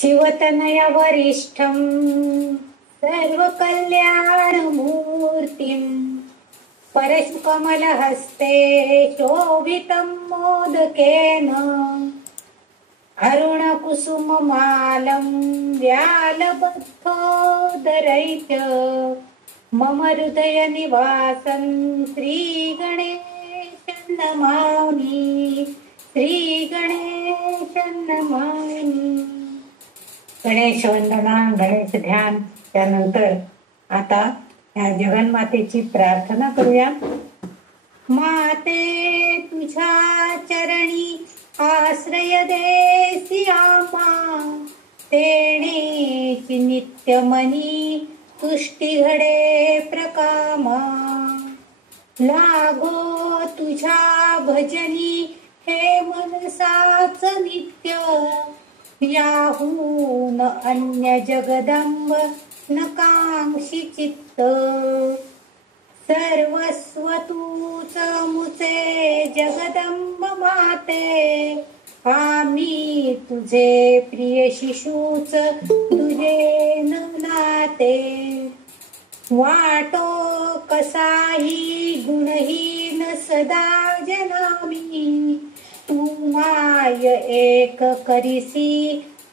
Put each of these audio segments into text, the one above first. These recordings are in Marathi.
शिवतनय वरिष्ठं सर्वकल्याणमूर्तिं परशुकमलहस्ते शोभितं मोदकेन अरुणकुसुममालं व्यालबद्धोदरैः मम हृदयनिवासं श्रीगणेशं नमामि श्रीगणेशं नमामि। गणेश वंदना, गणेश ध्यान, त्यानंतर आता या जगन्मातेची प्रार्थना करूया। माते तुझ्या चरणी आश्रय देसी आम्हा, तेणेची नित्यमनी तुष्टी घडे प्रकामा। लागो तुझ्या भजनी हे मनसाच नित्य, याहून अन्य जगदंब नकांक्षी चित्त। सर्वस्व तूच मुचे जगदंब माते, आम्ही तुझे प्रिय शिशूच तुझे नाते। वाटो कसाही गुणहीन सदा जनामी, तू माय एक करिसी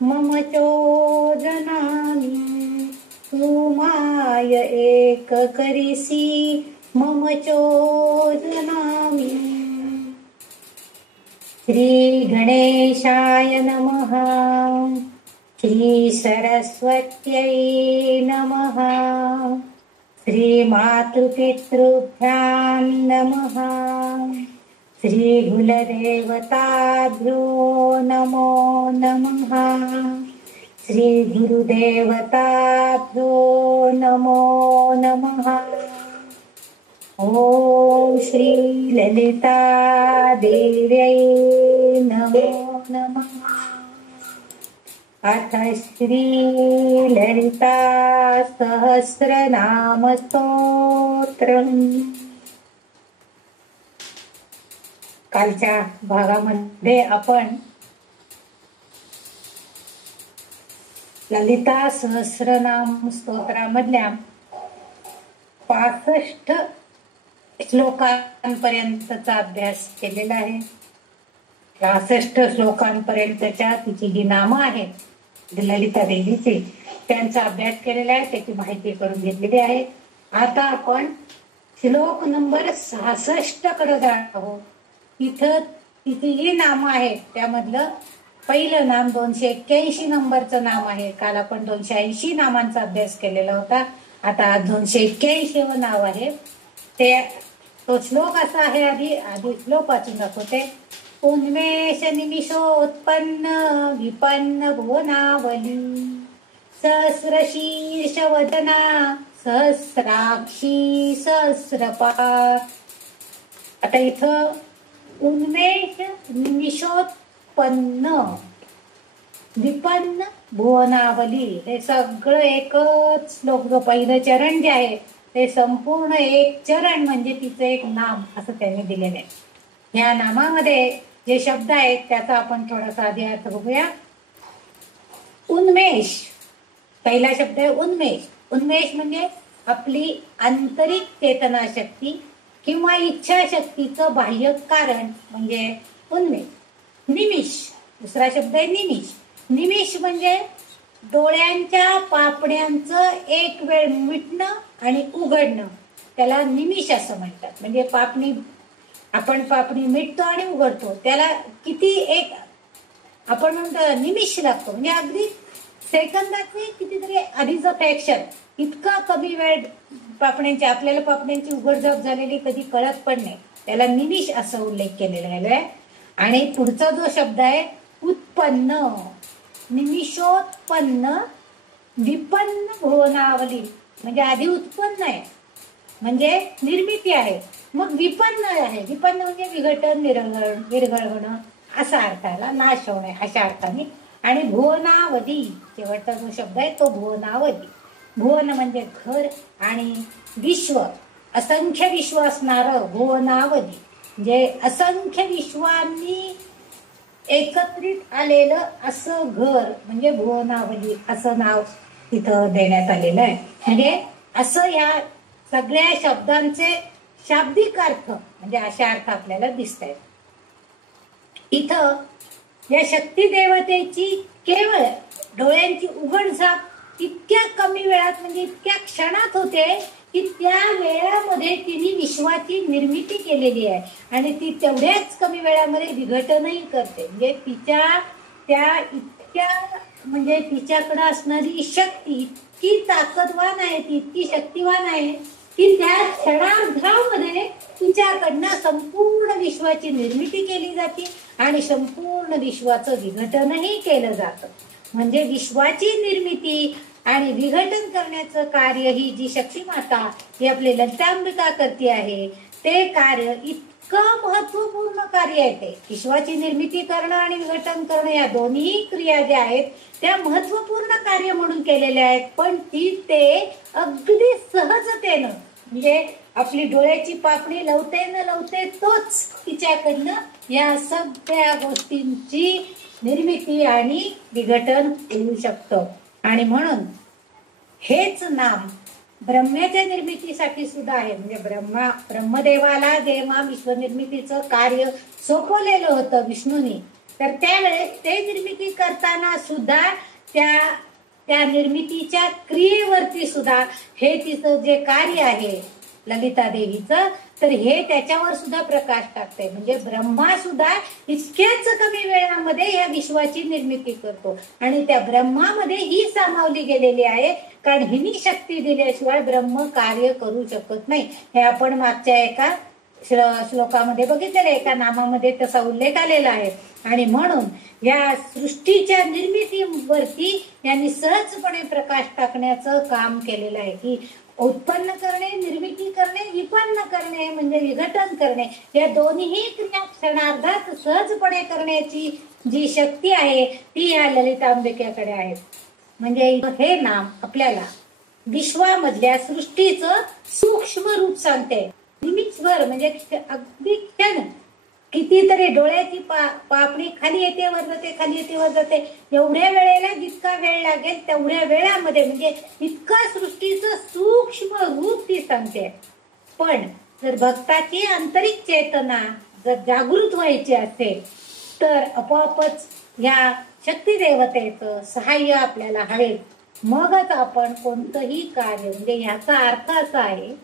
मम चोदनामी। तू माय एक करिसी मम चोदनामी। श्री गणेशाय नमः। श्री सरस्वत्यै नमः। श्री मातृपितृभ्यां नमः। श्री कुलदेवताभ्यो नमो नमः। श्री गुरुदेवताभ्यो नमो नमः। ओम श्री ललिता देव्यै नमो नमः। अथ श्री ललिता सहस्रनाम स्तोत्रम्। कालच्या भागामध्ये आपण ललिता सहस्रनाम स्तोत्रामधल्या 65 श्लोकांपर्यंतचा अभ्यास केलेला आहे। 65 श्लोकांपर्यंतच्या तिची जी नामं आहेत ललिता देवीची, त्यांचा अभ्यास केलेला आहे, त्याची माहिती करून घेतलेली आहे। आता आपण श्लोक नंबर 66 कडे जाणार आहोत। इथं तिची जी नामं आहेत त्यामधलं पहिलं नाम 281 नंबरचं नाम आहे। काल आपण 280 नामांचा अभ्यास केलेला होता। आता 281 नाव आहे तो श्लोक असा आहे। आधी श्लोक वाचून दाखवते। उन्मेष निमिषोत्पन्न विपन्न भुवनावली, सहस्रशीर्ष वदना सहस्राक्षी सहस्रपाद। आता इथं उन्मेष निमिषोत्पन्न विपन्न भुवनावली हे सगळं एकच श्लोक। जो पहिलं चरण जे आहे ते संपूर्ण एक चरण म्हणजे तिचं एक नाम असं त्यांनी दिलेलं आहे। या नामामध्ये जे शब्द आहेत त्याचा आपण थोडासा आधी अर्थ बघूया। उन्मेष, पहिला शब्द आहे उन्मेष। उन्मेष म्हणजे आपली आंतरिक चेतना शक्ती किंवा इच्छाशक्तीचं बाह्य कारण म्हणजे उन्मेष। निमिष, दुसरा शब्द आहे निमिष। निमिष म्हणजे डोळ्यांच्या पापण्यांचं एक वेळ मिटणं आणि उघडणं, त्याला निमिष असं म्हणतात। म्हणजे आपण पापणी मिटतो आणि उघडतो, त्याला किती एक आपण म्हणतो निमिष लागतो। म्हणजे अगदी सेकंदाचे कितीतरी आधीचं फ्रॅक्शन, इतका कमी वेळ पापण्यांची आपल्याला पापण्यांची उघडझाप झालेली कधी कळत पण नाही, त्याला निमिष असं उल्लेख केलेला आहे। आणि पुढचा जो शब्द आहे उत्पन्न, निमिषोत्पन्न विपन्न भुवनावली, म्हणजे आधी उत्पन्न आहे म्हणजे निर्मिती आहे, मग विपन्न आहे, विपन्न म्हणजे विघटन विरघळणं असा अर्थ आला, नाश होणे अशा अर्थाने। आणि भुवनावधी शेवटचा जो शब्द आहे तो भुवनावधी। भुवन म्हणजे घर आणि विश्व, असंख्य विश्व असणारं भुवनावधी, म्हणजे असंख्य विश्वांनी एकत्रित आलेलं असं घर म्हणजे भुवनावली असं नाव तिथं देण्यात आलेलं आहे. म्हणजे असं या सगळ्या शब्दांचे शाब्दिक अर्थ म्हणजे असे अर्थ आपल्याला दिसत आहेत. इथं या शक्ती देवतेची केवळ डोळ्यांची उघडझाप इतक्या कमी वेळात म्हणजे इतक्या क्षणात होते की त्या वेळामध्ये तिने विश्वाची निर्मिती केलेली आहे आणि ती तेवढ्याच कमी वेळामध्ये विघटनही करते. म्हणजे तिच्या त्या इतक्या म्हणजे तिच्याकडे असणारी शक्ती इतकी ताकदवान आहे, ती इतकी शक्तिवान आहे की त्या क्षणार्धामध्ये तिच्याकडनं संपूर्ण विश्वाची निर्मिती केली जाते आणि संपूर्ण विश्वाचं विघटनही केलं जातं. म्हणजे विश्वाची निर्मिती आणि विघटन करण्याचं कार्य ही जी शक्ती माता ही आपली ललितांबिका करते आहे ते कार्य इतकं महत्वपूर्ण कार्य आहे. ते विश्वाची निर्मिती करणं आणि विघटन करणं या दोन्ही क्रिया ज्या आहेत त्या महत्वपूर्ण कार्य म्हणून केलेल्या आहेत. पण ती ते अगदी सहजतेनं म्हणजे आपली डोळ्याची पापणी लवते न लवते तोच तिच्याकडनं या सगळ्या गोष्टींची निर्मिती आणि विघटन होऊ शकतं. आणि म्हणून हेच नाम ब्रह्माच्या निर्मितीसाठी सुद्धा आहे. म्हणजे ब्रह्मदेवाला जेव्हा विश्वनिर्मितीचं कार्य सोपवलेलं होतं विष्णूनी, तर त्यावेळेस ते निर्मिती करताना सुद्धा त्या निर्मितीच्या क्रियेवरती सुद्धा हे तिचं जे कार्य आहे ललिता देवीचं, तर हे त्याच्यावर सुद्धा प्रकाश टाकते. म्हणजे ब्रह्मा सुद्धा इतक्याच कमी वेळामध्ये या विश्वाची निर्मिती करतो आणि त्या ब्रह्मामध्ये ही सामावली गेलेली आहे. कारण हिनी शक्ती दिल्याशिवाय ब्रह्म कार्य करू शकत नाही. हे आपण मागच्या एका श्लोकामध्ये बघितलेलं, एका नामामध्ये तसा उल्लेख आलेला आहे. आणि म्हणून या सृष्टीच्या निर्मितीवरती यांनी सहजपणे प्रकाश टाकण्याचं काम केलेलं आहे की उत्पन्न करणे, निर्मिती करणे, विपन्न करणे म्हणजे विघटन करणे या दोन्ही क्रिया क्षणार्धात सहजपणे करण्याची जी शक्ती आहे ती या ललितांबिकेकडे आहे. म्हणजे हे नाम आपल्याला विश्वामधल्या सृष्टीचं सूक्ष्म रूप सांगते. निमिषभर म्हणजे अगदी क्षण कितीतरी डोळ्याची पापणी खाली येते वर जाते, खाली येते वर जाते, एवढ्या वेळेला जितका वेळ लागेल तेवढ्या वेळामध्ये म्हणजे इतकं सृष्टीचं सूक्ष्म रूप ती सांगते. पण जर भक्ताची आंतरिक चेतना जर जागृत व्हायची असेल तर आपोआपच ह्या शक्ती देवतेचं सहाय्य आपल्याला हवे. मगच आपण कोणतंही कार्य म्हणजे ह्याचा अर्थ असा आहे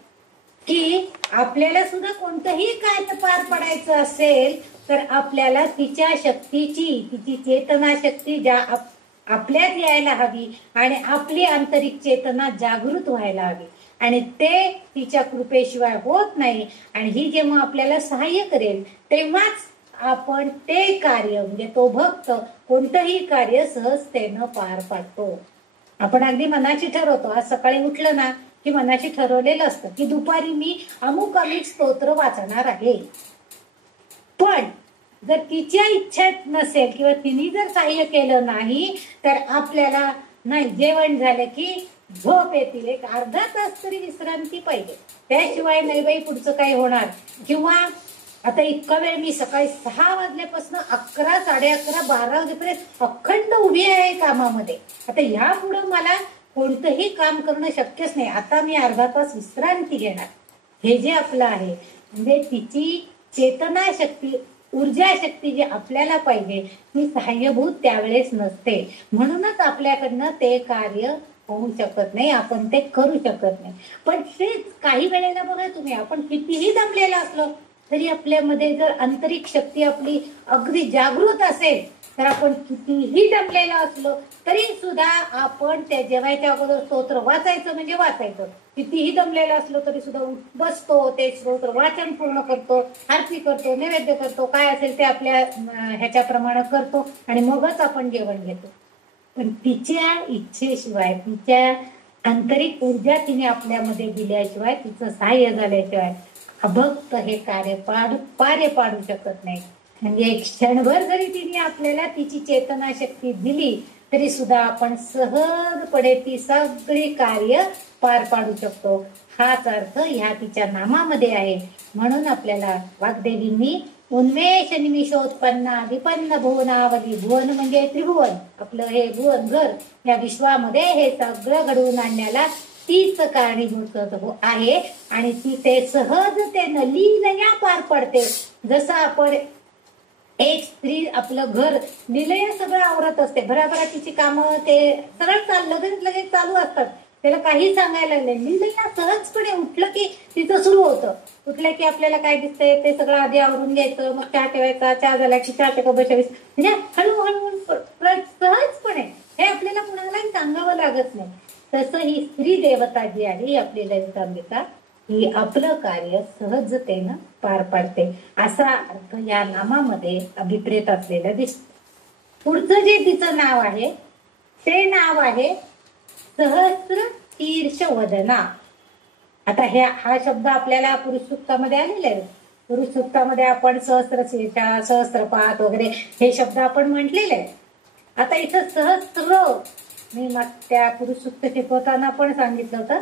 की आपल्याला सुद्धा कोणतंही कार्य पार पडायचं असेल तर आपल्याला तिच्या शक्तीची, तिची चेतना शक्ती आपल्यात यायला हवी आणि आपली आंतरिक चेतना जागृत व्हायला हवी आणि ते तिच्या कृपेशिवाय होत नाही. आणि ही जेव्हा आपल्याला सहाय्य करेल तेव्हाच आपण ते कार्य म्हणजे तो भक्त कोणतंही कार्य सहजतेनं पार पाडतो. आपण अगदी मनाची ठरवतो. आज सकाळी उठलं ना की मनाशी ठरवलेलं असतं की दुपारी मी अमुक स्तोत्र वाचणार आहे. पण जर तिच्या इच्छा नसेल किंवा तिने जर सहाय्य केलं नाही तर आपल्याला नाही जेवण झालं की झोप येतील, एक अर्धा तास तरी विश्रांती पाहिजे, त्याशिवाय नाही बाई पुढचं काही होणार. किंवा आता इतका वेळ मी सकाळी 6 वाजल्यापासून 11, 11:30, 12 वाजेपर्यंत अखंड उभी आहे कामामध्ये. आता ह्या पुढे मला कोणतंही काम करणं शक्यच नाही, आता मी अर्धा तास विश्रांती घेणार. हे जे आपलं आहे म्हणजे तिची चेतना शक्ती, ऊर्जा शक्ती जी आपल्याला पाहिजे ती सहाय्यभूत त्यावेळेस नसते. म्हणूनच आपल्याकडनं ते कार्य होऊ शकत नाही, आपण ते करू शकत नाही. पण तेच काही वेळेला बघा तुम्ही, आपण कितीही दमलेला असलो तरी आपल्यामध्ये जर आंतरिक शक्ती आपली अगदी जागृत असेल तर आपण कितीही दमलेला असलो तरी सुद्धा आपण त्या जेवायच्या अगोदर स्तोत्र वाचायचं म्हणजे वाचायचं. कितीही दमलेला असलो तरी सुद्धा बसतो, ते स्तोत्र वाचन पूर्ण करतो, आरती करतो, नैवेद्य करतो, काय असेल ते आपल्या ह्याच्याप्रमाणे करतो आणि मगच आपण जेवण घेतो. पण तिच्या इच्छेशिवाय, तिच्या आंतरिक ऊर्जा तिने आपल्यामध्ये दिल्याशिवाय, तिचं सहाय्य झाल्याशिवाय अभक्त हे कार्य पार पाडू शकत नाही. म्हणजे एक क्षणभर जरी तिने आपल्याला तिची चेतना शक्ती दिली तरी सुद्धा आपण सहजपणे ती सगळी कार्य पार पाडू शकतो. हाच अर्थ ह्या तिच्या नामामध्ये आहे. म्हणून आपल्याला वाग्देवींनी उन्मेष निमिषोत्पन्ना विपन्न भुवनावली. भुवन म्हणजे त्रिभुवन, आपलं हे भुवन घर, या विश्वामध्ये हे सगळं घडवून आणण्याला तीच कारणीभूत आहे आणि ती ते सहजतेनं लीलया पार पडते. जसं आपण एक स्त्री आपलं घर लीलया सगळं आवरत असते, भराभरा तिची कामं ते सरळ लगेच चालू असतात, त्याला काही सांगायला लागले, लीलया सहजपणे उठलं की तिचं सुरू होतं. उठलं की आपल्याला काय दिसतंय ते सगळं आधी आवरून घ्यायचं, मग चहा ठेवायचा, चहा झाला की चहा बसावीस, म्हणजे हळूहळू सहजपणे, हे आपल्याला कुणालाही सांगावं लागत नाही. तसं ही स्त्री देवता जी आहे आपली ललितांबिका, ही आपलं कार्य सहजतेनं पार पाडते, असा अर्थ या नामामध्ये अभिप्रेत असलेला दिसतो. पुढचं जे तिचं नाव आहे ते नाव आहे सहस्र शीर्ष वदना. आता हा शब्द आपल्याला पुरुष सूक्तामध्ये आलेला आहे. पुरुष सूक्तामध्ये आपण सहस्र शीर्षा, सहस्रपात वगैरे हे शब्द आपण म्हटलेले आहेत. आता इथं सहस्र, मी त्या पुरुष सूक्त शिकवताना पण सांगितलं होतं,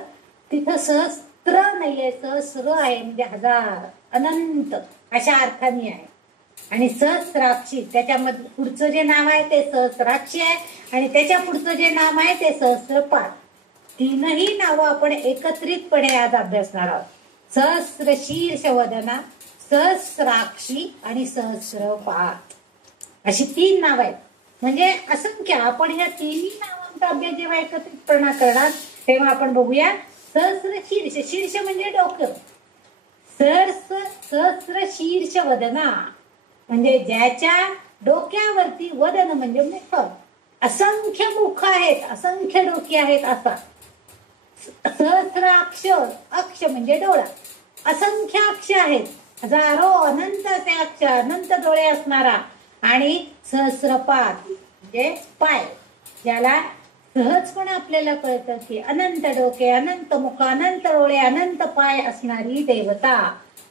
तिथं सहस्त्र नाहीये, सहस्र आहे, म्हणजे हजार, अनंत अशा अर्थाने आहे. आणि सहस्राक्षी, त्याच्यामध्ये पुढचं जे नाव आहे ते सहस्राक्षी आहे आणि त्याच्या पुढचं जे नाव आहे ते सहस्रपात. तीनही नावं आपण एकत्रितपणे आज अभ्यासणार आहोत. सहस्र शीर्ष वदना, सहस्राक्षी आणि सहस्रपात अशी 3 नावं आहेत. म्हणजे असंख्य. आपण ह्या तिन्ही नावांचा अभ्यास जेव्हा एकत्रितपणा करणार तेव्हा आपण बघूया. सहस्र शीर्ष, शीर्ष म्हणजे डोकं, सहस्र शीर्ष वदना म्हणजे ज्याच्या डोक्यावरती, वदन म्हणजे मुख, असंख्य मुख आहेत, असंख्य डोकी आहेत असा. सहस्राक्ष, अक्ष म्हणजे डोळा, असंख्य अक्ष आहेत, हजारो अनंत असे अक्ष, अनंत डोळे असणारा. आणि सहस्रपात म्हणजे पाय, ज्याला सहजपणे आपल्याला कळतं की अनंत डोके, अनंत मुख, अनंत डोळे, अनंत पाय असणारी देवता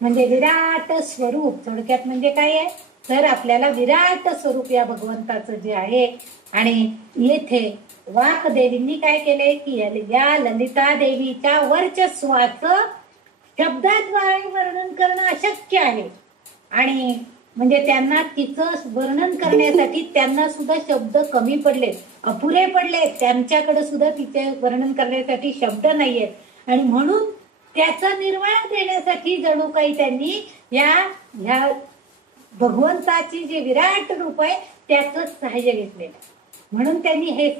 म्हणजे विराट स्वरूप. थोडक्यात म्हणजे काय आहे तर आपल्याला विराट स्वरूप या भगवंताचं जे आहे. आणि येथे वाकदेवींनी काय केले की या ललिता देवीच्या वर्चस्वाचं शब्दाद्वारे वर्णन करणं अशक्य आहे. आणि म्हणजे त्यांना तिचं वर्णन करण्यासाठी त्यांना सुद्धा शब्द कमी पडलेत, अपुरे पडलेत, त्यांच्याकडे सुद्धा तिचे वर्णन करण्यासाठी शब्द नाहीयेत. आणि म्हणून त्याचा निर्वाळा देण्यासाठी जणू काही त्यांनी ह्या भगवंताची जे विराट रूप आहे त्याचं सहाय्य घेतलेलं. म्हणून त्यांनी हे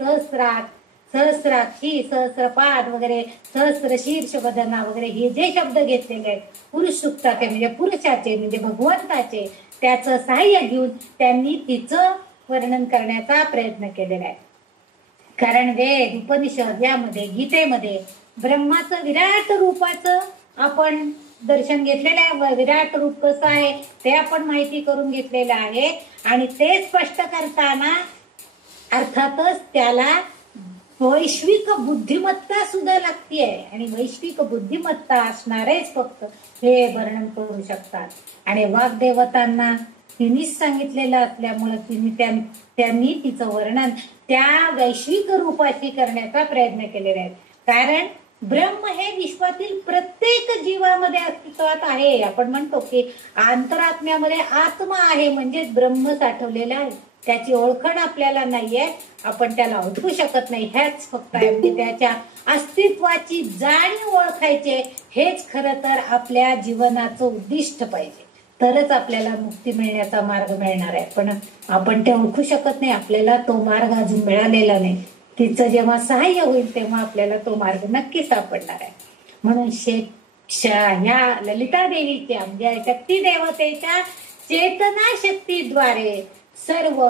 सहस्राक्षी, सहस्रपाद वगैरे, सहस्र शीर्ष वदना वगैरे हे जे शब्द घेतलेले आहेत पुरुष सूक्ताचे, म्हणजे पुरुषाचे, म्हणजे भगवंताचे, त्याचं सहाय्य घेऊन त्यांनी तिचं वर्णन करण्याचा प्रयत्न केलेला आहे. कारण वेद, उपनिषद यामध्ये, गीतेमध्ये ब्रह्माचं विराट रूपाचं आपण दर्शन घेतलेलं आहे. विराट रूप कसं आहे ते आपण माहिती करून घेतलेलं आहे. आणि ते स्पष्ट करताना अर्थातच त्याला वैश्विक बुद्धिमत्ता सुद्धा लागते आहे. आणि वैश्विक बुद्धिमत्ता असणारेच फक्त हे वर्णन करू शकतात. आणि वाग्देवतांना तिनेच सांगितलेलं असल्यामुळे त्यांनी तिचं वर्णन त्या वैश्विक रूपाशी करण्याचा प्रयत्न केलेला आहे. कारण ब्रह्म हे विश्वातील प्रत्येक जीवामध्ये अस्तित्वात आहे. आपण म्हणतो की अंतरात्म्यामध्ये आत्मा आहे, म्हणजे ब्रह्म साठवलेला आहे. त्याची ओळखण आपल्याला नाहीये, आपण त्याला ओळखू शकत नाही. हेच फक्त आहे, म्हणजे त्याच्या अस्तित्वाची जाणीव ओळखायचे, हेच खरं तर आपल्या जीवनाचं उद्दिष्ट पाहिजे. तरच आपल्याला मुक्ती मिळण्याचा मार्ग मिळणार आहे. पण आपण ते ओळखू शकत नाही, आपल्याला तो मार्ग अजून मिळालेला नाही. तिचं जेव्हा सहाय्य होईल तेव्हा आपल्याला तो मार्ग नक्की सापडणार आहे. म्हणून ह्या ललिता देवीच्या म्हणजे शक्ती देवतेच्या चेतना शक्तीद्वारे सर्व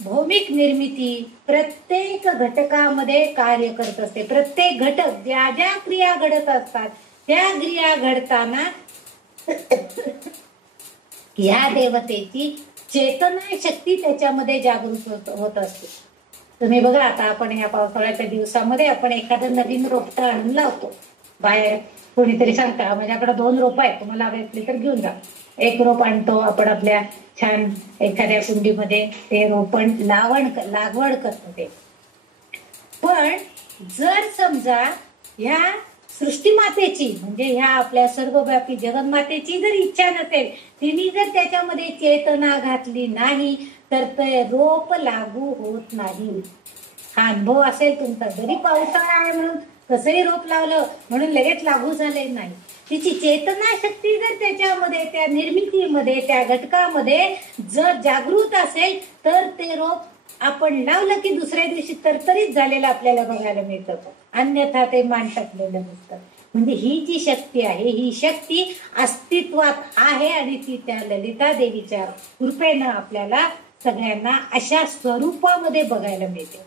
भौमिक निर्मिती प्रत्येक घटकामध्ये कार्य करत असते. प्रत्येक घटक ज्या ज्या क्रिया घडत असतात त्या क्रिया घडताना या देवतेची चेतना शक्ती त्याच्यामध्ये जागृत होत असते. तुम्ही बघा, आता आपण या पावसाळ्याच्या दिवसामध्ये आपण एखादं नवीन रोपटं आणून लावतो. बाहेर कोणीतरी सांगता माझ्याकडे 2 रोप आहेत, तुम्हाला हवे असले तर घेऊन जा. एक रोप आणतो आपण आपल्या छान एखाद्या कुंडीमध्ये, ते रोपण लागवड करतो ते. पण जर समजा ह्या सृष्टीमातेची म्हणजे ह्या आपल्या सर्वव्यापी जगन्मातेची जर इच्छा नसेल, तिने जर त्याच्यामध्ये चेतना घातली नाही तर ते रोप लागू होत नाही. हा अनुभव असेल तुमचा. जरी पावसाळा आहे म्हणून कसंही रोप लावलं म्हणून लगेच लागू झाले नाही. तिची चेतना शक्ती जर त्याच्यामध्ये, त्या निर्मितीमध्ये, त्या घटकामध्ये जर जागृत असेल तर ते रोप आपण लावलं की दुसऱ्या दिवशी तरतरीत झालेलं आपल्याला बघायला मिळतं, अन्यथा ते मान टाकलेलं दिसतं. म्हणजे ही जी शक्ती आहे, ही शक्ती अस्तित्वात आहे आणि ती त्या ललिता देवीच्या कृपेनं आपल्याला सगळ्यांना अशा स्वरूपामध्ये बघायला मिळते.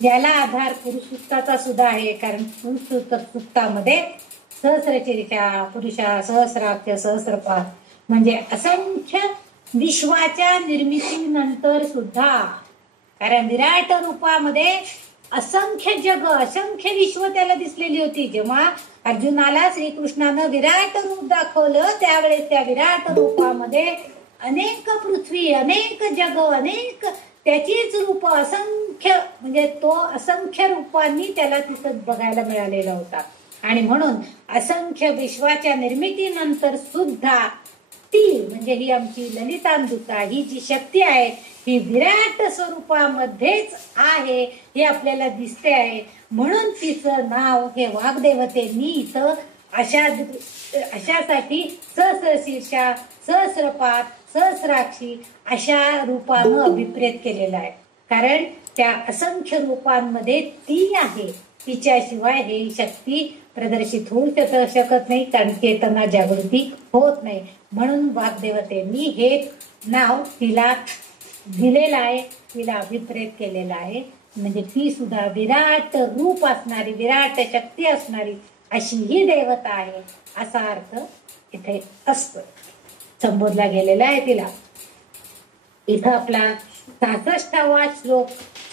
याला आधार पुरुष सूक्ताचा सुद्धा आहे, कारण पुरुष सूक्तामध्ये सहस्रशीर्षा, पुरुषा, सहस्राक्ष, सहस्रपाद म्हणजे असंख्य विश्वाच्या निर्मितीनंतर सुद्धा, कारण विराट रूपामध्ये असंख्य जग, असंख्य विश्व त्याला दिसलेली होती. जेव्हा अर्जुनाला श्रीकृष्णानं विराट रूप दाखवलं त्यावेळेस त्या विराट रूपामध्ये अनेक पृथ्वी, अनेक जग, अनेक त्याचीच रूप असंख्य, म्हणजे तो असंख्य रूपांनी त्याला तिथं बघायला मिळालेला होता. आणि म्हणून असंख्य विश्वाच्या निर्मितीनंतर सुद्धा ती म्हणजे ही आमची ललितांबिका, ही जी शक्ती आहे ही विराट स्वरूपामध्येच आहे हे आपल्याला दिसते आहे. म्हणून तिचं नाव हे वाग्देवतेंनी इथं अशासाठी सहस्रशीर्षा, सहस्रपाद, सहस्राक्षी अशा रूपानं अभिप्रेत केलेलं आहे. कारण त्या असंख्य रूपांमध्ये ती आहे, तिच्याशिवाय ही शक्ती प्रदर्शित होऊ शकत नाही, कारण चेतना जागृती होत नाही. म्हणून वाग्देवतेंनी हे नाव तिला दिलेलं आहे, तिला अभिप्रेत केलेलं आहे. म्हणजे ती सुद्धा विराट रूप असणारी, विराट शक्ती असणारी अशी ही देवता आहे असा अर्थ इथे असतो, संबोधला गेलेला आहे तिला. इथं आपला 66वा श्लोक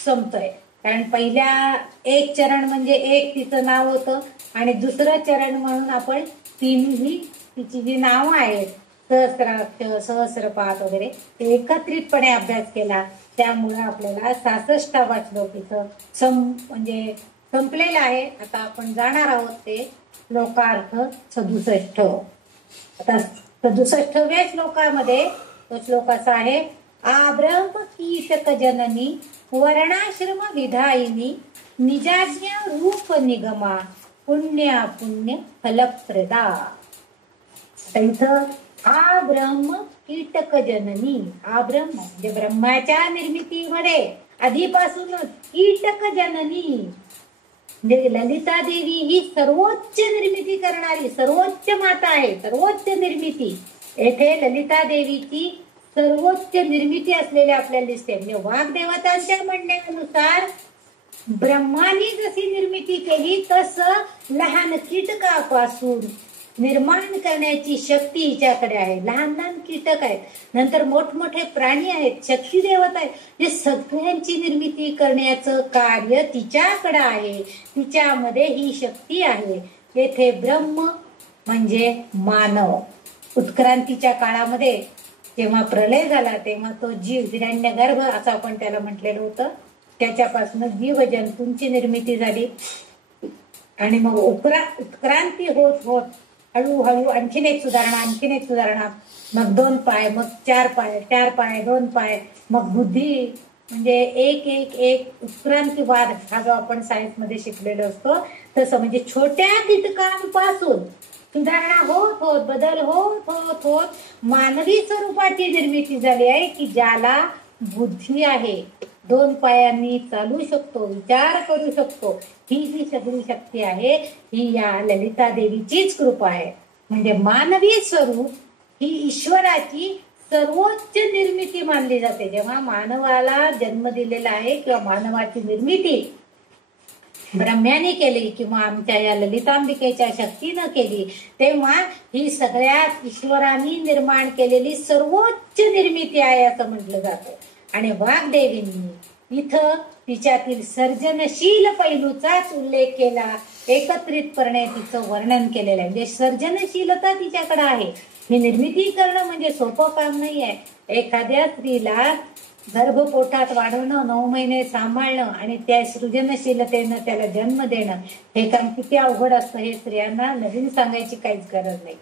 संपतोय. कारण पहिल्या एक चरण म्हणजे एक तिचं नाव होतं आणि दुसरं चरण म्हणून आपण तिन्ही तिची जी नावं आहेत सहस्राक्ष, सहस्रपाद वगैरे ते एकत्रितपणे अभ्यास केला. त्यामुळे आपल्याला 66वा श्लोक इथं म्हणजे संपलेला आहे. आता आपण जाणार आहोत ते श्लोकार्थ 67. आता 67व्या श्लोकामध्ये तो श्लोक असा आहे, आब्रह्म कीटक जननी वर्णाश्रम विधायिनी निजाज्ञा रूप निगमा पुण्या पुण्य फलप्रदा. इथं आब्रह्म कीटक जननी, आब्रह्म म्हणजे ब्रह्माच्या निर्मितीमध्ये आधीपासूनच कीटक जननी म्हणजे ललिता देवी ही सर्वोच्च निर्मिती करणारी सर्वोच्च माता आहे, सर्वोच्च निर्मिती. येथे ललिता देवीची सर्वोच्च निर्मिती असलेली आपल्याला दिसते. म्हणजे वाग्देवतांच्या म्हणण्यानुसार ब्रह्माने जशी निर्मिती केली तसं लहान कीटकापासून निर्माण करण्याची शक्ती हिच्याकडे आहे. लहान लहान कीटक आहेत, नंतर मोठमोठे प्राणी आहेत, शक्ती देवता आहेत, हे सगळ्यांची निर्मिती करण्याचं कार्य तिच्याकडे आहे, तिच्यामध्ये ही शक्ती आहे. येथे ब्रह्म म्हणजे मानव. उत्क्रांतीच्या काळामध्ये जेव्हा प्रलय झाला तेव्हा तो जीव हिरण्यगर्भ असं आपण त्याला म्हटलेलं होतं, त्याच्यापासून जीव जंतूंची निर्मिती झाली आणि मग उत्क्रांती होत होत हळूहळू आणखीन एक सुधारणा, आणखीन एक सुधारणा, मग 2 पाय, मग 4 पाय, 4 पाय, 2 पाय, मग बुद्धी, म्हणजे एक एक एक उत्क्रांतीवाद हा जो आपण सायन्स मध्ये शिकलेलो असतो तसं. म्हणजे छोट्या कीटकांपासून सुधारणा होत होत, बदल होत होत होत मानवी स्वरूपाची निर्मिती झाली आहे की ज्याला बुद्धी आहे, 2 पायांनी चालू शकतो, विचार करू शकतो. ही जी सगळी शक्ती आहे ही या ललिता देवीचीच कृपा आहे. म्हणजे मानवी स्वरूप ही ईश्वराची सर्वोच्च निर्मिती मानली जाते. जेव्हा मानवाला जन्म दिलेला आहे किंवा मानवाची निर्मिती ब्रह्म्याने केली किंवा आमच्या या ललितांबिकेच्या शक्तीनं केली, तेव्हा ही सगळ्यात ईश्वराने निर्माण केलेली सर्वोच्च निर्मिती आहे असं म्हटलं जातं. आणि वाग्देवींनी इथं तिच्यातील सर्जनशील पैलूचाच उल्लेख केला, एकत्रितपणे तिचं वर्णन केलेलं आहे. म्हणजे सर्जनशीलता तिच्याकडे आहे. ही निर्मिती करणं म्हणजे सोपं काम नाही आहे. एखाद्या स्त्रीला गर्भपोटात वाढवणं, 9 महिने सांभाळणं आणि त्या सृजनशीलतेनं त्याला जन्म देणं, हे काम किती अवघड असतं हे स्त्रियांना नवीन सांगायची काहीच गरज नाही.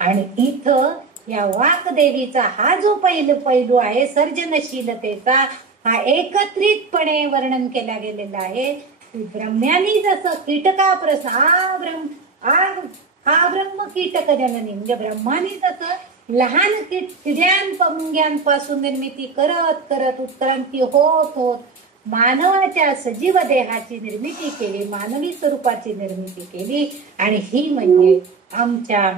आणि इथं या वाकदेवीचा हा जो पैलू आहे सर्जनशीलतेचा, हा एकत्रितपणे वर्णन केला गेलेला आहे. ब्रह्म्यानी जसं कीटकाप्रस आ ब्रह्म कीटक जननी, म्हणजे ब्रह्मानी जसं लहान किड्यांपासून निर्मिती करत करत उत्क्रांती होत होत मानवाच्या सजीव देहाची निर्मिती केली, मानवी स्वरूपाची निर्मिती केली. आणि ही म्हणजे आमच्या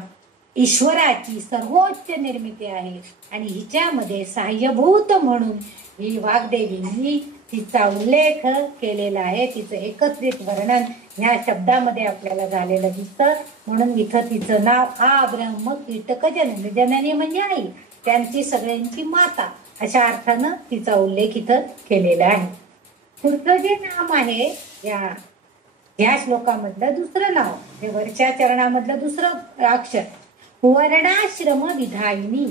ईश्वराची सर्वोच्च निर्मिती आहे. आणि हिच्यामध्ये सहाय्यभूत म्हणून ही वाग्देवींनी तिचा उल्लेख केलेला आहे. तिचं एकत्रित वर्णन ह्या शब्दामध्ये आपल्याला झालेलं दिसतं. म्हणून इथं तिचं नाव आ ब्रह्म कीटक जननी, जननी म्हणजे आई, त्यांची सगळ्यांची माता, अशा अर्थानं तिचा उल्लेख इथं केलेला आहे. पुढचं जे नाम आहे या श्लोकामधलं दुसरं नाव, हे वरच्या चरणामधलं दुसरं अक्षर, वर्णाश्रम विधायिनी.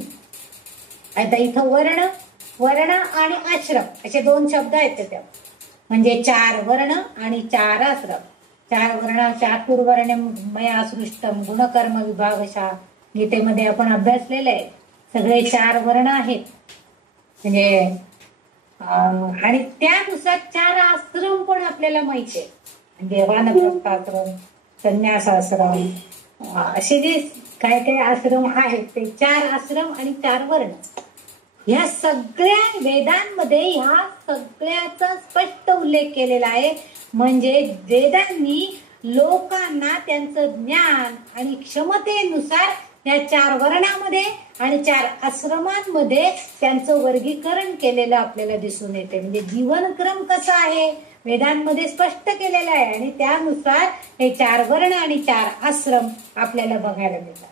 आता इथं वर्ण आणि आश्रम असे 2 शब्द आहेत त्याच्यात. म्हणजे 4 वर्ण आणि 4 आश्रम. 4 वर्ण, चातुर्वर्ण्यम मया सृष्टम गुणकर्म विभागशः, गीतेमध्ये आपण अभ्यासलेले आहे. सगळे 4 वर्ण आहेत. म्हणजे आणि त्यानुसार 4 आश्रम पण आपल्याला माहिती आहे. म्हणजे वानप्रस्थाश्रम, संन्यासाश्रम, असे जे काय काय आश्रम आहेत ते 4 आश्रम आणि 4 वर्ण. ह्या सगळ्या वेदांमध्ये ह्या सगळ्याचा स्पष्ट उल्लेख केलेला आहे. म्हणजे वेदांनी लोकांना त्यांचं ज्ञान आणि क्षमतेनुसार या 4 वर्णामध्ये आणि 4 आश्रमांमध्ये त्यांचं वर्गीकरण केलेलं आपल्याला दिसून येते. म्हणजे जीवनक्रम कसा आहे वेदांमध्ये स्पष्ट केलेला आहे. आणि त्यानुसार हे 4 वर्ण आणि 4 आश्रम आपल्याला बघायला मिळतात.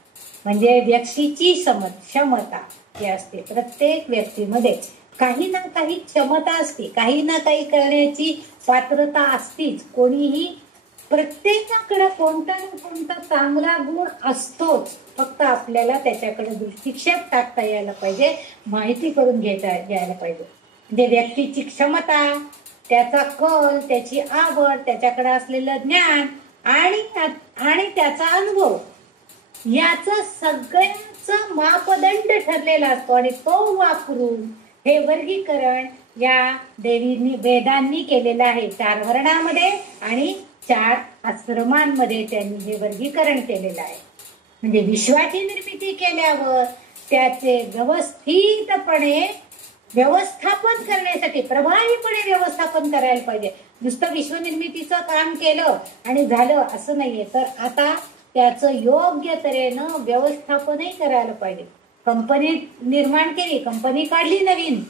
म्हणजे व्यक्तीची क्षमता ही असते. प्रत्येक व्यक्तीमध्ये काही ना काही क्षमता असते, काही ना काही करण्याची पात्रता असतीच. कोणीही प्रत्येकाकडे कोणता ना कोणता चांगला गुण असतोच. फक्त आपल्याला त्याच्याकडे दृष्टिक्षेप टाकता यायला पाहिजे, माहिती करून घ्यायला पाहिजे. म्हणजे व्यक्तीची क्षमता, त्याचा कल, त्याची आवड, त्याच्याकडे असलेलं ज्ञान आणि त्याचा अनुभव, याचा सगळ्यांचा मापदंड ठरलेला असतो. आणि तो वापरून हे वर्गीकरण या देवींनी वेदांनी केलेलं आहे. 4 वर्णामध्ये आणि 4 आश्रमांमध्ये त्यांनी हे वर्गीकरण केलेलं आहे. म्हणजे विश्वाची निर्मिती केल्यावर त्याचे व्यवस्थितपणे व्यवस्थापन करण्यासाठी, प्रभावीपणे व्यवस्थापन करायला पाहिजे. नुसतं विश्वनिर्मितीचं काम केलं आणि झालं असं नाहीये. तर आता त्याचं योग्य तऱ्हेनं व्यवस्थापनही करायला पाहिजे. कंपनी निर्माण केली, कंपनी काढली नवीन,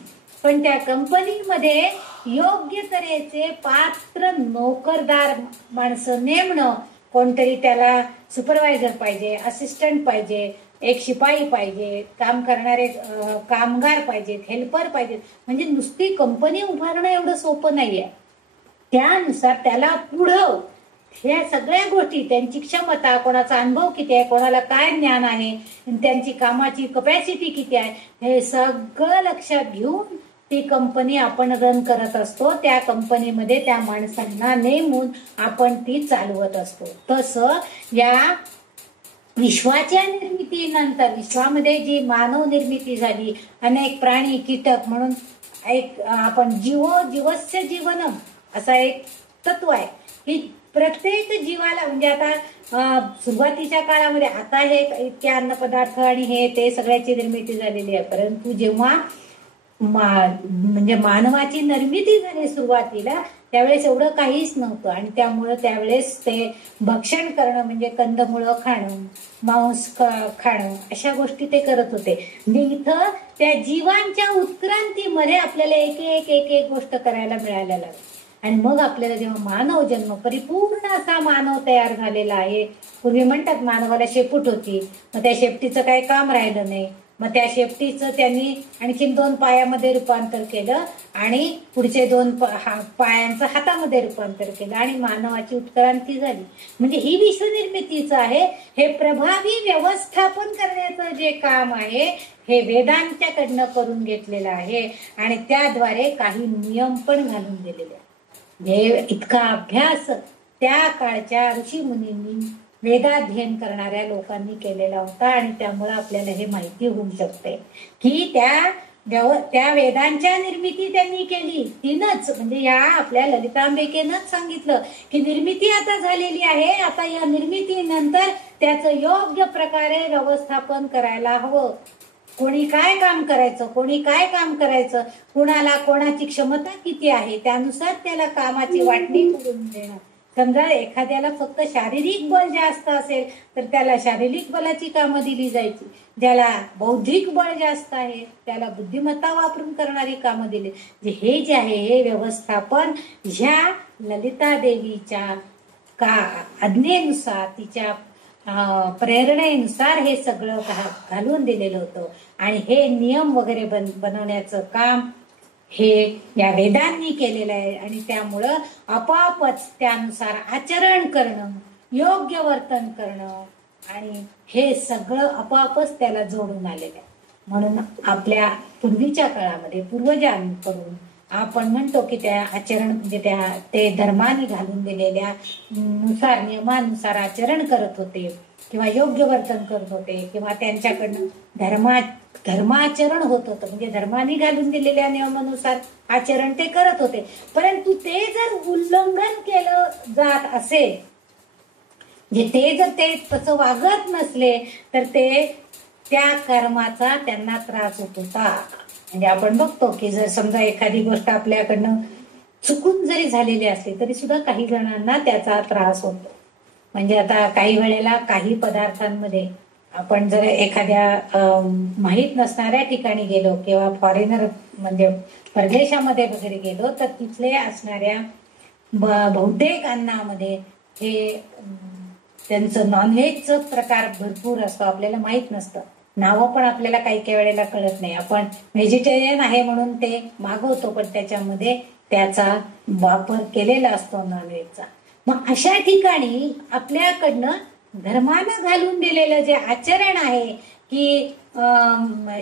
पण त्या कंपनीमध्ये योग्य तऱ्हेचे पात्र नोकरदार माणसं नेमणं, कोणतरी त्याला सुपरवायझर पाहिजे, असिस्टंट पाहिजे, एक शिपाई पाहिजे, काम करणारे कामगार पाहिजेत, हेल्पर पाहिजेत. म्हणजे नुसती कंपनी उभारणं एवढं सोपं नाहीये. त्यानुसार त्याला पुढं ह्या सगळ्या गोष्टी, त्यांची क्षमता, कोणाचा अनुभव किती आहे, कोणाला काय ज्ञान आहे, त्यांची कामाची कपॅसिटी किती आहे, हे सगळं लक्षात घेऊन ती कंपनी आपण रन करत असतो. त्या कंपनीमध्ये त्या माणसांना नेमून आपण ती चालवत असतो. तसं या विश्वाच्या निर्मितीनंतर, विश्वामध्ये जी मानव निर्मिती झाली, अनेक प्राणी, कीटक म्हणून एक आपण जीवस्य जीवनम असा एक तत्व आहे की प्रत्येक जीवाला, म्हणजे आता सुरुवातीच्या काळामध्ये आता हे इतके अन्न पदार्थ आणि हे ते सगळ्याची निर्मिती झालेली आहे. परंतु जेव्हा म्हणजे मानवाची निर्मिती झाली सुरुवातीला, त्यावेळेस एवढं काहीच नव्हतं. आणि त्यामुळं त्यावेळेस ते भक्षण करणं म्हणजे कंदमुळं खाणं, मांस खाणं, अशा गोष्टी ते करत होते. म्हणजे इथं त्या जीवांच्या उत्क्रांतीमध्ये आपल्याला एक एक गोष्ट करायला मिळायला लागली. आणि मग आपल्याला जेव्हा मानव जन्म, परिपूर्ण असा मानव तयार झालेला आहे. पूर्वी म्हणतात मानवाला शेपूट होती, मग त्या शेपटीचं काही काम राहिलं नाही. मग त्या शेपटीचं त्यांनी आणखीन 2 पायामध्ये रूपांतर केलं आणि पुढचे 2 पायांचं हातामध्ये रूपांतर केलं आणि मानवाची उत्क्रांती झाली. म्हणजे ही विश्वनिर्मितीच आहे. हे प्रभावी व्यवस्थापन करण्याचं जे काम आहे हे वेदांच्याकडनं करून घेतलेलं आहे आणि त्याद्वारे काही नियम पण घालून दिलेले आहेत. हे इतका अभ्यास त्या काळच्या ऋषी मुनींनी वेदाध्ययन करणाऱ्या लोकांनी केलेला होता आणि त्यामुळे आपल्याला हे माहिती होऊ शकते की त्या वेदांच्या निर्मिती त्यांनी केली. तीनच म्हणजे या आपल्या ललितांबिकेनंच सांगितलं की निर्मिती आता झालेली आहे, आता या निर्मितीनंतर त्याचं योग्य प्रकारे व्यवस्थापन करायला हवं. कोणी काय काम करायचं, कोणी काय काम करायचं, कुणाला कोणाची क्षमता किती आहे त्यानुसार त्याला कामाची वाटणी करून देणं. समजा एखाद्याला फक्त शारीरिक बल जास्त असेल तर त्याला शारीरिक बलाची कामं दिली जायची. ज्याला बौद्धिक बळ जास्त आहे त्याला बुद्धिमत्ता वापरून करणारी कामं दिली. हे जे आहे हे व्यवस्थापन ह्या ललिता देवीच्या आज्ञेनुसार तिच्या प्रेरणेनुसार हे सगळं घालून दिलेलं होतं आणि हे नियम वगैरे बनवण्याचं काम हे या वेदांनी केलेलं आहे आणि त्यामुळं आपोआपच त्यानुसार आचरण करणं, योग्य वर्तन करणं आणि हे सगळं आपोआपच त्याला जोडून आलेलं आहे. म्हणून आपल्या पूर्वीच्या काळामध्ये पूर्वजांकडून आपण म्हणतो की त्या आचरण म्हणजे ते धर्माने घालून दिलेल्या नुसार नियमानुसार आचरण करत होते किंवा योग्य वर्तन करत होते किंवा त्यांच्याकडनं धर्माचरण होत होतं. म्हणजे धर्माने घालून दिलेल्या नियमानुसार आचरण ते करत होते. परंतु ते जर उल्लंघन केलं जात असेल, ते जर ते तसं वागत नसले तर ते त्या कर्माचा त्यांना त्रास होत होता. म्हणजे आपण बघतो की जर समजा एखादी गोष्ट आपल्याकडनं चुकून जरी झालेली असली तरी सुद्धा काही जणांना त्याचा त्रास होतो. म्हणजे आता काही वेळेला काही पदार्थांमध्ये आपण जर एखाद्या माहीत नसणाऱ्या ठिकाणी गेलो किंवा फॉरेनर म्हणजे परदेशामध्ये वगैरे गेलो तर तिथले असणाऱ्या बहुतेक अन्नामध्ये हे त्यांचं नॉनव्हेजचं प्रकार भरपूर असतो. आपल्याला माहित नसतं, नावं पण आपल्याला काही काही वेळेला कळत नाही. आपण व्हेजिटेरियन आहे म्हणून ते मागवतो पण त्याच्यामध्ये त्याचा वापर केलेला असतो नॉनव्हेजचा. मग अशा ठिकाणी आपल्याकडनं धर्मानं घालून दिलेलं जे आचरण आहे की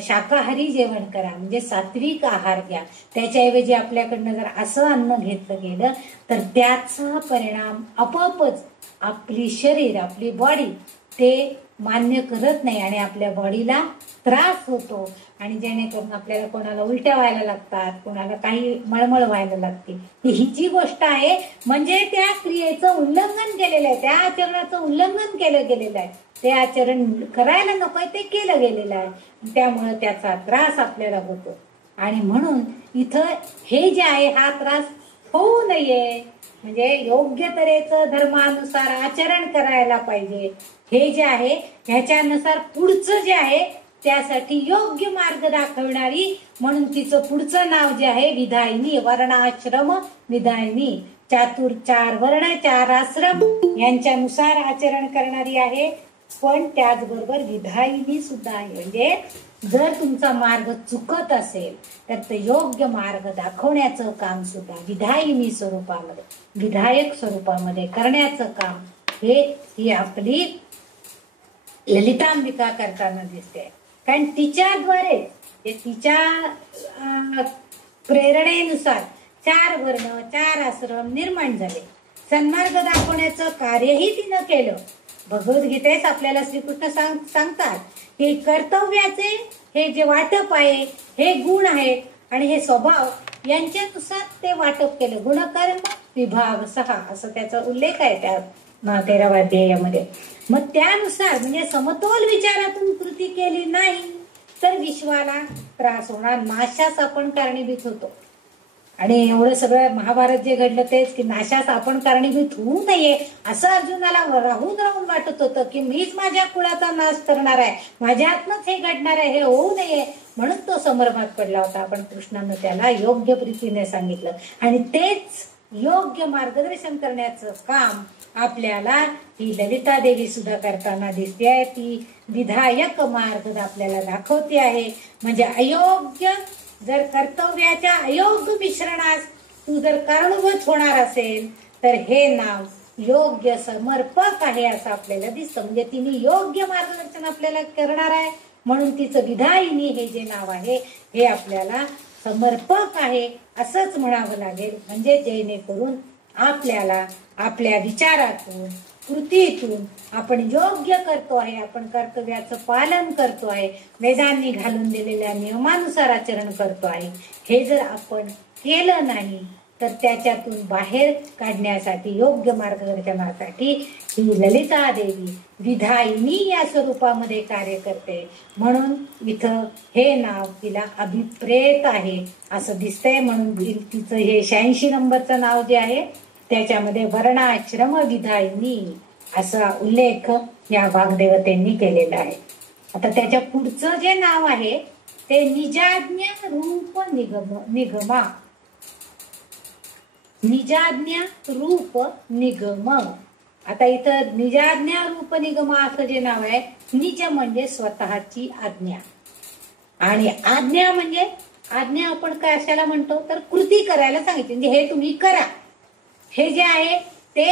शाकाहारी जेवण करा म्हणजे सात्विक आहार घ्या, त्याच्याऐवजी आपल्याकडनं जर असं अन्न घेतलं गेलं तर त्याचा परिणाम आपोआपच आपली शरीर आपली बॉडी ते मान्य करत नाही आणि आपल्या बॉडीला त्रास होतो आणि जेणेकरून आपल्याला कोणाला उलट्या व्हायला लागतात, कोणाला काही मळमळ व्हायला लागते. ही जी गोष्ट आहे म्हणजे त्या क्रियेचं उल्लंघन केलेलं आहे, त्या आचरणाचं उल्लंघन केलं गेलेलं आहे. ते आचरण करायला नकोय ते केलं गेलेलं आहे, त्यामुळे त्याचा त्रास आपल्याला होतो. आणि म्हणून इथं हे जे आहे हा त्रास होऊ नये म्हणजे योग्य तऱ्हेचं धर्मानुसार आचरण करायला पाहिजे. हे जे आहे ह्याच्यानुसार पुढचं जे आहे त्यासाठी योग्य मार्ग दाखवणारी म्हणून तिचं पुढचं नाव जे आहे विधायिनी, वर्णाश्रम विधायिनी. 4 वर्ण 4 आश्रम यांच्यानुसार आचरण करणारी आहे पण त्याचबरोबर विधायिनी सुद्धा आहे. म्हणजे जर तुमचा मार्ग चुकत असेल तर ते योग्य मार्ग दाखवण्याचं काम सुद्धा विधायिनी स्वरूपामध्ये विधायक स्वरूपामध्ये करण्याचं काम ही आपली ललितांबिका करताना दिसते. कारण तिच्याद्वारे तिच्या प्रेरणेनुसार 4 वर्ण 4 आश्रम निर्माण झाले. सन्मार्ग दाखवण्याचं कार्यही तिनं केलं. भगवद्गीतेत आपल्याला श्रीकृष्ण सांगतात की कर्तव्याचे हे जे वाटप आहे हे गुण आहेत आणि हे स्वभाव यांच्यानुसार ते वाटप केलं. गुणकर्म विभाग 6 असं त्याचा उल्लेख आहे त्या 13व्या अध्यायामध्ये. मग त्यानुसार म्हणजे समतोल विचारातून कृती केली नाही तर विश्वाला त्रास होणार, नाशास आपण कारणीभूत होतो. आणि एवढं सगळं महाभारत जे घडलं तेच की नाशास आपण कारणीभूत होऊ नये असं अर्जुनाला राहून राहून वाटत होतं की मीच माझ्या कुळाचा नाश करणार आहे, माझ्या हातनंच हे घडणार आहे, हे होऊ नये म्हणून तो संभ्रमात पडला होता. पण कृष्णानं त्याला योग्य प्रीतीने सांगितलं आणि तेच योग्य मार्गदर्शन करण्याचं काम आपल्याला ही ललिता देवी सुद्धा करताना दिसते आहे. ती विधायक मार्ग आपल्याला दाखवते आहे. म्हणजे अयोग्य जर कर्तव्याच्या अयोग्य मिश्रणास तू जर कारणीभूत होणार असेल तर हे नाव योग्य समर्पक आहे असं आपल्याला दिसतं. म्हणजे तिने योग्य मार्गदर्शन आपल्याला करणार आहे म्हणून तिचं विधायिनी हे जे नाव आहे हे आपल्याला समर्पक आहे असंच म्हणावं लागेल. म्हणजे जेणेकरून आपल्याला आपल्या विचारातून कृतीतून आपण योग्य करतो आहे, आपण कर्तव्याचं पालन करतो आहे, वेदांनी घालून दिलेल्या नियमानुसार आचरण करतो आहे, हे जर आपण केलं नाही तर त्याच्यातून बाहेर काढण्यासाठी योग्य मार्गदर्शनासाठी ही ललिता देवी विधायिनी या स्वरूपामध्ये कार्य करते. म्हणून इथं हे नाव तिला अभिप्रेत आहे असं दिसतंय. म्हणून तिचं हे 86 नंबरचं नाव जे आहे त्याच्यामध्ये वर्णाश्रम विधायिनी असा उल्लेख या वाग्देवतेंनी केलेला आहे. आता त्याच्या पुढचं जे नाव आहे ते निजाज्ञा रूप निगमा. निजाज्ञा रूप निगम. आता इथं निजाज्ञा रूप निगम असं जे नाव आहे, निज म्हणजे स्वतःची आज्ञा आणि आज्ञा म्हणजे आज्ञा आपण कशाला म्हणतो तर कृती करायला सांगितली. म्हणजे हे तुम्ही करा, हे जे आहे ते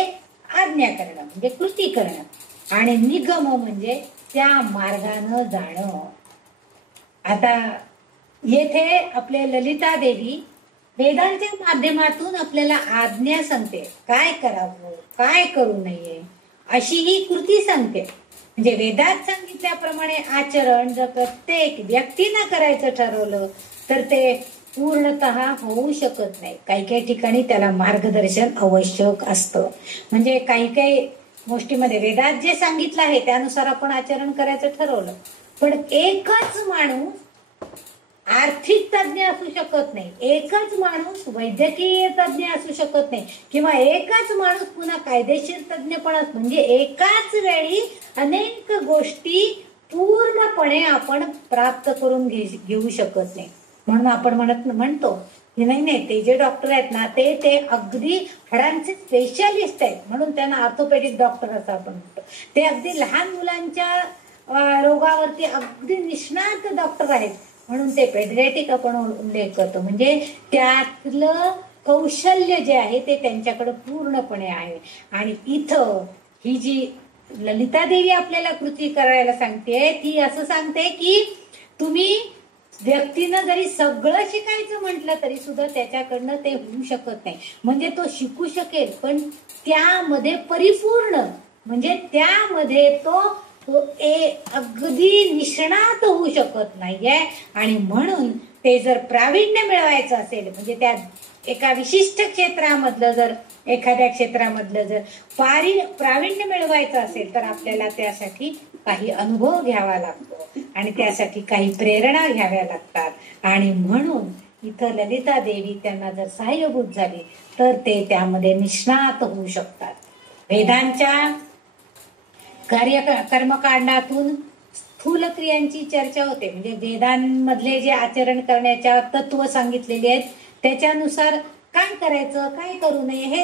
आज्ञा करणं म्हणजे कृती करणं. आणि निगम म्हणजे त्या मार्गानं जाणं. आता येथे आपले ललिता देवी वेदांच्या माध्यमातून आपल्याला आज्ञा सांगते, काय करावं काय करू नये अशी ही कृती सांगते. म्हणजे वेदात सांगितल्याप्रमाणे आचरण जर प्रत्येक व्यक्तीनं करायचं ठरवलं तर ते पूर्णतः होऊ शकत नाही. काही काही ठिकाणी त्याला मार्गदर्शन आवश्यक असतं. म्हणजे काही काही गोष्टीमध्ये वेदात जे सांगितलं आहे त्यानुसार आपण आचरण करायचं ठरवलं, पण एकच माणूस आर्थिक तज्ञ असू शकत नाही, एकच माणूस वैद्यकीय तज्ञ असू शकत नाही, किंवा एकच माणूस पुन्हा कायदेशीर तज्ञ पण असतो. म्हणजे एकाच वेळी अनेक गोष्टी पूर्णपणे आपण प्राप्त करून घेऊ शकत नाही. म्हणून आपण म्हणतो की नाही ते जे डॉक्टर आहेत ना ते अगदी हाडांचे स्पेशालिस्ट आहेत म्हणून त्यांना ऑर्थोपेडिक डॉक्टर असं आपण म्हणतो. ते अगदी लहान मुलांच्या रोगावरती अगदी निष्णात डॉक्टर आहेत म्हणून ते पेडियाट्रिक आपण उल्लेख करतो. म्हणजे त्यातलं कौशल्य जे आहे ते त्यांच्याकडे पूर्णपणे आहे. आणि इथं ही जी ललिता देवी आपल्याला कृती करायला सांगते ती असं सांगते की तुम्ही व्यक्तीनं जरी सगळं शिकायचं म्हटलं तरी सुद्धा त्याच्याकडनं ते होऊ शकत नाही. म्हणजे तो शिकू शकेल पण त्यामध्ये परिपूर्ण म्हणजे त्यामध्ये तो अगदी निष्णात होऊ शकत नाहीये. आणि म्हणून ते जर प्रावीण्य मिळवायचं असेल म्हणजे त्या एका विशिष्ट क्षेत्रामधलं जर एखाद्या क्षेत्रामधलं जर प्रावीण्य मिळवायचं असेल तर आपल्याला त्यासाठी काही अनुभव घ्यावा लागतो आणि त्यासाठी काही प्रेरणा घ्याव्या लागतात. आणि म्हणून इथं ललिता देवी त्यांना जर सहाय्यभूत झाली तर ते त्यामध्ये निष्णात होऊ शकतात. वेदांच्या कर्मकांडातून स्थूल क्रियांची चर्चा होते. म्हणजे वेदांमधले जे आचरण करण्याच्या तत्व सांगितलेले आहेत त्याच्यानुसार काय करायचं काय करू नये हे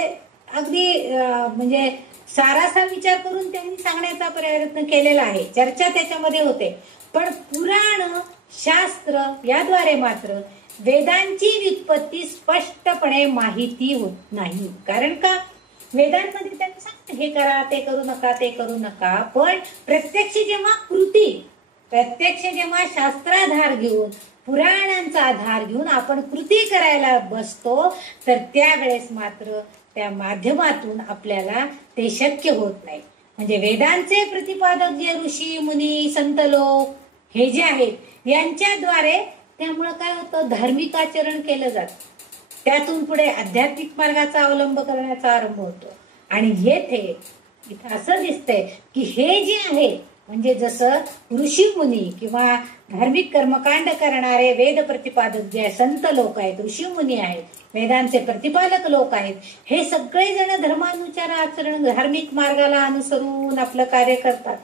अगदी म्हणजे सारासा विचार करून त्यांनी सांगण्याचा प्रयत्न केलेला आहे. चर्चा त्याच्यामध्ये होते. पण पुराण शास्त्र याद्वारे मात्र वेदांची व्युत्पत्ती स्पष्टपणे माहिती होत नाही. कारण का वेदांमध्ये त्यांनी सांगते हे करा ते करू नका ते करू नका. पण प्रत्यक्ष जेव्हा शास्त्राधार घेऊन पुराणांचा आधार घेऊन आपण कृती करायला बसतो तर त्यावेळेस मात्र त्या माध्यमातून आपल्याला ते शक्य होत नाही. म्हणजे वेदांचे प्रतिपादक जे ऋषी मुनी संत लोक हे जे आहेत यांच्याद्वारे त्यामुळे काय होतं धार्मिक आचरण केलं जातं. त्यातून पुढे आध्यात्मिक मार्गाचा अवलंब करण्याचा आरंभ होतो. आणि इथं असं दिसतंय की हे जे आहे म्हणजे जसं ऋषी मुनी किंवा धार्मिक कर्मकांड करणारे वेद प्रतिपादक जे संत लोक आहेत ऋषी मुनी आहेत वेदांचे प्रतिपादक लोक आहेत हे सगळेजण धर्मानुसार आचरण धार्मिक मार्गाला अनुसरून आपलं कार्य करतात.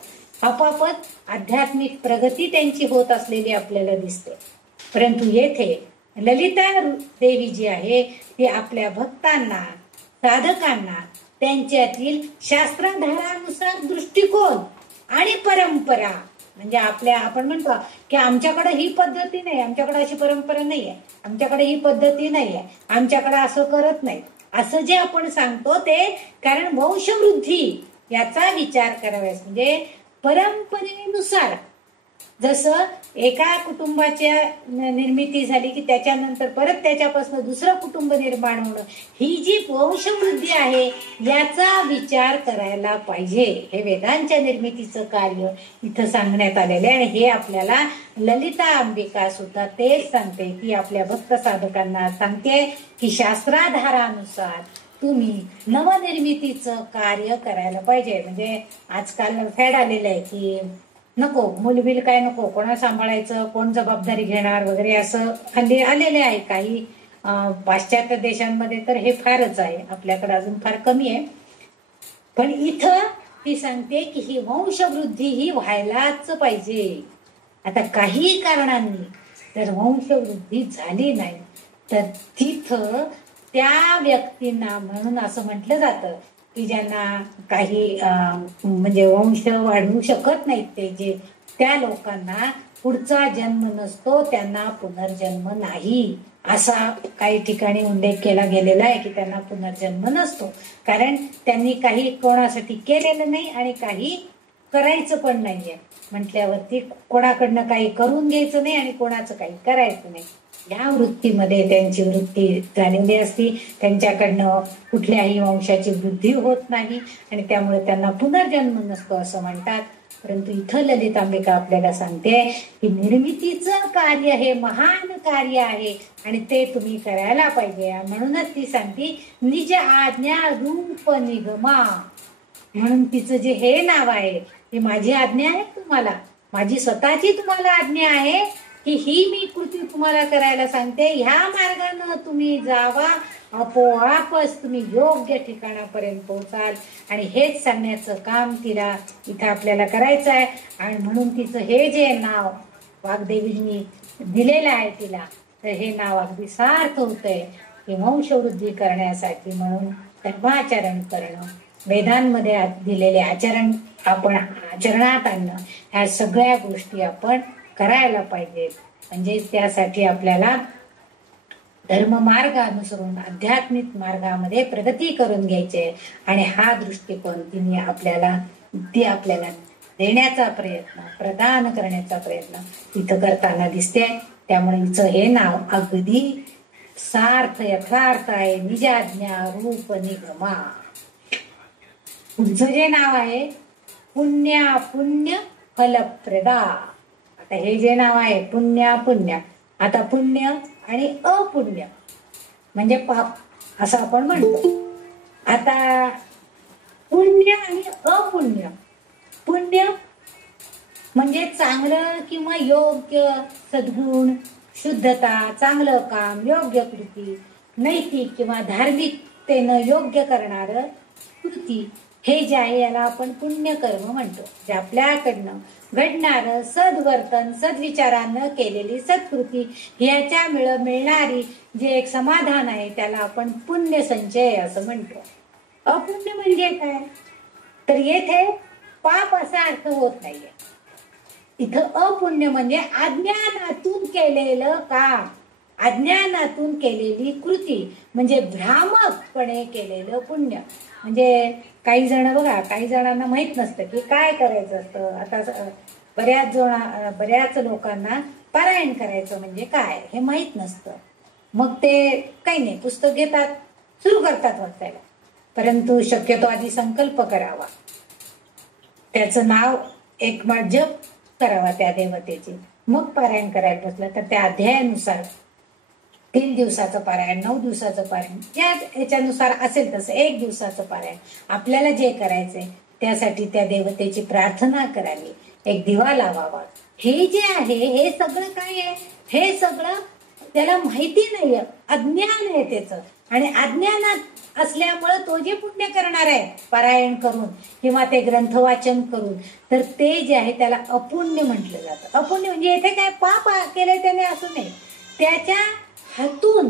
आपापत आध्यात्मिक प्रगती त्यांची होत असलेली आपल्याला दिसते. परंतु येथे ललिता देवी जी आहे ती आपल्या भक्तांना साधकांना त्यांच्यातील शास्त्राधारानुसार दृष्टिकोन आणि परंपरा, म्हणजे आपण म्हणतो की आमच्याकडे ही पद्धती नाही, आमच्याकडे अशी परंपरा नाहीये, आमच्याकडे ही पद्धती नाहीये, आमच्याकडे असं करत नाही, असं जे आपण सांगतो ते कारण वंशवृद्धी याचा विचार कराव्यास, म्हणजे परंपरेनुसार जसं एका कुटुंबाच्या निर्मिती झाली की त्याच्यानंतर परत त्याच्यापासून दुसरं कुटुंब निर्माण होणं, ही जी वंशवृद्धी आहे याचा विचार करायला पाहिजे. हे वेदांच्या निर्मितीचं कार्य इथं सांगण्यात आलेले आणि हे आपल्याला ललिता अंबिका सुद्धा तेच सांगते की आपल्या भक्त साधकांना सांगते की शास्त्राधारानुसार तुम्ही नवनिर्मितीचं कार्य करायला पाहिजे. म्हणजे आजकाल फॅड आलेलं आहे की नको मुलबिल काय नको, कोणा सांभाळायचं, कोण जबाबदारी घेणार वगैरे असं हल्ली आलेले आहे. काही पाश्चात्य देशांमध्ये तर हे फारच आहे, आपल्याकडे अजून फार कमी आहे. पण इथं ती सांगते की ही वंशवृद्धी ही व्हायलाच पाहिजे. आता काही कारणांनी जर वंशवृद्धी झाली नाही तर तिथं त्या व्यक्तींना, म्हणून असं म्हटलं जातं की ज्यांना काही म्हणजे वंश वाढवू शकत नाहीत ते जे, त्या लोकांना पुढचा जन्म नसतो, त्यांना पुनर्जन्म नाही, असा काही ठिकाणी उल्लेख केला गेलेला आहे की त्यांना पुनर्जन्म नसतो, कारण त्यांनी काही कोणासाठी केलेलं नाही आणि काही करायचं पण नाहीये. म्हटल्यावरती कोणाकडनं काही करून घ्यायचं नाही आणि कोणाचं काही करायचं नाही, या वृत्तीमध्ये त्यांची वृत्ती झालेली असती. त्यांच्याकडनं कुठल्याही वंशाची वृद्धी होत नाही आणि त्यामुळे त्यांना पुनर्जन्म नसतो असं म्हणतात. परंतु इथं ललितांबिका आपल्याला सांगते की निर्मितीचं कार्य हे महान कार्य आहे आणि ते तुम्ही करायला पाहिजे. म्हणूनच ती सांगते निज आज्ञा रूप निगमा, म्हणून तिचं जे हे नाव आहे ही माझी आज्ञा आहे तुम्हाला, माझी स्वतःची तुम्हाला आज्ञा आहे की ही मी कृती तुम्हाला करायला सांगते, ह्या मार्गाने तुम्ही जावा, आपोआपच तुम्ही योग्य ठिकाणापर्यंत पोहोचाल. आणि हेच सांगण्याचं काम तिला इथं आपल्याला करायचं आहे. आणि म्हणून तिचं हे जे नाव वाग्देवींनी दिलेलं आहे तिला, तर हे नाव अगदी सार्थ होतंय की वंशवृद्धी करण्यासाठी म्हणून धर्माचरण करणं, वेदांमध्ये दिलेले आचरण आपण आचरणात आणणं, ह्या सगळ्या गोष्टी आपण करायला पाहिजे. म्हणजे त्यासाठी आपल्याला धर्ममार्ग अनुसरून आध्यात्मिक मार्गामध्ये प्रगती करून घ्यायचे आणि हा दृष्टिकोन ती आपल्याला देण्याचा प्रयत्न, प्रदान करण्याचा प्रयत्न इथं करताना दिसते. त्यामुळे हिचं हे नाव अगदी सार्थ यथार्थ आहे, निजाज्ञा रूप निगमा. पुढचं जे नाव आहे पुण्या पुण्य फलप्रदा. आता हे जे नाव आहे पुण्या पुण्य, आता पुण्य आणि अपुण्य म्हणजे पाप असं आपण म्हणतो. आता पुण्य आणि अपुण्य, पुण्य म्हणजे चांगलं किंवा योग्य, सद्गुण, शुद्धता, चांगलं काम, योग्य कृती, नैतिक किंवा धार्मिकतेनं योग्य करणार कृती, हे जे आहे याला आपण पुण्यकर्म म्हणतो. जे आपल्याकडनं घडणारं सद्वर्तन, सद्विचारानं केलेली सत्कृती, ह्याच्या मिळणारी जे एक समाधान आहे त्याला आपण पुण्य संचय असं म्हणतो. अपुण्य म्हणजे काय, तर येथे पाप असा अर्थ होत नाहीये. इथं अपुण्य म्हणजे अज्ञानातून केलेलं काम, अज्ञानातून केलेली कृती, म्हणजे भ्रामकपणे केलेलं पुण्य. म्हणजे काही जण बघा, काही जणांना माहित नसतं की काय करायचं असतं. आता बऱ्याच लोकांना पारायण करायचं म्हणजे काय हे माहित नसतं. मग ते काही नाही, पुस्तक घेतात, सुरू करतात वाचायला. परंतु शक्यतो आधी संकल्प करावा, त्याचं नाव एक जप करावा त्या देवतेचे, मग पारायण करायला बसलं तर त्या अध्यायानुसार 3 दिवसाचं पारायण, 9 दिवसाचं पारायण, याच्यानुसार असेल तसं 1 दिवसाचं पारायण आपल्याला जे करायचंय त्यासाठी त्या देवतेची प्रार्थना करावी, एक दिवा लावावा. हे जे आहे हे सगळं काय आहे, हे सगळं त्याला माहिती नाहीये, अज्ञान आहे त्याचं. आणि अज्ञानात असल्यामुळे तो जे पुण्य करणार आहे पारायण करून किंवा ते ग्रंथ वाचन करून, तर ते जे आहे त्याला अपुण्य म्हटलं जातं. अपुण्य म्हणजे इथे काय पाप केलंय त्याने असं नाही, त्याच्या हातून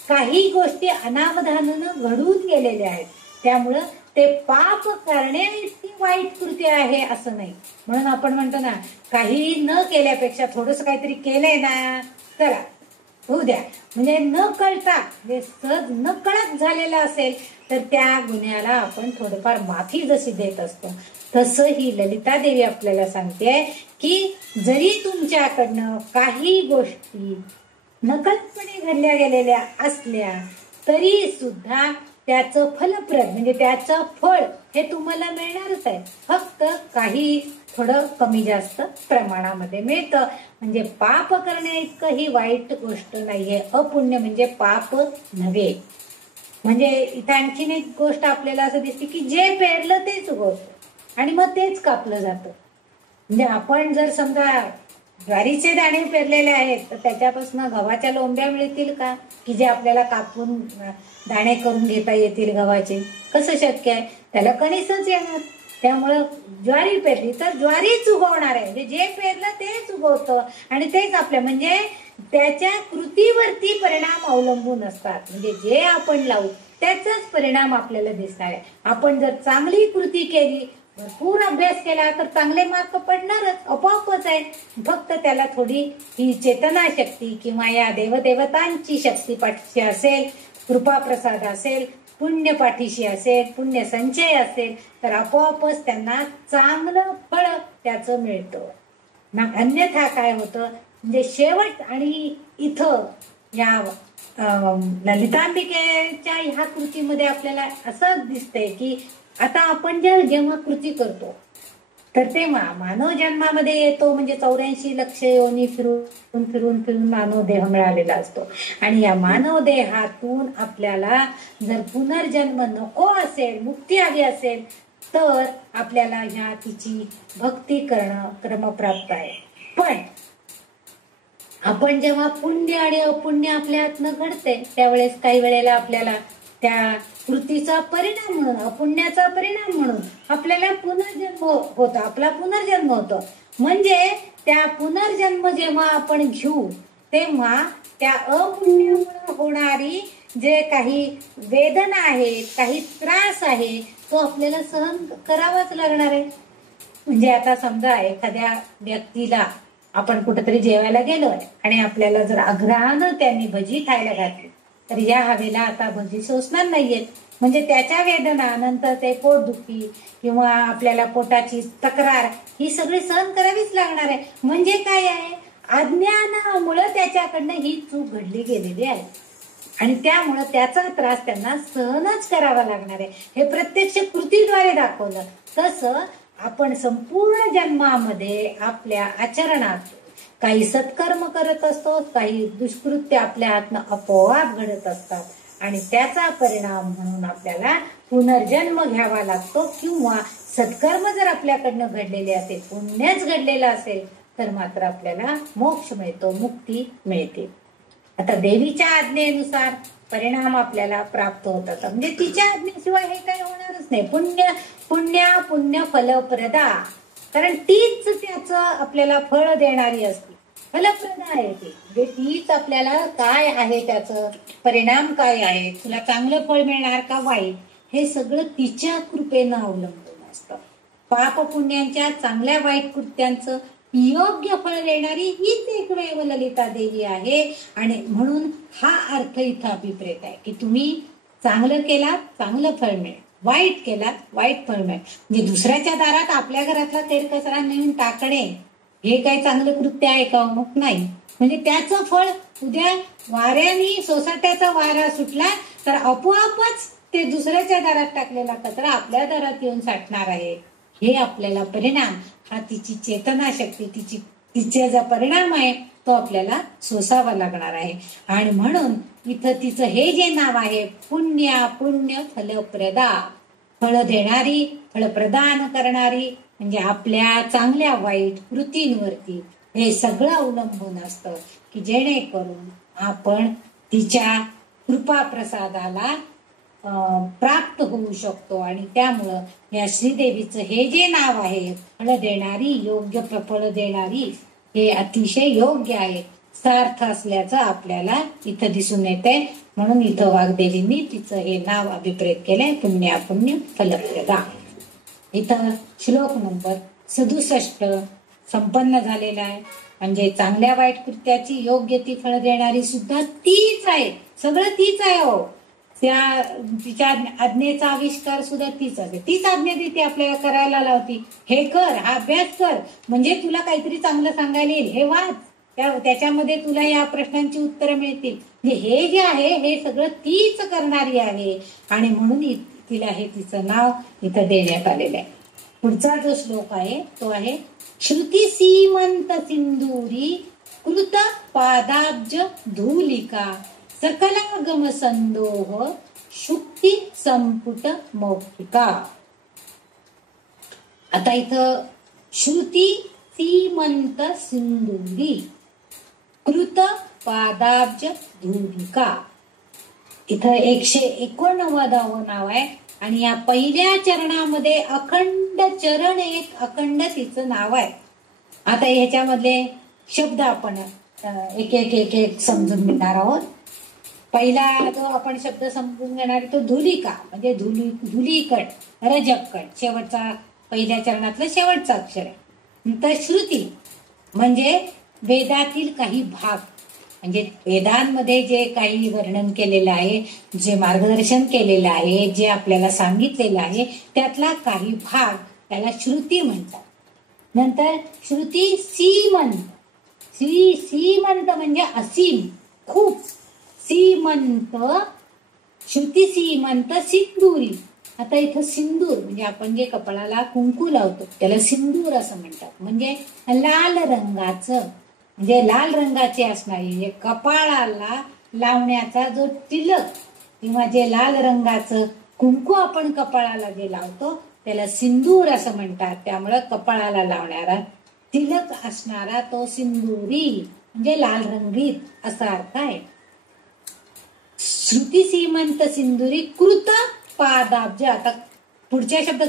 काही गोष्टी अनावधानानं घडून गेलेल्या आहेत, त्यामुळं ते पाप करणे इतकी वाईट कृती आहे असं नाही. म्हणून आपण म्हणतो ना, काही न केल्यापेक्षा थोडस काहीतरी केलंय ना, चला होऊ द्या, म्हणजे न कळता, म्हणजे सहज न कळत झालेलं असेल तर त्या गुन्ह्याला आपण थोडंफार माफी जशी देत असतो, तसं ही ललिता देवी आपल्याला सांगते की जरी तुमच्याकडनं काही गोष्टी नकळतपणे घडल्या गेलेल्या असल्या तरी सुद्धा त्याचं फलप्रद, म्हणजे त्याचं फळ हे तुम्हाला मिळणारच आहे. फक्त काही थोडं कमी जास्त प्रमाणामध्ये मिळतं. म्हणजे पाप करण्या इतकं ही वाईट गोष्ट नाहीये. अपुण्य म्हणजे पाप नव्हे. म्हणजे इथं आणखीन एक गोष्ट आपल्याला असं दिसते की जे पेरलं तेच उगवतं आणि मग तेच कापलं जातं. म्हणजे आपण जर समजा ज्वारीचे दाणे पेरलेले आहेत तर त्याच्यापासून गव्हाच्या लोंब्या मिळतील का, की जे आपल्याला कापून दाणे करून घेता येतील गव्हाचे? कसं शक्य आहे? त्याला कणीसच येणार. त्यामुळं ज्वारी पेरली तर ज्वारीच उगवणार आहे. जे पेरलं तेच उगवतं आणि तेच आपल्या, म्हणजे त्याच्या कृतीवरती परिणाम अवलंबून असतात. म्हणजे जे आपण लावू त्याचाच परिणाम आपल्याला दिसणार आहे. आपण जर चांगली कृती केली, भरपूर अभ्यास केला तर चांगले मार्क पडणारच, आपोआपच आहे. फक्त त्याला थोडी ही चेतना शक्ती किंवा या देवदेवतांची शक्ती पाठीशी असेल, कृपा प्रसाद असेल, पुण्य पाठीशी असेल, पुण्य संचय असेल तर आपोआपच त्यांना चांगलं फळ त्याचं मिळतं ना. अन्यथा काय होतं, म्हणजे शेवट, आणि इथं या ललितांबिकेच्या ह्या कृतीमध्ये आपल्याला असं दिसतंय की आता आपण जेव्हा कृती करतो तर तेव्हा मानव जन्मामध्ये येतो, म्हणजे 84 लक्ष योनी फिरून फिरून फिरून मानव देह मिळालेला असतो. आणि या मानव देहातून आपल्याला जर पुनर्जन्म नको असेल, मुक्ती हवी असेल तर आपल्याला ह्या तिची भक्ती करणं क्रमप्राप्त आहे. पण आपण जेव्हा पुण्य आणि अपुण्य आपल्या हातनं घडते त्यावेळेस काही वेळेला आपल्याला त्या कृतीचा परिणाम म्हणून, अपुण्याचा परिणाम म्हणून आपल्याला पुनर्जन्म होतो, आपला पुनर्जन्म होतो. म्हणजे त्या पुनर्जन्म जेव्हा आपण घेऊ तेव्हा त्या अपुण्यामुळे होणारी जे काही वेदना आहे, काही त्रास आहे, तो आपल्याला सहन करावाच लागणार आहे. म्हणजे आता समजा एखाद्या व्यक्तीला आपण कुठेतरी जेवायला गेलोय आणि आपल्याला जर आग्रहानं त्यांनी भजी खायला घातली तर या हवेला आता भजी सोसणार नाहीयेत. म्हणजे त्याच्या वेदना, नंतर ते पोटदुखी किंवा आपल्याला पोटाची तक्रार ही सगळी सहन करावीच लागणार आहे. म्हणजे काय आहे, अज्ञानामुळे त्याच्याकडनं ही चूक घडली गेलेली आहे आणि त्यामुळं त्याचा त्रास त्यांना सहनच करावा लागणार आहे. हे प्रत्यक्ष कृतीद्वारे दाखवलं. तसं आपण संपूर्ण जन्मामध्ये आपल्या आचरणात काही सत्कर्म करत असतो, काही दुष्कृत्य आपल्या हातनं आपोआप घडत असतात आणि त्याचा परिणाम म्हणून आपल्याला पुनर्जन्म घ्यावा लागतो. किंवा सत्कर्म जर आपल्याकडनं घडलेले असेल, पुण्यच घडलेलं असेल तर मात्र आपल्याला मोक्ष मिळतो, मुक्ती मिळते. आता देवीच्या आज्ञेनुसार परिणाम आपल्याला प्राप्त होतात. म्हणजे तिच्या आज्ञेशिवाय हे काही होणारच नाही. पुण्य फलप्रदा, कारण तीच त्याचं आपल्याला फळ देणारी असते, फलप्रदा आहे ती. म्हणजे तीच आपल्याला काय आहे त्याचं परिणाम काय आहे, तुला चांगलं फळ मिळणार का वाईट, हे सगळं तिच्या कृपेनं अवलंबून असतं. पाप पुण्यांच्या, चांगल्या वाईट कृत्यांचं योग्य फळ देणारी हीच एकमेव ललिता देवी आहे. आणि म्हणून हा अर्थ इथं अभिप्रेत आहे की तुम्ही चांगलं केलात, चांगलं फळ मिळेल, वाईट केलात, वाईट फळ मिळेल. म्हणजे दुसऱ्याच्या दारात आपल्या घरातला तेल कचरा नेऊन टाकणे हे काही चांगलं कृत्य आहे का? नाही. म्हणजे त्याचं फळ उद्या वाऱ्याने, सोसाट्याचा वारा सुटला तर आपोआपच ते दुसऱ्याच्या दारात टाकलेला कचरा आपल्या दारात येऊन साठणार आहे. हे आपल्याला परिणाम, हा तिची चेतना शक्ती, तिचा जो परिणाम आहे तो आपल्याला सोसावा लागणार आहे. आणि म्हणून इथं तिचं हे जे नाव आहे, पुण्य फलप्रदा, फळ देणारी, फळ प्रदान करणारी, म्हणजे आपल्या चांगल्या वाईट कृतींवरती हे सगळं अवलंबून असतं की जेणेकरून आपण तिच्या कृपा प्रसादाला प्राप्त होऊ शकतो. आणि त्यामुळं या श्रीदेवीचं हे जे नाव आहे, फळ देणारी, योग्य फळ देणारी, हे अतिशय योग्य आहे. सार्थ असल्याचं आपल्याला इथं दिसून येते. म्हणून इथं वाग्देवींनी तिचं हे नाव अभिप्रेत केलंय, पुण्यापुण्य फलप्रदा. इथं श्लोक नंबर 67 संपन्न झालेला आहे. म्हणजे चांगल्या वाईट कृत्याची योग्य ती फळ देणारी सुद्धा तीच आहे, सगळं तीच आहे. हो, त्या तिच्या आज्ञेचा आविष्कार सुद्धा तीच आहे. तीच आज्ञा देते, आपल्याला करायला लावती. हे कर, हा अभ्यास कर, म्हणजे तुला काहीतरी चांगलं सांगायला येईल, हे वाच, त्याच्यामध्ये तुला या प्रश्नांची उत्तरं मिळतील. म्हणजे हे जे आहे हे सगळं तीच करणारी आहे. आणि म्हणून तिला हे तिचं नाव इथं देण्यात आलेलं आहे. पुढचा जो श्लोक आहे तो आहे श्रुती सीमंत सिंदूरी कृत पादाब्ज धूलिका सकलागम संदोह शुक्ती संपुट मौखिका. आता इथं श्रुती सीमंत सिंदूरी कृत पादाब्ज धूलिका, इथं 189 नाव आहे. आणि या पहिल्या चरणामध्ये अखंड चरण एक अखंड तिचं नाव आहे. आता ह्याच्यामधले शब्द आपण एक एक एक एक समजून घेणार आहोत. पहिला जो आपण शब्द समजून घेणार तो धुलिका, म्हणजे धुलीकण, रजकण, शेवटचा पहिल्या चरणातलं शेवटचं अक्षर आहे. नंतर श्रुती म्हणजे वेदातील काही भाग, म्हणजे वेदांमध्ये जे काही वर्णन केलेलं आहे, जे मार्गदर्शन केलेलं आहे, जे आपल्याला सांगितलेलं आहे, त्यातला काही भाग त्याला श्रुती म्हणतात. नंतर श्रुती सीमंत, सीमंत म्हणजे असीम, खूप. सीमंत, श्रुती सीमंत सिंदुरी. आता इथं सिंदूर म्हणजे आपण जे कपाळाला कुंकू लावतो त्याला सिंदूर असं म्हणतात. म्हणजे लाल रंगाचं, म्हणजे लाल रंगाचे असणारी कपाळाला लावण्याचा जो तिलक किंवा जे लाल रंगाचं कुंकू आपण कपाळाला जे लावतो त्याला सिंदूर असं म्हणतात. त्यामुळं कपाळाला लावणारा तिलक असणारा तो सिंदुरी म्हणजे लाल रंगीत असा अर्थ आहे. श्रुती सीमंत सिंदुरी कृत पादाब्ज. आता पुढच्या शब्द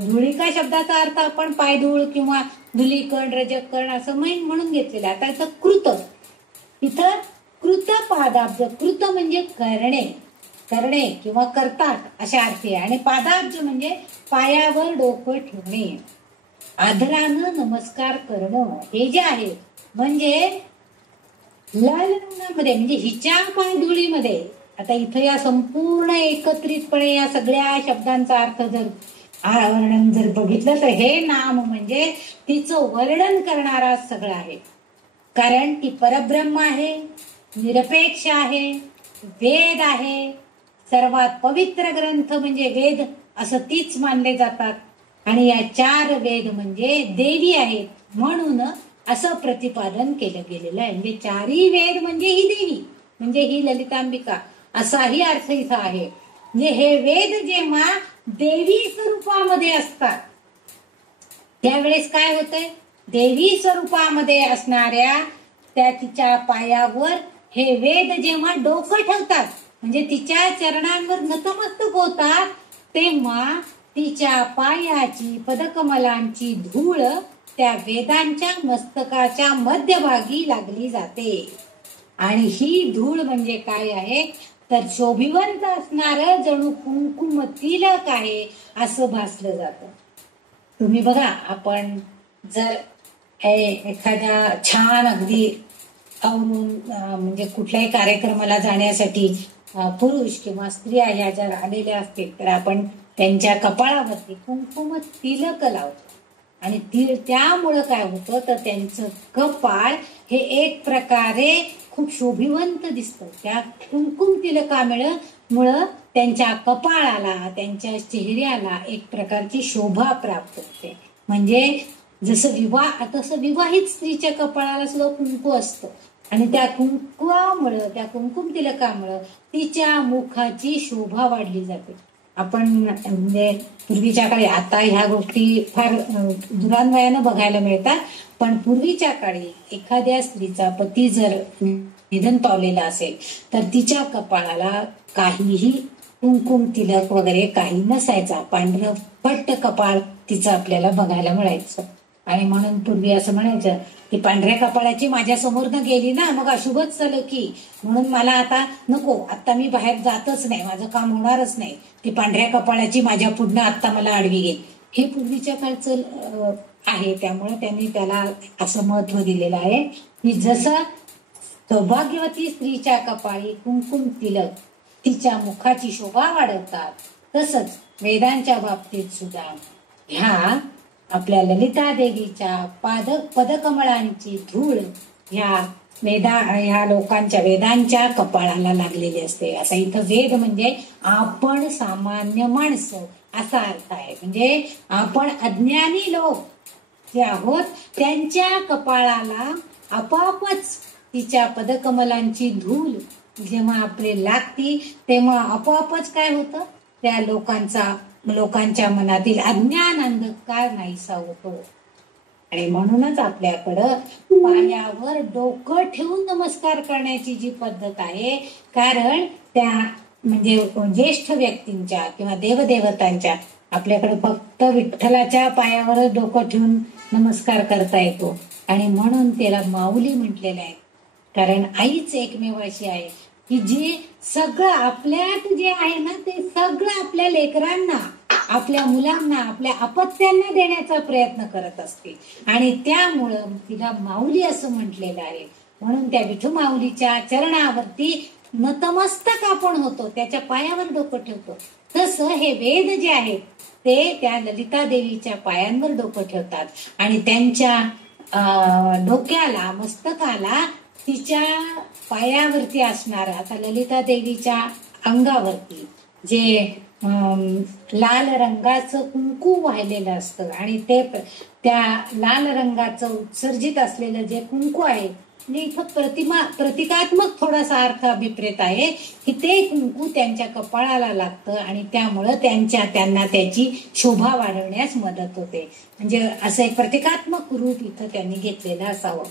धुळिका शब्दाचा अर्थ आपण पायधूळ किंवा धुलीकण, रजकण असं म्हणून घेतलेलं. आता इथं कृत, इथं कृत पादाब्ज, कृत म्हणजे करणे, करणे किंवा करतात अशा अर्थी आहे. आणि पादाब्ज म्हणजे पायावर डोकं ठेवणे, आदरानं नमस्कार करणं, हे जे आहे. म्हणजे लाल रंगामध्ये म्हणजे हिच्या पायधुळीमध्ये. आता इथं या संपूर्ण एकत्रितपणे या सगळ्या शब्दांचा अर्थ जर वर्णन जर बघितलं तर हे नाम म्हणजे तिचं वर्णन करणारा सगळं आहे. कारण ती परब्रह्म आहे, निरपेक्ष आहे, वेद आहे, सर्वात पवित्र ग्रंथ म्हणजे वेद असं तीच मानले जातात. आणि या 4 वेद म्हणजे देवी आहेत म्हणून असं प्रतिपादन केलं गेलेलं आहे. म्हणजे 4ही वेद म्हणजे ही देवी, म्हणजे ही ललितांबिका असाही अर्थ इथं आहे. म्हणजे हे वेद जेव्हा देवी स्वरूपामध्ये असतात त्यावेळेस काय होतंय, देवी स्वरूपामध्ये असणाऱ्या त्या तिच्या पायावर हे वेद जेव्हा डोकं ठेवतात म्हणजे तिच्या चरणांवर नतमस्तक होतात, तेव्हा तिच्या पायाची पदकमलांची धूळ त्या वेदांच्या मस्तकाच्या मध्यभागी लागली जाते. आणि ही धूळ म्हणजे काय आहे तर शोभिवंत असणारं जणू कुंकुम तिलक आहे असं भासलं जातं. तुम्ही बघा, आपण जर एखाद्या छान अगदी आवरून म्हणजे कुठल्याही कार्यक्रमाला जाण्यासाठी पुरुष किंवा स्त्रिया ह्या जर आलेल्या असतील तर आपण त्यांच्या कपाळावरती कुंकुम तिलक लावतो. आणि त्यामुळं काय होतं तर त्यांचं कपाळ हे एक प्रकारे खूप शोभिवंत दिसतं. त्या कुंकुम तिलकामुळं त्यांच्या कपाळाला, त्यांच्या चेहऱ्याला एक प्रकारची शोभा प्राप्त होते. म्हणजे जसं तसं विवाहित स्त्रीच्या कपाळाला सुद्धा कुंकू असतं. आणि त्या कुंकुमामुळं, त्या कुंकुम तिलकामुळं तिच्या मुखाची शोभा वाढली जाते. आपण म्हणजे पूर्वीच्या काळी, आता ह्या गोष्टी फार दुरान्वयानं बघायला मिळतात, पण पूर्वीच्या काळी एखाद्या स्त्रीचा पती जर निधन पावलेला असेल तर तिच्या कपाळाला काहीही कुंकुम तिलक वगैरे काही नसायचा. पांढरं पट्ट कपाळ तिचं आपल्याला बघायला मिळायचं. आणि म्हणून पूर्वी असं म्हणायचं ती पांढऱ्या कपाळाची माझ्या समोरनं गेली ना मग अशुभच झालं की, म्हणून मला आता नको, आता मी बाहेर जातच नाही, माझं काम होणारच नाही, ती पांढऱ्या कपाळाची माझ्या पुढनं आता मला आडवी गेली. हे पूर्वीच्या काळचं आहे. त्यामुळे त्यांनी त्याला असं महत्व दिलेलं आहे की जसं सौभाग्यवती स्त्रीच्या कपाळी कुंकुम तिलक तिच्या मुखाची शोभा वाढवतात, तसंच वेदांच्या बाबतीत सुद्धा ह्या आपल्या ललिता देवीच्या पदकमळांची धूळ ह्या लोकांच्या वेदांच्या कपाळाला लागलेली असते. असा इथं वेद म्हणजे आपण सामान्य माणसं असा अर्थ आहे. म्हणजे आपण अज्ञानी लोक जे आहोत त्यांच्या कपाळाला आपोआपच तिच्या पदकमलांची धूल जेव्हा आपले लागती तेव्हा आपोआपच काय होतं, त्या लोकांच्या मनातील अज्ञान अंधकार नाहीसा होतो. आणि म्हणूनच आपल्याकडं पायावर डोकं ठेवून नमस्कार करण्याची जी पद्धत आहे, कारण त्या म्हणजे ज्येष्ठ व्यक्तींच्या किंवा देवदेवतांच्या आपल्याकडे फक्त विठ्ठलाच्या पायावर डोकं ठेवून नमस्कार करता येतो. आणि म्हणून त्याला माऊली म्हटलेलं आहे. कारण आईच एकमेव अशी आहे की जी सगळं आपल्यात जे आहे ना ते सगळं आपल्या लेकरांना, आपल्या मुलांना, आपल्या अपत्यांना देण्याचा प्रयत्न करत असते. आणि त्यामुळं तिला माऊली असं म्हटलेलं आहे. म्हणून त्या विठू माऊलीच्या चरणावरती नतमस्तक आपण होतो, त्याच्या पायावर डोकं ठेवतो. तसं हे वेद जे आहेत ते त्या ललिता देवीच्या पायांवर डोकं ठेवतात आणि त्यांच्या डोक्याला, मस्तकाला तिच्या पायावरती असणार, आता ललिता देवीच्या अंगावरती जे लाल रंगाचं कुंकू वाहिलेलं असतं आणि ते त्या लाल रंगाचं उत्सर्जित असलेलं जे कुंकू आहे, म्हणजे इथं प्रतिकात्मक थोडासा अर्थ अभिप्रेत आहे की ते कुंकू त्यांच्या कपाळाला लागतं आणि त्यामुळं त्यांना त्याची शोभा वाढवण्यास मदत होते. म्हणजे असं एक प्रतिकात्मक रूप इथं त्यांनी घेतलेलं असावं.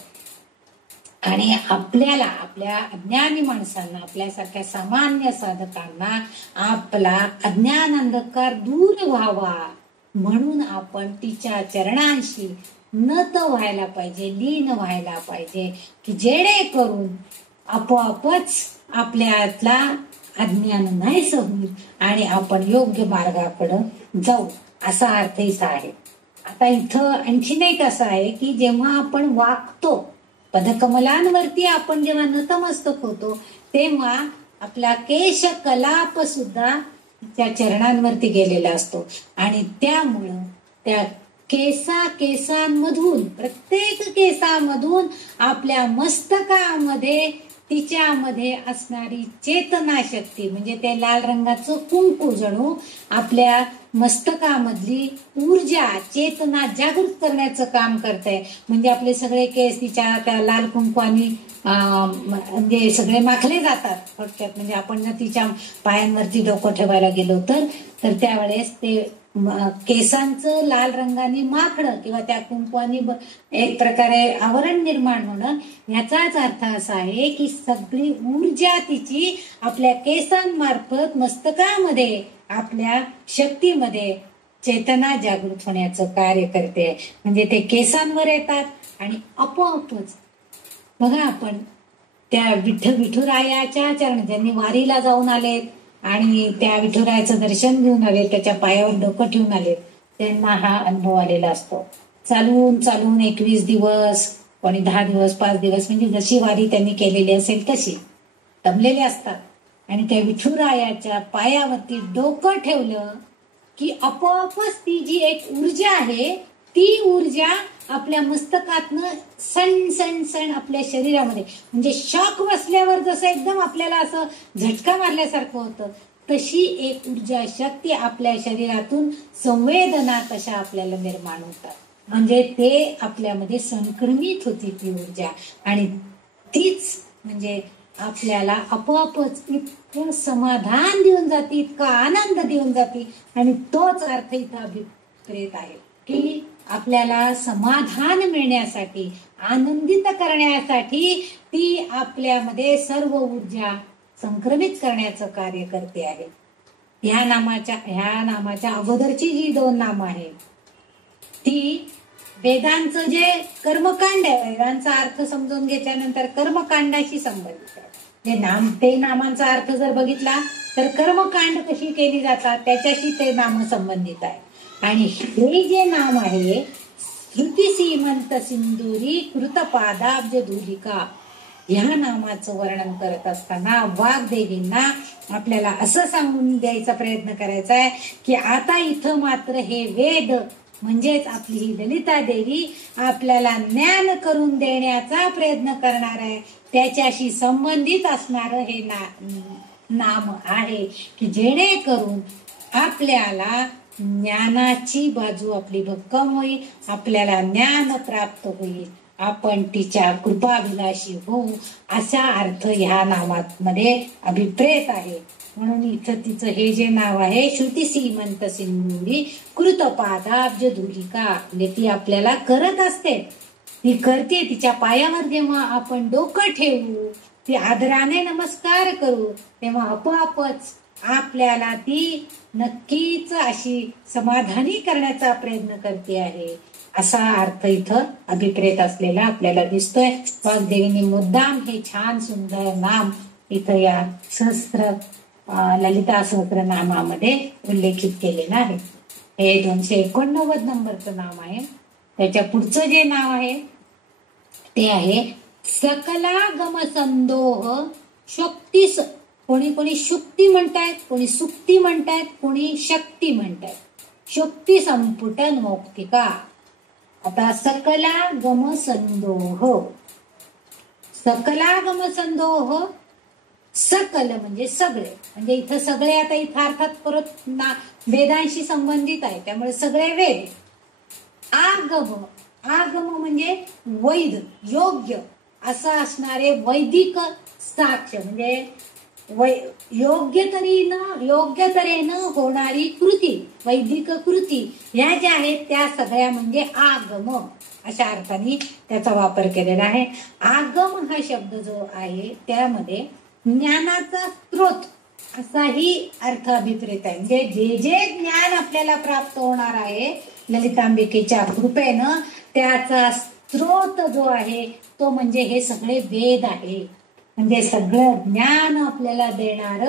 आणि आपल्याला, आपल्या अज्ञानी माणसांना, आपल्यासारख्या सामान्य साधकांना आपला अज्ञान अंधकार दूर व्हावा म्हणून आपण तिच्या चरणांशी नत व्हायला पाहिजे, लीन व्हायला पाहिजे की जेणेकरून आपोआपच आपल्यातला अज्ञान नाहीस होईल आणि आपण योग्य मार्गाकडे जाऊ, असा अर्थ इथं आहे. आता इथं आणखीन एक असं आहे की जेव्हा आपण वागतो, पदकमलांवरती आपण जेव्हा नतमस्तक होतो तेव्हा आपला केश कलाप सुद्धा त्या चरणांवरती गेलेला असतो आणि त्यामुळं त्या केसांमधून, प्रत्येक केसामधून आपल्या मस्तकामध्ये तिच्यामध्ये असणारी चेतना शक्ती म्हणजे ते लाल रंगाचं कुंकू जणू आपल्या मस्तकामधली ऊर्जा, चेतना जागृत करण्याचं काम करतंय. म्हणजे आपले सगळे केस तिच्या त्या लाल कुंकवानी म्हणजे सगळे माखले जातात थोडक्यात. म्हणजे आपण जर तिच्या पायांवरती डोकं ठेवायला गेलो तर त्यावेळेस ते केसांचं लाल रंगाने माखणं किंवा त्या कुंकवानी एक प्रकारे आवरण निर्माण होणं, याचाच अर्थ असा आहे की सगळी ऊर्जा तिची आपल्या केसांमार्फत मस्तकामध्ये, आपल्या शक्तीमध्ये चेतना जागृत होण्याचं कार्य करते. म्हणजे ते केसांवर येतात आणि आपोआपच बघा आपण त्या विठुरायाच्या चरण, ज्यांनी वारीला जाऊन आलेत आणि त्या विठुरायाचं दर्शन घेऊन आले, त्याच्या पायावर डोकं ठेवून आले, त्यांना हा अनुभव आलेला असतो. चालून 21 दिवस, कोणी 10 दिवस, 5 दिवस, म्हणजे जशी वारी त्यांनी केलेली असेल तशी दमलेले असतात. आणि त्या विठुरायाच्या पायावरती डोकं ठेवलं की आपोआपच ती जी एक ऊर्जा आहे ती ऊर्जा आपल्या मस्तकातनं सण आपल्या शरीरामध्ये, म्हणजे शॉक बसल्यावर जसं एकदम आपल्याला असं झटका मारल्यासारखं होतं, तशी एक ऊर्जा शक्ती आपल्या शरीरातून संवेदना तशा आपल्याला निर्माण होतात. म्हणजे ते आपल्यामध्ये संक्रमित होती ती ऊर्जा आणि तीच म्हणजे आपल्याला आपोआपच इतकं समाधान देऊन जाते, इतका आनंद देऊन जाते. आणि तोच अर्थ इथं अभिप्रेत आहे की आपल्याला समाधान मिळण्यासाठी, आनंदित करण्यासाठी ती आपल्यामध्ये सर्व ऊर्जा संक्रमित करण्याचं कार्य करते आहे. ह्या नामाच्या अगोदरची जी 2 नामं आहेत ती वेदांचं जे कर्मकांड आहे, वेदांचा अर्थ समजून घेतल्यानंतर कर्मकांडाशी संबंधित आहे. ते नामांचा अर्थ जर बघितला तर कर्मकांड कशी केली जातात त्याच्याशी ते नाम संबंधित आहे. आणि हे जे नाम आहे श्रुती सीमंत सिंदुरी कृतपादाब्ज धूलिका, ह्या नामाचं वर्णन करत असताना वाग्देवींना आपल्याला असं सांगून द्यायचा प्रयत्न करायचा आहे की आता इथं मात्र हे वेद म्हणजेच आपली ही ललिता देवी आपल्याला ज्ञान करून देण्याचा प्रयत्न करणार आहे. त्याच्याशी संबंधित असणारं हे नाम आहे की जेणेकरून आपल्याला ज्ञानाची बाजू आपली भक्कम होईल, आपल्याला ज्ञान प्राप्त होईल, आपण तिच्या कृपाविलाशी होऊ, असा अर्थ ह्या नामामध्ये अभिप्रेत आहे. म्हणून इथं तिचं हे जे नाव आहे श्रुती सीमंत सिंदुरी कृतपादाब्ज धूलिका, म्हणजे ती आपल्याला करत असते, ती करते. तिच्या पायावर जेव्हा आपण डोकं ठेवू, ती आदराने नमस्कार करू, तेव्हा आपोआपच आपल्याला ती नक्कीच अशी समाधानी करण्याचा प्रयत्न करते आहे, असा अर्थ इथं अभिप्रेत असलेला आपल्याला दिसतोय. वाग्देवीने मुद्दाम हे छान सुंदर नाम इथं या ललिता सहस्त्र नामामध्ये उल्लेखित केलेलं आहे. हे 289 नंबरचं नाम आहे. त्याच्या पुढचं जे नाव आहे ते आहे सकलागम संदोह शक्तीस. कोणी कोणी शुक्ती म्हणतायत, कोणी सुक्ती म्हणतायत, कोणी शक्ती म्हणतायत. शक्ती संपुटन मौक्तिका. आता सकलागम संदोह, सकलागम संदोह, सकल म्हणजे सगळे, म्हणजे इथं सगळे आता इथं अर्थात परत वेदांशी संबंधित आहे, त्यामुळे सगळे वेद. आगम, आगम म्हणजे वैध योग्य असं असणारे वैदिक साक्ष, म्हणजे योग्य तऱ्हेनं होणारी कृती, वैदिक कृती ह्या ज्या आहेत त्या सगळ्या म्हणजे आगम अशा अर्थाने त्याचा वापर केलेला आहे. आगम हा शब्द जो आहे त्यामध्ये ज्ञानाचा स्रोत असाही अर्थ अभिप्रेत आहे. म्हणजे जे जे ज्ञान आपल्याला प्राप्त होणार आहे ललितांबिकेच्या कृपेनं, त्याचा स्रोत जो आहे तो म्हणजे हे सगळे वेद आहे. म्हणजे सगळं ज्ञान आपल्याला देणार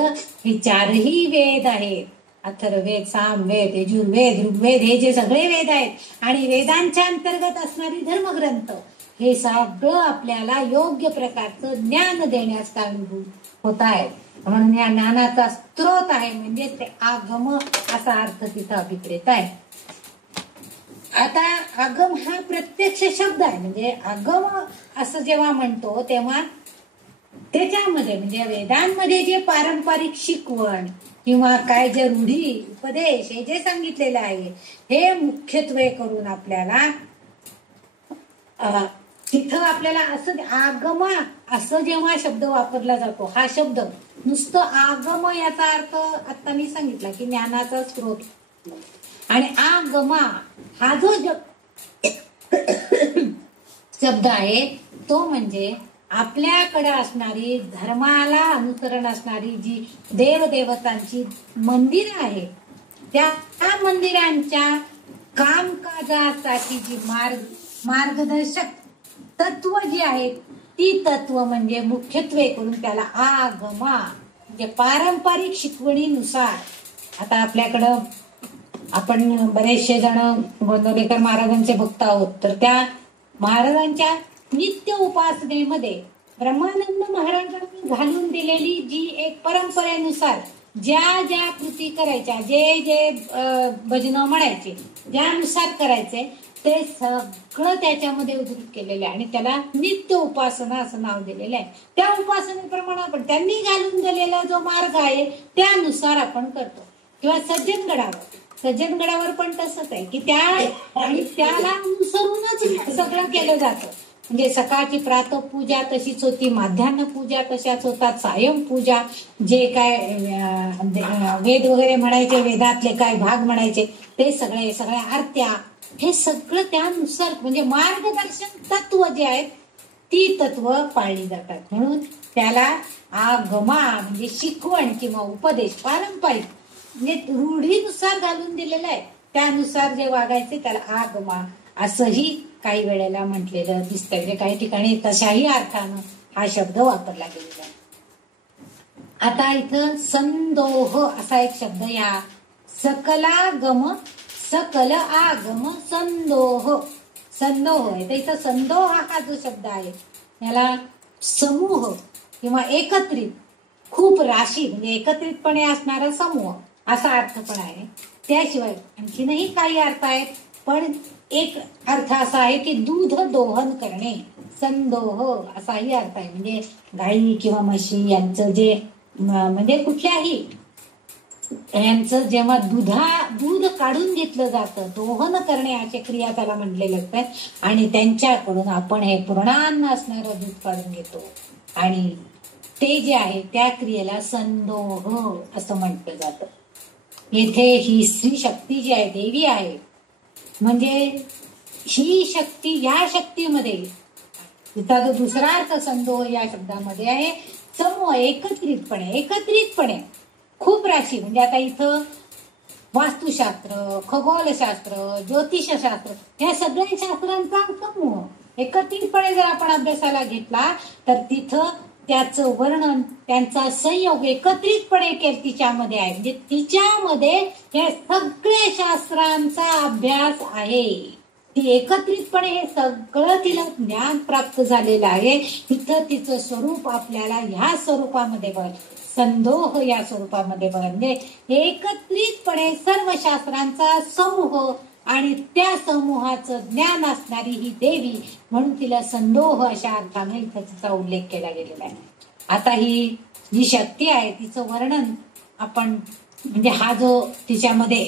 हे चारही वेद आहेत. अथर्ववेद, सामवेद, यजुर्वेद, ऋग्वेद हे जे सगळे वेद आहेत आणि वेदांच्या अंतर्गत असणारी धर्मग्रंथ, हे सगळं आपल्याला योग्य प्रकारचं ज्ञान देण्यास कारणीभूत होत आहे. म्हणून या ज्ञानाचा स्रोत आहे म्हणजे ते आगम असा अर्थ तिथं अभिप्रेत आहे. आता आगम हा प्रत्यक्ष शब्द आहे. म्हणजे आगम असं जेव्हा म्हणतो तेव्हा त्याच्यामध्ये म्हणजे वेदांमध्ये जे पारंपरिक शिकवण किंवा काय जे रूढी उपदेश हे जे सांगितलेलं आहे हे मुख्यत्वे करून आपल्याला तिथं आपल्याला असं आगम असं जेव्हा शब्द वापरला जातो, हा शब्द नुसतं आगम याचा अर्थ आता मी सांगितला की ज्ञानाचा स्रोत, आणि आगमा हा जो शब्द आहे तो म्हणजे आपल्याकडे असणारी धर्माला अनुसरण असणारी जी देवदेवतांची मंदिरं आहेत त्या मंदिरांच्या कामकाजासाठी जी मार्गदर्शक तत्व जी आहेत ती तत्व म्हणजे मुख्यत्वे करून त्याला आगमा म्हणजे पारंपरिक शिकवणीनुसार. आता आपल्याकडं आपण बरेचसे जण गोंदवलेकर महाराजांचे भक्त आहोत, तर त्या महाराजांच्या नित्य उपासनेमध्ये ब्रह्मानंद महाराजांनी घालून दिलेली जी एक परंपरेनुसार ज्या ज्या कृती करायच्या, जे जे भजनं म्हणायचे, ज्यानुसार करायचे ते सगळं त्याच्यामध्ये उद्धृत केलेलं आहे आणि त्याला नित्य उपासना असं नाव दिलेलं आहे. त्या उपासनेप्रमाणे आपण त्यांनी घालून दिलेला जो मार्ग आहे त्यानुसार आपण करतो. किंवा सज्जनगडावर पण तसंच आहे की त्याला अनुसरूनच सगळं केलं जातं. म्हणजे सकाळची प्रातःपूजा तशीच होती, माध्यान्ह पूजा तशाच होतात, सायं पूजा जे काय वेद वगैरे म्हणायचे, वेदातले काय भाग म्हणायचे ते सगळ्या आरत्या हे सगळं त्यानुसार म्हणजे मार्गदर्शन तत्व जे आहेत ती तत्व पाळली जातात. म्हणून त्याला आगमा म्हणजे शिकवण किंवा उपदेश पारंपरिक म्हणजे रूढीनुसार घालून दिलेलं आहे, त्यानुसार जे वागायचे त्याला आगमा असंही काही वेळेला म्हटलेलं दिसतं. म्हणजे काही ठिकाणी तशाही अर्थानं हा शब्द वापरला गेलेला आहे. आता इथं संदोह असा एक शब्द, या सकलागम सकल आगम संदोह, संदोह आहे. तर इथं संदोह हा जो शब्द आहे याला समूह किंवा एकत्रित, खूप राशी म्हणजे एकत्रितपणे असणारा समूह असा अर्थ पण आहे. त्याशिवाय आणखीनही काही अर्थ आहेत, पण एक अर्थ असा आहे की दूध दोहन करणे, संदोह असाही अर्थ आहे. म्हणजे गाई किंवा म्हशी यांचं जे म्हणजे कुठल्याही यांचं जेव्हा दूध काढून घेतलं जातं, दोहन करणे अशा क्रिया त्याला म्हणलेले असतात. आणि त्यांच्याकडून आपण हे पूर्णान्न असणारं दूध काढून घेतो आणि ते जे आहे त्या क्रियेला संदोह असं म्हटलं जातं. येथे ही स्त्री शक्ती जी आहे, देवी आहे, म्हणजे ही शक्ती, या शक्तीमध्ये तिचा जो दुसरा अर्थ संदोह या शब्दामध्ये आहे, समूह, एकत्रितपणे खूप राशी. म्हणजे आता इथं वास्तुशास्त्र, खगोलशास्त्र, ज्योतिषशास्त्र या सगळ्या शास्त्रांचा समूह एकत्रितपणे जर आपण अभ्यासाला घेतला तर तिथं त्याचं वर्णन, त्यांचा संयोग एकत्रितपणे तिच्यामध्ये आहे. म्हणजे तिच्यामध्ये या सगळ्या शास्त्रांचा अभ्यास आहे. ती एकत्रितपणे हे सगळं तिला ज्ञान प्राप्त झालेलं आहे. तिथं तिचं स्वरूप आपल्याला ह्या स्वरूपामध्ये बघ, संदोह या स्वरूपामध्ये बघ, म्हणजे एकत्रितपणे सर्व शास्त्रांचा समूह आणि त्या समूहाचं ज्ञान असणारी ही देवी, म्हणून तिला संदोह अशा अर्थाने इथं तिचा उल्लेख केला गेलेला आहे. आता ही जी शक्ती आहे तिचं वर्णन आपण, म्हणजे हा जो तिच्यामध्ये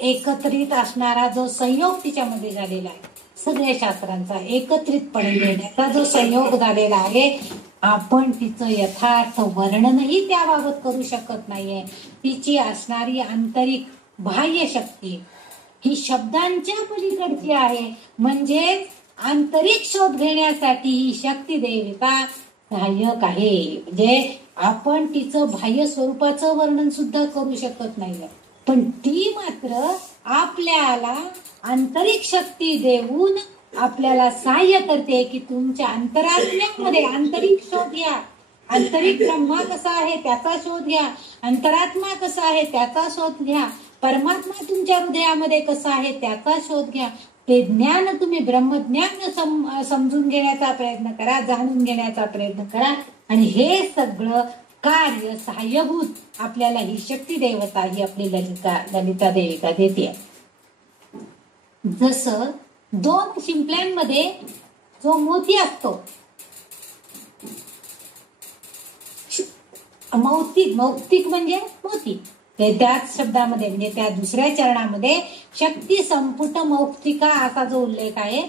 एकत्रित असणारा जो संयोग तिच्यामध्ये झालेला आहे, सगळ्या शास्त्रांचा एकत्रितपणे घेण्याचा जो संयोग झालेला आहे, आपण तिचं यथार्थ वर्णनही त्याबाबत करू शकत नाहीये. तिची असणारी आंतरिक बाह्य शक्ती ही शब्दांच्या पलीकडची आहे. म्हणजे आंतरिक शोध घेण्यासाठी ही शक्ती देवता सहाय्यक आहे. म्हणजे आपण तिचं बाह्य स्वरूपाचं वर्णन सुद्धा करू शकत नाही, पण ती मात्र आपल्याला आंतरिक शक्ती देऊन आपल्याला सहाय्य करते की तुमच्या अंतरात्म्यामध्ये आंतरिक शोध घ्या. आंतरिक ब्रह्मा कसा आहे त्याचा शोध घ्या, अंतरात्मा कसा आहे त्याचा शोध घ्या, परमात्मा तुमच्या हृदयामध्ये कसा आहे त्याचा शोध घ्या. ते ज्ञान तुम्ही ब्रह्मज्ञान समजून घेण्याचा प्रयत्न करा, जाणून घेण्याचा प्रयत्न करा. आणि हे सगळं कार्य सहाय्यभूत आपल्याला ही शक्ती देवता, ही आपली ललिता देविका देते. जसं 2 शिंपल्यांमध्ये जो मोती असतो, मौक्तिक म्हणजे मोती, त्याच शब्दामध्ये म्हणजे त्या दुसऱ्या चरणामध्ये शक्ती संपुट मौक्तिका असा जो उल्लेख आहे.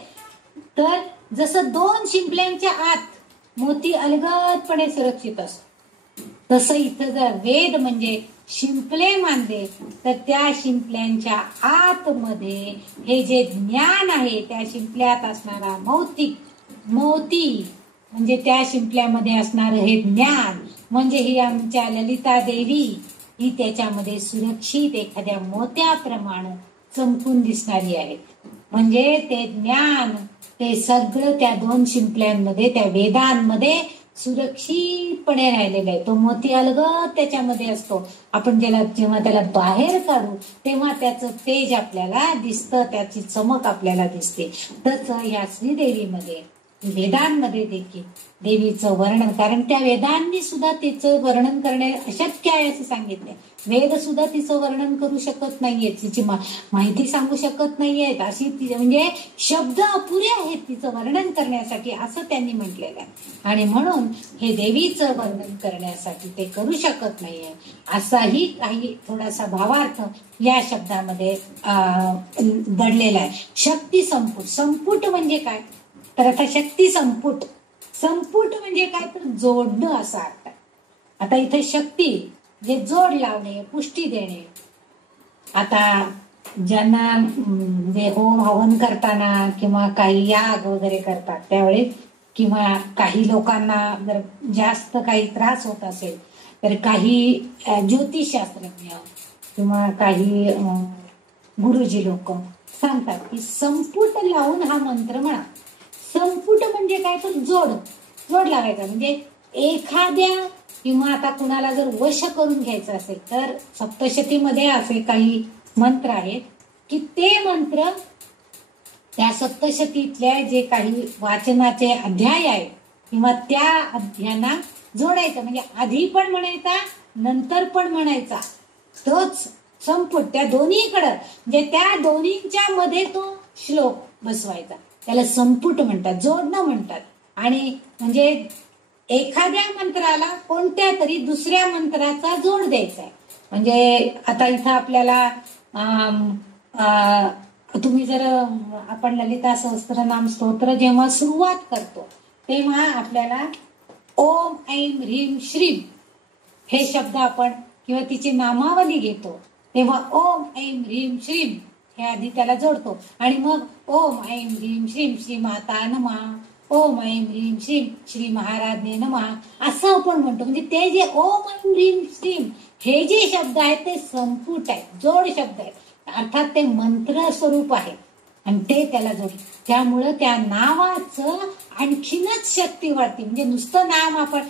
तर जसं 2 शिंपल्यांच्या आत मोती अलगदपणे सुरक्षित असतो, तसं इथं जर वेद म्हणजे शिंपले मानले तर त्या शिंपल्यांच्या आतमध्ये हे जे ज्ञान आहे, त्या शिंपल्यात असणारा मोती म्हणजे त्या शिंपल्यामध्ये असणारं हे ज्ञान, म्हणजे ही आमच्या ललिता देवी ही त्याच्यामध्ये सुरक्षित एखाद्या मोत्याप्रमाणे चमकून दिसणारी आहे. म्हणजे ते ज्ञान, ते सगळं त्या 2 शिंपल्यांमध्ये, त्या वेदांमध्ये सुरक्षितपणे राहिलेला आहे. तो मोती अलगद त्याच्यामध्ये असतो. आपण जेव्हा त्याला बाहेर काढू तेव्हा त्याचं तेज आपल्याला दिसतं, त्याची चमक आपल्याला दिसते. तसं या श्रीदेवीमध्ये, वेदांमध्ये देखील देवीचं वर्णन, कारण त्या वेदांनी सुद्धा तिचं वर्णन करणे अशक्य आहे असं सांगितलंय. वेद सुद्धा तिचं वर्णन करू शकत नाहीये, तिची माहिती सांगू शकत नाहीयेत, अशी म्हणजे शब्द अपुरे आहेत तिचं वर्णन करण्यासाठी असं त्यांनी म्हटलेलं आहे. आणि म्हणून हे देवीचं वर्णन करण्यासाठी ते करू शकत नाहीये असाही काही थोडासा भावार्थ या शब्दामध्ये दडलेला आहे. शक्ती संपुट म्हणजे काय, तर आता शक्ती संपुट म्हणजे काय, तर जोडणं असा अर्थ आहे. आता इथे शक्ती जे जोड लावणे, पुष्टी देणे. आता ज्यांना म्हणजे होम हवन करताना किंवा काही याग वगैरे करतात त्यावेळेस, किंवा काही लोकांना जर जास्त काही त्रास होत असेल तर काही ज्योतिषशास्त्रज्ञ किंवा काही गुरुजी लोक सांगतात की संपुट लावून हा मंत्र म्हणा. संपुट म्हणजे काय, तर जोड लावायचा. म्हणजे एखाद्या किंवा आता कुणाला जर वश करून घ्यायचं असेल तर सप्तशतीमध्ये असे काही मंत्र आहेत की ते मंत्र त्या सप्तशतीतल्या जे काही वाचनाचे अध्याय आहेत किंवा त्या अध्यायांना जोडायचं. म्हणजे आधी पण म्हणायचा, नंतर पण म्हणायचा. तोच संपुट त्या दोन्हीकडं, म्हणजे त्या दोन्हींच्या मध्ये तो श्लोक बसवायचा. त्याला संपुट म्हणतात, जोडणं म्हणतात. आणि म्हणजे एखाद्या मंत्राला कोणत्या तरी दुसऱ्या मंत्राचा जोड द्यायचा आहे. म्हणजे आता इथं आपल्याला तुम्ही जर आपण ललिता सहस्त्रनाम स्तोत्र जेव्हा सुरुवात करतो तेव्हा आपल्याला ओम ऐं ह्रीं श्रीं हे शब्द आपण किंवा तिची नामावली घेतो तेव्हा ओम ऐं ह्रीं श्रीं हे आधी त्याला जोडतो आणि मग ओम ऐं ह्रीं श्रीं श्री माता नमः, ओम ऐं ह्रीं श्रीं श्री महाराज्ञे नमः असं आपण म्हणतो. म्हणजे ते जे ओम ऐं ह्रीं श्रीं हे जे शब्द आहेत ते संपुट आहेत, जोड शब्द आहेत. अर्थात ते मंत्र स्वरूप आहे आणि ते त्याला जोड. त्यामुळं त्या नावाचं आणखीनच शक्ती वाढते. म्हणजे नुसतं नाम आपण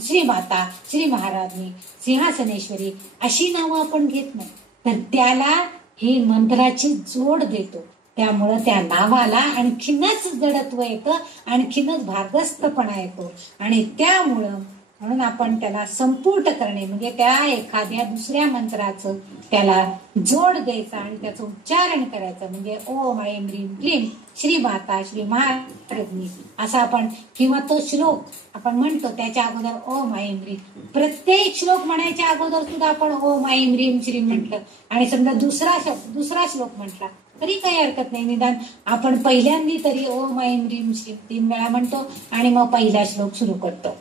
श्रीमाता, श्री महाराज्ञी, सिंहासनेश्वरी अशी नावं आपण घेत नाही, तर त्याला ही मंत्राची जोड देतो. त्यामुळं त्या नावाला आणखीनच जडत्व येतं, आणखीनच भागस्थपणा येतो. आणि त्यामुळं म्हणून आपण त्याला संपुट करणे म्हणजे त्या एखाद्या दुसऱ्या मंत्राचं त्याला जोड द्यायचा आणि त्याचं उच्चारण करायचं. म्हणजे ओम ऐं ह्रीं क्लीं श्री माता श्री महाराज्ञी असं आपण, किंवा तो श्लोक आपण म्हणतो त्याच्या अगोदर ओम ऐं ह्रीं, प्रत्येक श्लोक म्हणायच्या अगोदर सुद्धा आपण ओम ऐं ह्रीं श्री म्हटलं आणि समजा दुसरा श्लोक म्हटला तरी काही हरकत नाही. निदान आपण पहिल्यांदी तरी ओम ऐं ह्रीं श्री 3 वेळा म्हणतो आणि मग पहिला श्लोक सुरू करतो.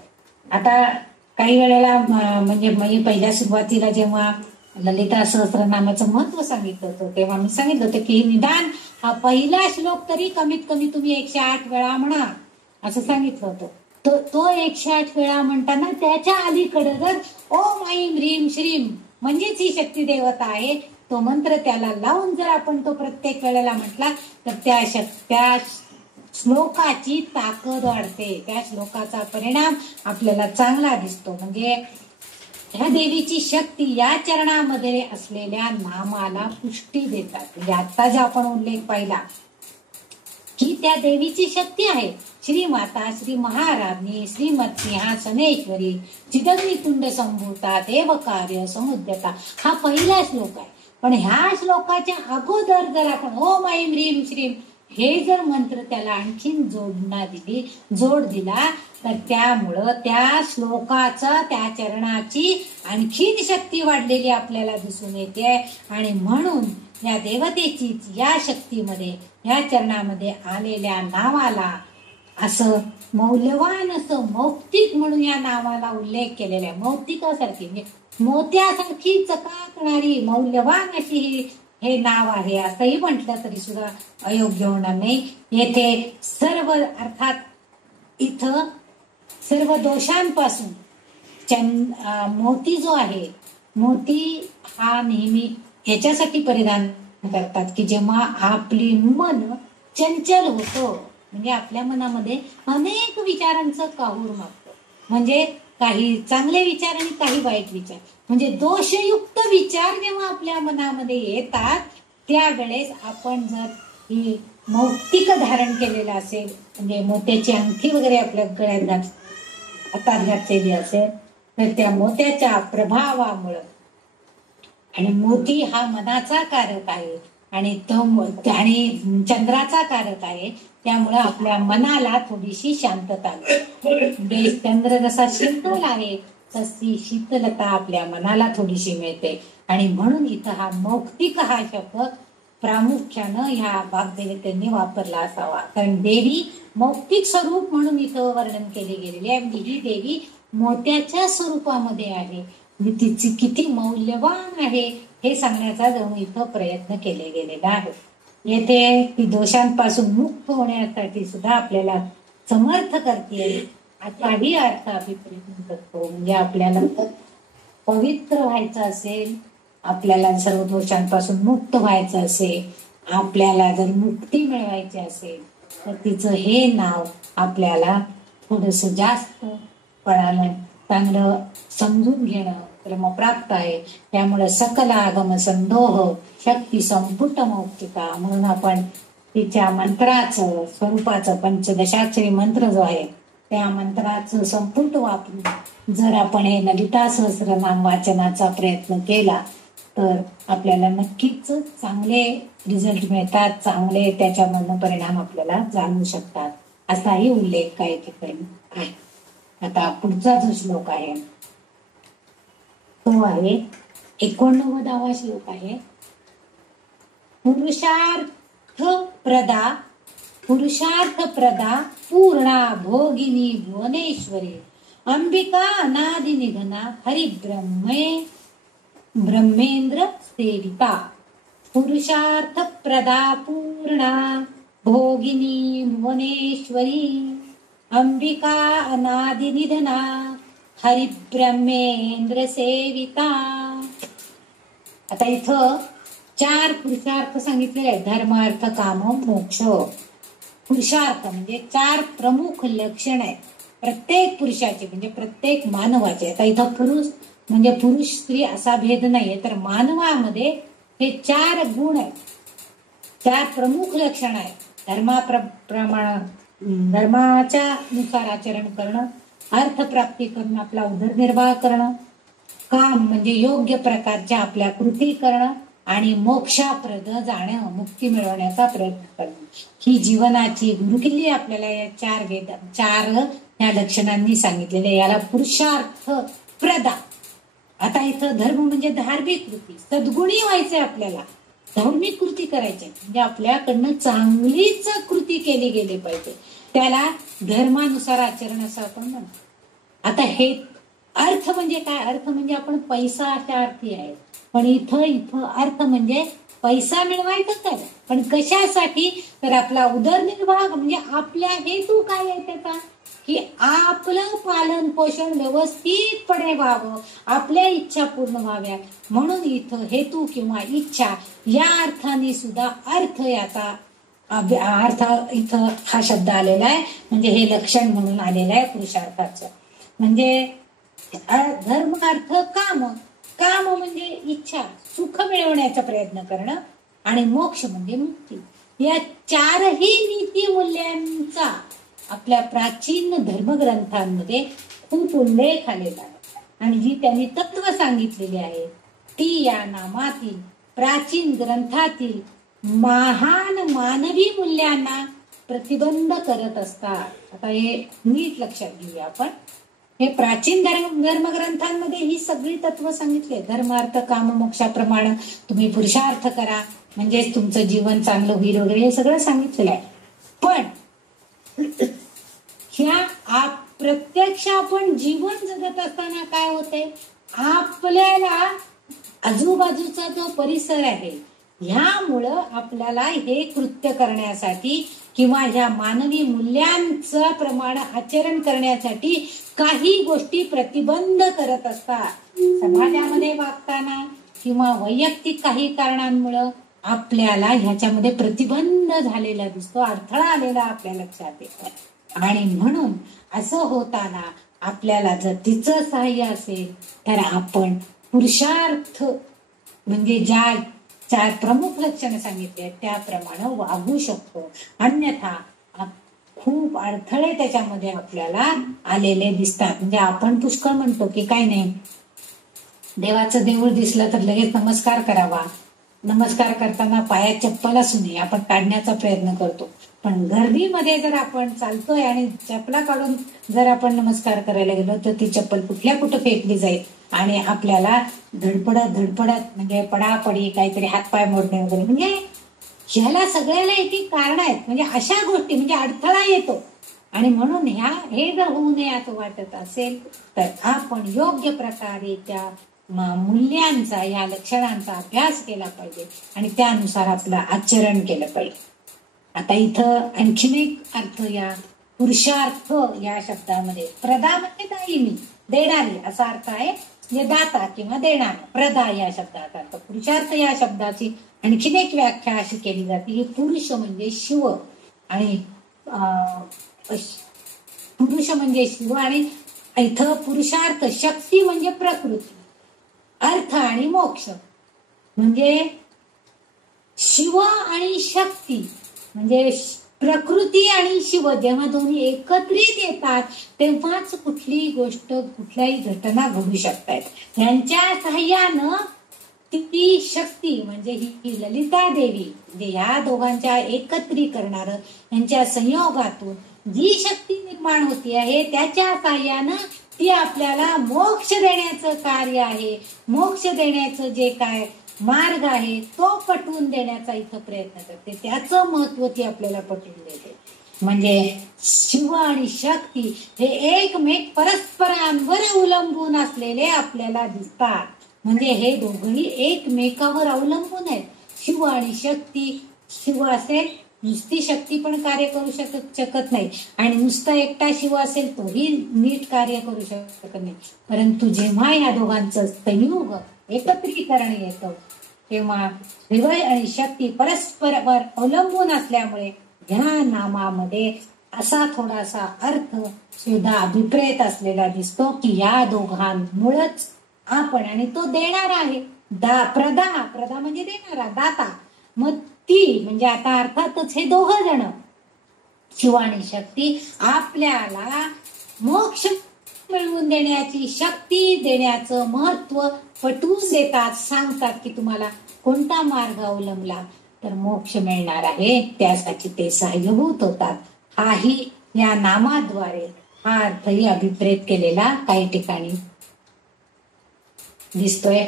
आता काही वेळेला म्हणजे मी पहिल्या सुरुवातीला जेव्हा ललिता सहस्त्रनामाचं महत्व सांगितलं होतं तेव्हा मी सांगितलं होतं की निदान हा पहिला श्लोक तरी कमीत कमी तुम्ही 108 वेळा म्हणा असं सांगितलं होतं. तो 108 वेळा म्हणताना त्याच्या अलीकडे जर ओम ऐं ह्रीं श्रीं म्हणजेच ही शक्ती देवता आहे तो मंत्र त्याला लावून जर आपण तो प्रत्येक वेळेला म्हटला तर त्या श्लोकाची ताकद वाढते, त्या श्लोकाचा परिणाम आपल्याला चांगला दिसतो. म्हणजे ह्या देवीची शक्ती या चरणामध्ये असलेल्या नामाला पुष्टी देतात. म्हणजे आता जो आपण उल्लेख पाहिला की त्या देवीची शक्ती आहे श्री माता श्री महाराज्ञी श्रीमत् सिंहासनेश्वरी चिदग्निकुंड संभूता देवकार्य समुद्यता हा पहिला श्लोक आहे. पण ह्या श्लोकाच्या अगोदर जर आपण ओम ऐं ह्रीं श्रीं हे जर मंत्र त्याला आणखीन जोड दिला तर त्यामुळं त्या श्लोकाचा त्या चरणाची आणखीन शक्ती वाढलेली आपल्याला दिसून येते. आणि म्हणून या देवतेची या शक्तीमध्ये या चरणामध्ये आलेल्या नावाला असं मौल्यवान असं मौक्तिक म्हणून या नावाला उल्लेख केलेला आहे. मौक्तिकासारखी म्हणजे मोत्यासारखी चकाकणारी मौल्यवान अशी हे नाव आहे असंही म्हटलं तरी सुद्धा अयोग्य होणार नाही. येथे सर्व अर्थात इथं सर्व दोषांपासून मोती जो आहे, मोती हा नेहमी याच्यासाठी परिधान करतात की जेव्हा आपली मन चंचल होतं म्हणजे आपल्या मनामध्ये अनेक विचारांचं काहूर मागतो. म्हणजे काही चांगले विचार आणि काही वाईट विचार, म्हणजे दोषयुक्त विचार जेव्हा आपल्या मनामध्ये येतात त्यावेळेस आपण जर ही मौक्तिक धारण केलेलं असेल म्हणजे मोत्याची अंगठी वगैरे आपल्या गळ्यात हातात घातलेली असेल तर त्या मोत्याच्या प्रभावामुळं, आणि मोती हा मनाचा कारक आहे आणि आणि चंद्राचा कारक आहे, त्यामुळे आपल्या मनाला थोडीशी शांतता मिळते. चंद्र जसा शीतल आहे तशी शीतलता आपल्या मनाला थोडीशी मिळते. आणि म्हणून इथं हा मौक्तिक हा शब्द प्रामुख्यानं ह्या भागदेवतेंनी वापरला असावा. कारण देवी मौक्तिक स्वरूप म्हणून इथं वर्णन केले गेलेले आहे. ही देवी मोत्याच्या स्वरूपामध्ये आहे, तिची किती मौल्यवान आहे हे सांगण्याचा जणू इथं प्रयत्न केले गेलेला आहे. येथे ती दोषांपासून मुक्त होण्यासाठी सुद्धा आपल्याला समर्थ करते. काही अर्थ अभिप्रेत करतो म्हणजे आपल्याला पवित्र व्हायचं असेल, आपल्याला सर्व दोषांपासून मुक्त व्हायचं असेल आपल्याला जर मुक्ती मिळवायची असेल तर तिचं हे नाव आपल्याला थोडस जास्त पणानं चांगलं समजून घेणं क्रमप्राप्त आहे. त्यामुळे सकल आगम संदोह शक्ती संपुट मौक्तिका म्हणून आपण तिच्या मंत्राचं स्वरूपाचं पंचदशाक्षरी मंत्र जो आहे त्या मंत्राचं संपुट वापरून जर आपण हे ललिता सहस्रनाम वाचनाचा प्रयत्न केला तर आपल्याला नक्कीच चांगले रिझल्ट मिळतात, चांगले त्याच्यामधनं परिणाम आपल्याला जाणवू शकतात असाही उल्लेख काही ठिकाणी आहे. आता पुढचा जो श्लोक आहे तो आहे 89वा श्लोक आहे. पुरुषार्थ प्रदा पूर्णा भोगिनी भुवनेश्वरी अंबिका अनादि निधना ब्रह्मेंद्र सेविता. पुरुषार्थ प्रदा पूर्णा भोगिनी भुवनेश्वरी अंबिका अनादि निधना ब्रह्मेंद्र सेविता. आता इथं 4 पुरुषार्थ सांगितलेले आहेत. धर्म अर्थ काम मोक्ष. पुरुषार्थ म्हणजे 4 प्रमुख लक्षण आहेत प्रत्येक पुरुषाचे म्हणजे प्रत्येक मानवाचे. आता इथं पुरुष म्हणजे पुरुष स्त्री असा भेद नाहीये तर मानवामध्ये हे 4 गुण आहेत, 4 प्रमुख लक्षण आहेत. धर्माच्या नुसार आचरण करणं, अर्थप्राप्ती करणं, आपला उदरनिर्वाह करणं, काम म्हणजे योग्य प्रकारच्या आपल्या कृती करणं आणि मोक्षाप्रद जाणं, मुक्ती मिळवण्याचा प्रयत्न करणं. ही जीवनाची गुरुकिल्ली आपल्याला या 4 या लक्षणांनी सांगितलेले. याला पुरुषार्थ प्रदा. आता इथं धर्म म्हणजे धार्मिक कृती, सद्गुणी व्हायचे, आपल्याला धार्मिक कृती करायची म्हणजे आपल्याकडनं चांगलीच कृती केली गेली पाहिजे. त्याला धर्मानुसार आचरण असं आपण म्हणतो. आता हे अर्थ म्हणजे काय? अर्थ म्हणजे आपण पैसा अशा अर्थी आहे, पण इथं अर्थ म्हणजे पैसा मिळवायचा तर पण कशासाठी? तर आपला उदरनिर्वाह म्हणजे आपल्या हेतू काय आहे त्याचा की आपलं पालन पोषण व्यवस्थितपणे व्हावं, आपल्या इच्छा पूर्ण व्हाव्यात. म्हणून इथं हेतू किंवा इच्छा या अर्थाने सुद्धा अर्थ याचा अर्थ इथं हा शब्द आलेला आहे. म्हणजे हे लक्षण म्हणून आलेलं आहे पुरुषार्थाचं. म्हणजे धर्म अर्थ काम. काम म्हणजे इच्छा, सुख मिळवण्याचा प्रयत्न करणं आणि मोक्ष म्हणजे मुक्ती. या 4ही नीती मूल्यांचा आपल्या प्राचीन धर्मग्रंथांमध्ये खूप उल्लेख आलेला आहे आणि जी त्यांनी तत्व सांगितलेली आहे ती या नामातील प्राचीन ग्रंथातील महान मानवी मूल्यांना प्रतिबंध करत असतात. आता हे नीट लक्षात घेऊया आपण. हे प्राचीन धर्मग्रंथांमध्ये ही सगळी तत्व सांगितले. धर्म अर्थ काम मोक्षाप्रमाणे तुम्ही पुरुषार्थ करा म्हणजेच तुमचं जीवन चांगलं होईल वगैरे हे सगळं सांगितलेलं आहे. पण ह्या प्रत्यक्ष आपण जीवन जगत असताना काय होतंय, आपल्याला आजूबाजूचा जो परिसर आहे ह्यामुळं आपल्याला हे कृत्य करण्यासाठी किंवा ह्या मानवी मूल्यांचं प्रमाण आचरण करण्यासाठी काही गोष्टी प्रतिबंध करत असतात. समाजामध्ये वागताना किंवा वैयक्तिक काही कारणांमुळं आपल्याला ह्याच्यामध्ये प्रतिबंध झालेला दिसतो, अडथळा आलेला आपल्या लक्षात येतो. आणि म्हणून असं होताना आपल्याला जर तिचं सहाय्य असेल तर आपण पुरुषार्थ म्हणजे ज्या 4 प्रमुख लक्षणं सांगितले त्याप्रमाणे वागू शकतो. अन्यथा खूप अडथळे त्याच्यामध्ये आपल्याला आलेले दिसतात. म्हणजे आपण पुष्कळ म्हणतो की काय नाही, देवाचं देऊळ दिसलं तर लगेच नमस्कार करावा. नमस्कार करताना पायात चप्पल असू नये आपण काढण्याचा प्रयत्न करतो. पण गर्दीमध्ये जर आपण चालतोय आणि चपला काढून जर आपण नमस्कार करायला गेलो तर ती चप्पल कुठं फेकली जाईल आणि आपल्याला धडपडत म्हणजे पडापडी काहीतरी हातपाय मोडणे वगैरे. म्हणजे ह्याला सगळ्याला एक कारण आहेत. म्हणजे अशा गोष्टी म्हणजे अडथळा येतो आणि म्हणून हे जर होऊ नये असं वाटत असेल तर आपण योग्य प्रकारे त्या मूल्यांचा या लक्षणांचा अभ्यास केला पाहिजे आणि त्यानुसार आपलं आचरण केलं पाहिजे. आता इथं आणखीन एक अर्थ या पुरुषार्थ या शब्दामध्ये प्रदा म्हणजे दायिनी, देणारी असा अर्थ आहे. म्हणजे दाता किंवा देणारा. प्रदा या शब्दाचा अर्थ पुरुषार्थ या शब्दाची आणखीन एक व्याख्या अशी केली जाते की पुरुष म्हणजे शिव आणि पुरुष म्हणजे शिव आणि इथं पुरुषार्थ शक्ती म्हणजे प्रकृती, अर्थ आणि मोक्ष म्हणजे शिव आणि शक्ती म्हणजे प्रकृती आणि शिव जेव्हा दोन्ही एकत्रित येतात तेव्हाच कुठलीही गोष्ट कुठल्याही घटना घडू शकतात। यांच्या साह्यानं ती शक्ती म्हणजे ही ललिता देवी म्हणजे या दोघांच्या एकत्रीकरणानं यांच्या संयोगातून जी शक्ती निर्माण होती आहे त्याच्या साह्यानं ती आपल्याला मोक्ष देण्याचं कार्य आहे, मोक्ष देण्याचं जे काय मार्ग आहे तो पटवून देण्याचा इथं प्रयत्न करते, त्याचं महत्व ती आपल्याला पटवून देते। म्हणजे शिव आणि शक्ती हे एकमेक परस्परांवर अवलंबून असलेले आपल्याला दिसतात, म्हणजे हे दोघंही एकमेकावर अवलंबून आहेत। शिव आणि शक्ती, शिव असेल नुसती शक्ती पण कार्य करू शकत नाही आणि नुसता एकटा शिव असेल तोही नीट कार्य करू शकत नाही, परंतु जेव्हा या दोघांचं संयोग एकत्रीकरण येतं तेव्हा शिव आणि शक्ती परस्परावर अवलंबून असल्यामुळे ह्या नामामध्ये असा थोडासा अर्थ सुद्धा अभिप्रेत असलेला दिसतो की या दोघांमुळेच आपण आणि तो देणारा आहे, प्रदा म्हणजे देणारा, दाता, मग ती म्हणजे आता अर्थातच हे दोघं जण शिव आणि शक्ती आपल्याला मोक्ष मिळवून देण्याची शक्ती देण्याचं महत्व पटवून देतात, सांगतात की तुम्हाला कोणता मार्ग अवलंबला तर मोक्ष मिळणार आहे, त्यासाठी ते सहाय्यभूत होतात। हाही या नामाद्वारे हा अर्थही अभिप्रेत केलेला काही ठिकाणी दिसतोय।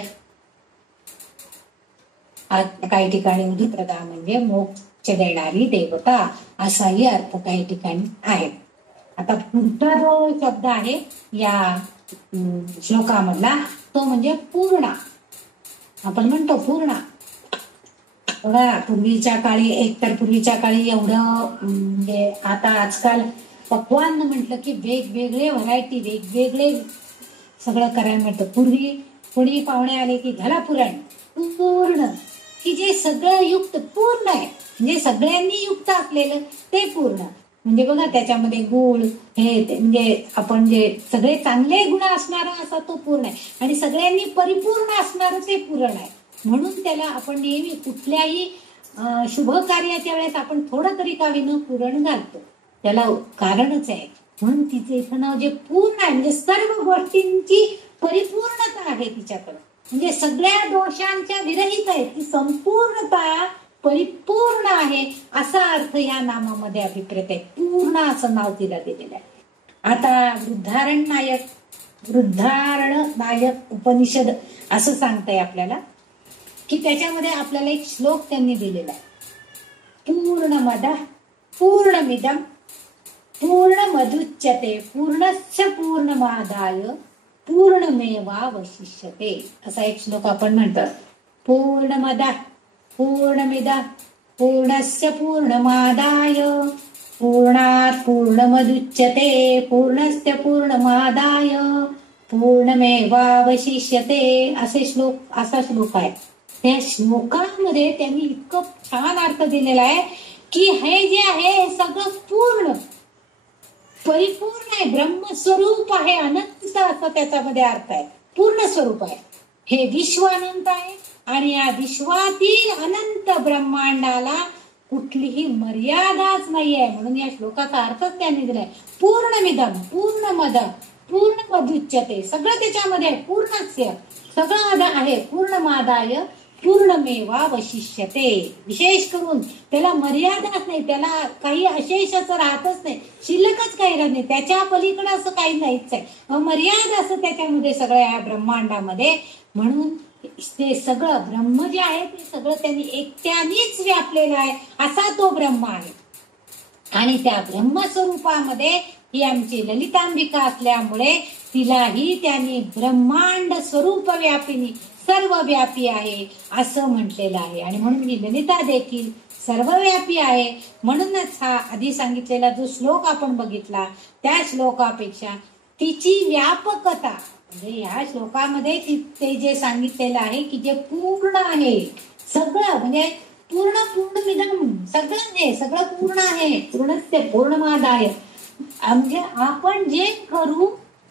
काही ठिकाणी उदुप्रदा म्हणजे मोक्ष देणारी देवता असाही अर्थ काही ठिकाणी आहे। आता पुढचा जो शब्द आहे या श्लोकामधला तो म्हणजे पूर्णा, आपण म्हणतो पूर्णा। बघा पूर्वीच्या काळी एकतर पूर्वीच्या काळी एवढं म्हणजे आता आजकाल पक्वान्न म्हटलं की वेगवेगळे व्हरायटी वेगवेगळे सगळं करायला मिळतं। पूर्वी कोणी पाहुणे आले की घाला पुरण पूर्ण की जे सगळं युक्त पूर्ण आहे म्हणजे सगळ्यांनी युक्त असलेलं ते पूर्ण म्हणजे बघा त्याच्यामध्ये गुळ हे म्हणजे आपण जे सगळे चांगले गुण असणारा असा तो पूर्ण आहे आणि सगळ्यांनी परिपूर्ण असणारं ते पुरण आहे, म्हणून त्याला आपण नेहमी कुठल्याही शुभ कार्याच्या वेळेस आपण थोडं तरी का विनो पुरण घालतो, त्याला कारणच आहे म्हणून तिचे इथं नाव जे पूर्ण आहे म्हणजे सर्व गोष्टींची परिपूर्णता आहे तिच्याकडे, म्हणजे सगळ्या दोषांच्या विरहित आहे, ती संपूर्णता परिपूर्ण आहे असा अर्थ या नामामध्ये अभिप्रेत आहे। पूर्ण असं नाव तिला दिलेलं आहे। आता वृद्धारण नायक उपनिषद असं सांगताय आपल्याला की त्याच्यामध्ये आपल्याला एक श्लोक त्यांनी दिलेला आहे। पूर्णमदः पूर्णमिदं पूर्णमुदच्यते पूर्णस्य पूर्णमादाय पूर्णमेवावशिष्यते असा एक श्लोक आपण म्हणतो। पूर्णमदः पूर्णमिदं पूर्णस्य पूर्णमादाय पूर्णात् पूर्णमुदच्यते पूर्णस्य पूर्णमादाय पूर्णमेवावशिष्यते असा श्लोक आहे। त्या श्लोकांमध्ये त्यांनी इतकं छान अर्थ दिलेला आहे की हे जे आहे हे सगळं पूर्ण परिपूर्ण आहे, ब्रह्मस्वरूप आहे, अनंत असं त्याच्यामध्ये अर्थ आहे। पूर्ण स्वरूप आहे, हे विश्व अनंत आहे आणि या विश्वातील अनंत ब्रह्मांडाला कुठलीही मर्यादाच नाहीये, म्हणून या श्लोकाचा अर्थच त्यांनी दिलाय। पूर्णमिदं पूर्णमद पूर्णमुदच्यते सगळं त्याच्यामध्ये पूर्णस्य सगळं आहे, पूर्णमादाय पूर्णमेवावशिष्यते विशेष करून त्याला मर्यादाच नाही, त्याला काही अशेषच राहतच नाही, शिल्लकच काही राहत नाही, त्याच्या पलीकडे असं काही नाहीच आहे, अमर्याद असं त्याच्यामध्ये सगळं या ब्रह्मांडामध्ये, म्हणून ते सगळं ब्रह्म जे आहे ते सगळं त्यांनी एकट्यानेच व्यापलेलं आहे असा तो ब्रह्म आहे। आणि त्या ब्रह्मस्वरूपामध्ये ही आमची ललितांबिका असल्यामुळे तिलाही त्यांनी ब्रह्मांड स्वरूप व्यापिनी सर्वव्यापी आहे असं म्हटलेलं आहे आणि म्हणून ही ललिता देखील सर्वव्यापी आहे। म्हणूनच हा आधी सांगितलेला जो श्लोक आपण बघितला त्या श्लोकापेक्षा तिची व्यापकता म्हणजे ह्या श्लोकामध्ये ते जे सांगितलेलं आहे की जे पूर्ण आहे सगळं, म्हणजे पूर्ण पूर्णमिदं, सगळं पूर्ण आहे, पूर्णस्य पूर्णमादाय, म्हणजे आपण जे करू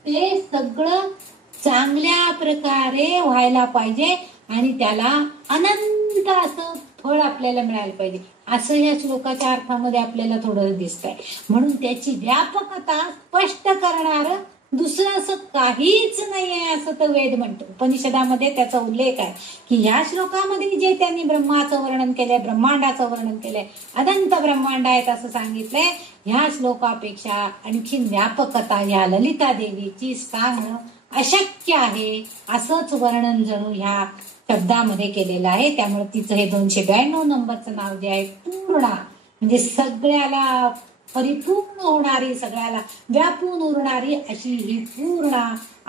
ते सगळं चांगल्या प्रकारे व्हायला पाहिजे आणि त्याला अनंत असं फळ आपल्याला मिळायला पाहिजे, असं या श्लोकाच्या अर्थामध्ये आपल्याला थोडं दिसतंय. म्हणून त्याची व्यापकता स्पष्ट करणार दुसरं असं काहीच नाहीये असं तर वेद म्हणतो. उपनिषदामध्ये त्याचा उल्लेख आहे की ह्या श्लोकामध्ये जे त्यांनी ब्रह्माचं वर्णन केलंय, ब्रह्मांडाचं वर्णन केलंय, अनंत ब्रह्मांड आहेत असं सांगितलंय, ह्या श्लोकापेक्षा आणखीन व्यापकता या ललिता देवीची सांगणं अशक्य आहे असंच वर्णन जणू ह्या शब्दामध्ये केलेलं आहे. त्यामुळे तिचं हे 292 नंबरचं नाव जे आहे पूर्णा, म्हणजे सगळ्याला परिपूर्ण होणारी, सगळ्याला व्यापून उरणारी अशी ही पूर्णा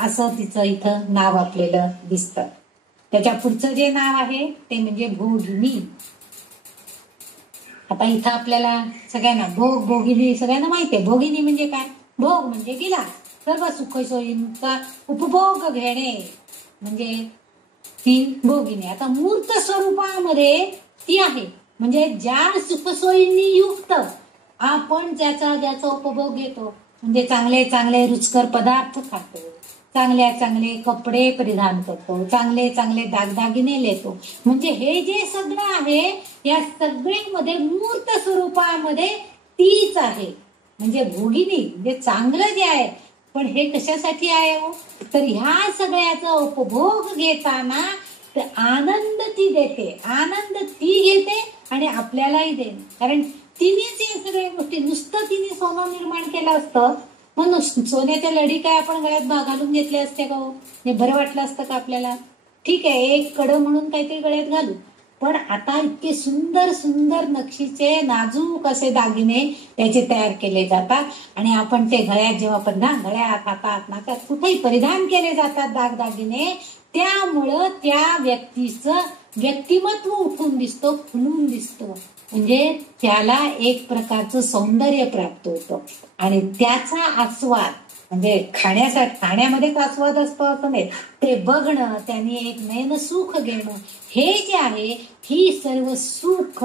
असं तिचं इथं नाव आपल्याला दिसतं. त्याच्या पुढचं जे नाव आहे ते म्हणजे भोगिनी. आता इथं आपल्याला सगळ्यांना भोग भोगिनी सगळ्यांना माहिती आहे. भोगिनी म्हणजे काय? भोग म्हणजे गिला, सर्व सुखसोयींचा उपभोग घेणे म्हणजे ती भोगिनी. आता मूर्त स्वरूपामध्ये ती आहे, म्हणजे ज्या सुखसोयींनी युक्त आपण ज्याचा उपभोग घेतो, म्हणजे चांगले चांगले रुचकर पदार्थ खातो, चांगले कपडे परिधान करतो, चांगले दागदागिने लेतो, म्हणजे हे जे सगळं आहे या सगळ्यामध्ये मूर्त स्वरूपामध्ये तीच आहे, म्हणजे भोगिनी, म्हणजे चांगलं जे आहे. पण हे कशासाठी आहे हो? तर ह्या सगळ्याचा उपभोग घेताना आनंद ती देते, आनंद ती घेते आणि आपल्यालाही देते. कारण तिनेच या सगळ्या गोष्टी, नुसतं तिने सोनं निर्माण केलं असतं मग सोन्याच्या लढी काय आपण गळ्यात घालून घेतले असते का हो? हे बरं वाटलं असतं का आपल्याला? ठीक आहे, एक कडं म्हणून काहीतरी गळ्यात घालू, पण आता इतके सुंदर सुंदर नक्षीचे नाजूक असे दागिने त्याचे तयार केले जातात आणि आपण ते गळ्यात जेव्हा गळ्यात, हातात, नाकात कुठेही परिधान केले जातात दागदागिने, त्यामुळं त्या व्यक्तीचं व्यक्तिमत्व उठून दिसतो, खुलून दिसतो, म्हणजे त्याला एक प्रकारचं सौंदर्य प्राप्त होतं आणि त्याचा आस्वाद, म्हणजे खाण्यामध्येच आस्वाद असतो असं नाही, ते बघणं, त्याने एक नयन सुख घेणं, हे जे आहे ही सर्व सुख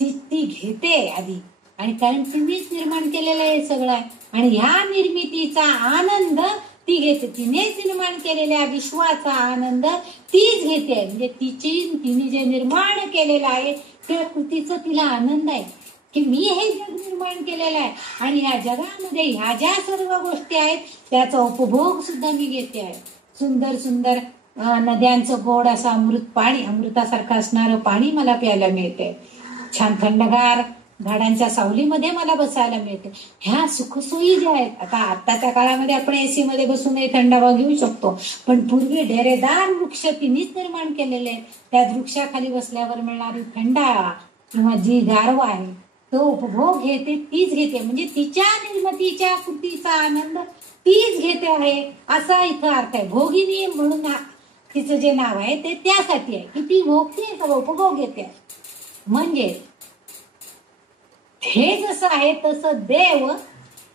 ती घेते आधी. आणि कारण तिनेच निर्माण केलेलं आहे सगळं आणि ह्या निर्मितीचा आनंद ती घेते, तिनेच निर्माण केलेल्या विश्वाचा आनंद तीच घेते, म्हणजे तिने जे निर्माण केलेलं आहे त्या कृतीचा तिला आनंद आहे की मी हे जग निर्माण केलेलं आहे आणि या जगामध्ये ह्या ज्या सर्व गोष्टी आहेत त्याचा उपभोग सुद्धा मी घेते आहे. सुंदर सुंदर नद्यांचं गोड असं अमृत पाणी, अमृतासारखं असणारं पाणी मला प्यायला मिळते, छान थंडगार झाडांच्या सावलीमध्ये मला बसायला मिळते. ह्या सुखसोयी ज्या आहेत, आताच्या काळामध्ये आपण एसी मध्ये बसून थंडावा घेऊ शकतो, पण पूर्वी डेरेदार वृक्ष तिनेच निर्माण केलेले, त्या वृक्षाखाली बसल्यावर मिळणारी थंडावा किंवा जी गारवा आहे तो उपभोग घेते तीच घेते, म्हणजे तिच्या निर्मितीच्या कृतीचा आनंद तीच घेते आहे असा इथं अर्थ आहे. भोगिनी म्हणून तिचं जे नाव आहे ते त्यासाठी आहे की ती भोगते, उपभोग घेते. म्हणजे हे जसं आहे तसं देव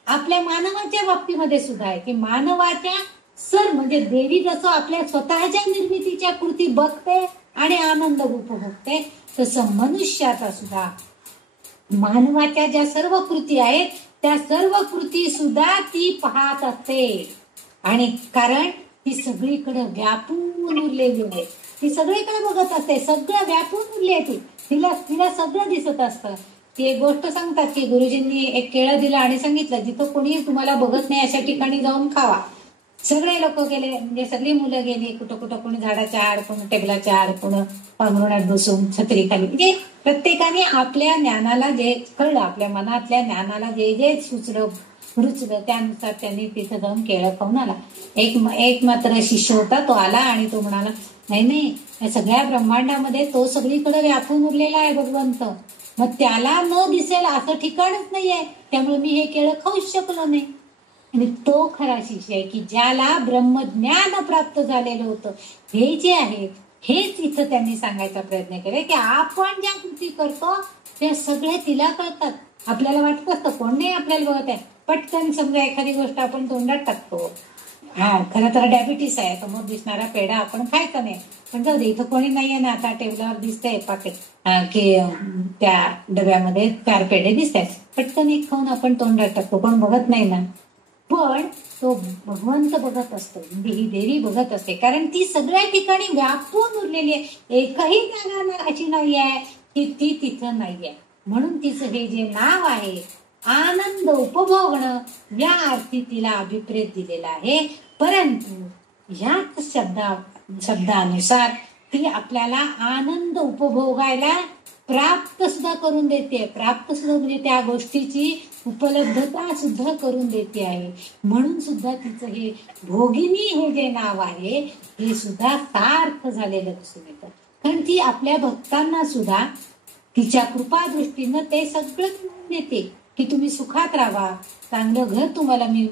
आपल्या मानवाच्या बाबतीमध्ये सुद्धा आहे की मानवाच्या म्हणजे देवी जसं आपल्या स्वतःच्या निर्मितीच्या कृती बघते आणि आनंद उपभोगते, तसं मनुष्याचा सुद्धा मानवाच्या ज्या सर्व कृती आहेत त्या सर्व कृती सुद्धा ती पाहत असते. आणि कारण ती सगळीकडे व्यापून उरलेली आहे, ती सगळीकडे बघत असते, सगळं व्यापून उरली आहे तिला सगळं दिसत असतं. ती एक गोष्ट सांगतात की गुरुजींनी एक केळं दिलं आणि सांगितलं जिथं कोणी तुम्हाला बघत नाही अशा ठिकाणी जाऊन खावा. सगळे लोक गेले, म्हणजे सगळी मुलं गेली, कुठं कोणी झाडाच्या आड, कोणी टेबलाच्या आड, कोणी पांघरुणात बसून छत्री खाली, म्हणजे प्रत्येकाने आपल्या ज्ञानाला जे कळलं, आपल्या मनातल्या ज्ञानाला जे जे सुचलं रुचलं त्यानुसार त्यांनी तिथं जाऊन केळं खाऊन आला. एक मात्र शिष्य होता, तो आला आणि तो म्हणाला नाही या सगळ्या ब्रह्मांडामध्ये तो सगळीकडे व्यापून उरलेला आहे भगवंत, मग त्याला न दिसेल असं ठिकाणच नाहीये, त्यामुळे मी हे केळं खाऊच शकलो नाही. आणि तो खरा शिष्य आहे की ज्याला ब्रह्मज्ञान प्राप्त झालेलं होतं. हे जे आहे हेच इथं त्यांनी सांगायचा प्रयत्न केला की आपण ज्या कृती करतो त्या सगळे तिला कळतात. आपल्याला वाटत असतं कोण नाही आपल्याला बघत आहे, पटकन समजा एखादी गोष्ट आपण तोंडात टाकतो, खरं तर डायबिटीस आहे, समोर दिसणारा पेढा आपण खायचा नाही. पण जाऊ दे, इथं कोणी नाहीये ना, आता टेबलावर दिसतंय पाकिट की त्या डब्यामध्ये 4 पेढे दिसत आहेत, पटकन एक खाऊन आपण तोंडात टाकतो, कोण बघत नाही ना. पण तो भगवंत बघत असतो, म्हणजे ही देवी बघत असते, कारण ती सगळ्या ठिकाणी व्यापून उरलेली आहे. एकही जागा अशी नाही आहे की ती तिथं नाहीये. म्हणून तिचं हे जे नाव आहे आनंद उपभोगणं, या अर्थी तिला अभिप्रेत दिलेला आहे. परंतु ह्याच शब्दानुसार ती आपल्याला आनंद उपभोगायला प्राप्त सुद्धा करून देते. प्राप्त सुद्धा म्हणजे त्या गोष्टीची उपलब्धता सुद्धा करून देते आहे. म्हणून सुद्धा तिचं हे भोगिनी हे जे नाव आहे हे सुद्धा सार्थ झालेलं दिसून येतं. कारण ती आपल्या भक्तांना सुद्धा तिच्या कृपा दृष्टीनं ते सगळं देते की तुम्ही सुखात राहा, चांगलं घर तुम्हाला मी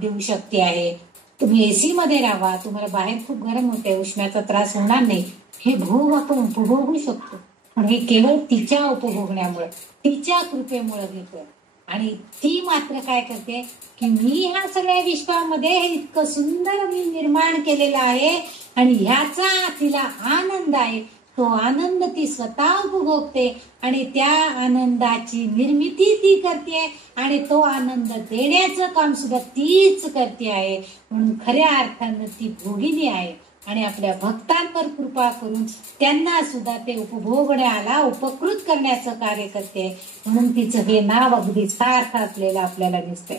देऊ शकते आहे, तुम्ही एसी मध्ये राहा, तुम्हाला बाहेर खूप गरम होते, उष्ण्याचा त्रास होणार नाही. हे भोग आपण उपभोगू शकतो, पण हे केवळ तिच्या उपभोगण्यामुळे, तिच्या कृपेमुळे घेतोय. आणि ती मात्र काय करते की मी ह्या सगळ्या विश्वामध्ये हे इतकं सुंदर मी निर्माण केलेलं आहे आणि ह्याचा तिला आनंद आहे. तो आनंद ती स्वतः उपभोगते आणि त्या आनंदाची निर्मिती ती करते आणि तो आनंद देण्याचं काम सुद्धा तीच करते आहे. म्हणून खऱ्या अर्थानं ती भोगिनी आहे आणि आपल्या भक्तांवर कृपा करून त्यांना सुद्धा ते उपभोगण्याला उपकृत करण्याचं कार्य करते. म्हणून तिचं हे नाव अगदी सार्थ असलेलं आपल्याला दिसतंय.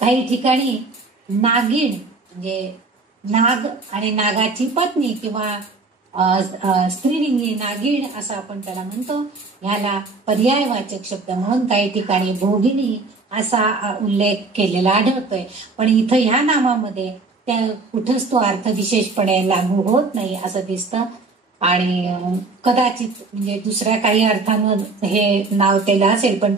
काही ठिकाणी नागिण म्हणजे नाग आणि नागाची पत्नी किंवा स्त्रीलिंगी नागिण असं आपण त्याला म्हणतो, ह्याला पर्यायवाचक शब्द म्हणून काही ठिकाणी भोगिनी असा उल्लेख केलेला आढळतोय. पण इथं ह्या नामामध्ये त्या कुठंच तो अर्थ विशेषपणे लागू होत नाही असं दिसतं. आणि कदाचित म्हणजे दुसऱ्या काही अर्थानं हे नाव त्याला असेल, पण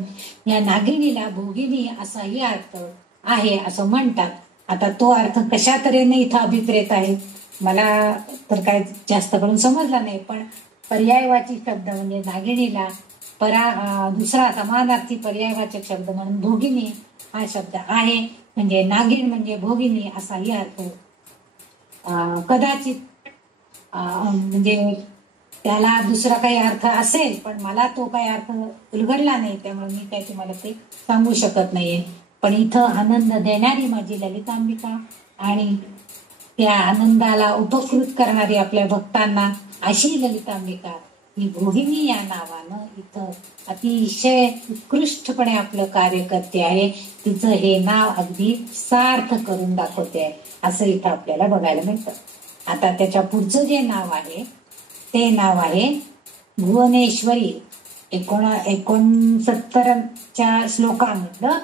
या नागिणीला भोगिनी असाही अर्थ आहे असं म्हणतात. आता तो अर्थ कशा तऱ्हेने इथं अभिप्रेत आहे मला तर काय जास्त करून समजला नाही. पण पर्यायवाची शब्द म्हणजे नागिणीला दुसरा समानार्थी पर्यायवाचक शब्द म्हणून भोगिनी हा शब्द आहे. म्हणजे नागिण म्हणजे भोगिनी असाही अर्थ कदाचित म्हणजे त्याला दुसरा काही अर्थ असेल, पण मला तो काही अर्थ उलगडला नाही, त्यामुळे मी काही तुम्हाला ते सांगू शकत नाहीये. पण इथं आनंद देणारी माझी ललितांबिका आणि त्या आनंदाला उपकृत करणारी आपल्या भक्तांना अशी ललितांबिका ही भोगिनी या नावानं इथं अतिशय उत्कृष्टपणे आपलं कार्य करते आहे. तिचं हे नाव अगदी सार्थ करून दाखवते आहे असं इथं आपल्याला बघायला मिळतं. आता त्याच्या पुढचं जे नाव आहे ते नाव आहे भुवनेश्वरी. 69च्या श्लोकामधलं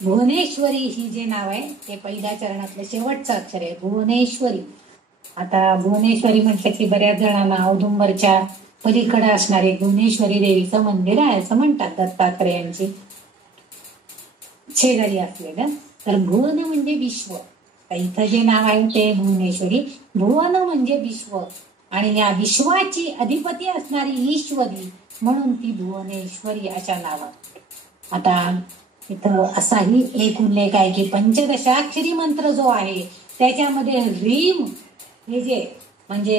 भुवनेश्वरी ही जे नाव आहे ते पहिल्या चरणातलं शेवटचं अक्षर आहे भुवनेश्वरी. आता भुवनेश्वरी म्हटलं की बऱ्याच जणांना औदुंबरच्या पलीकडे असणारे भुवनेश्वरी देवीचं मंदिर आहे असं म्हणतात, दत्तात्रेयांची शेजारी असलेलं. तर भुवन म्हणजे विश्व, इथं जे नाव आहे ते भुवनेश्वरी. भुवन म्हणजे विश्व आणि या विश्वाची अधिपती असणारी ईश्वरी म्हणून ती भुवनेश्वरी अशा नावात. आता इथं असाही एक उल्लेख आहे की पंचदशाक्षरी मंत्र जो आहे त्याच्यामध्ये रीम हे जे म्हणजे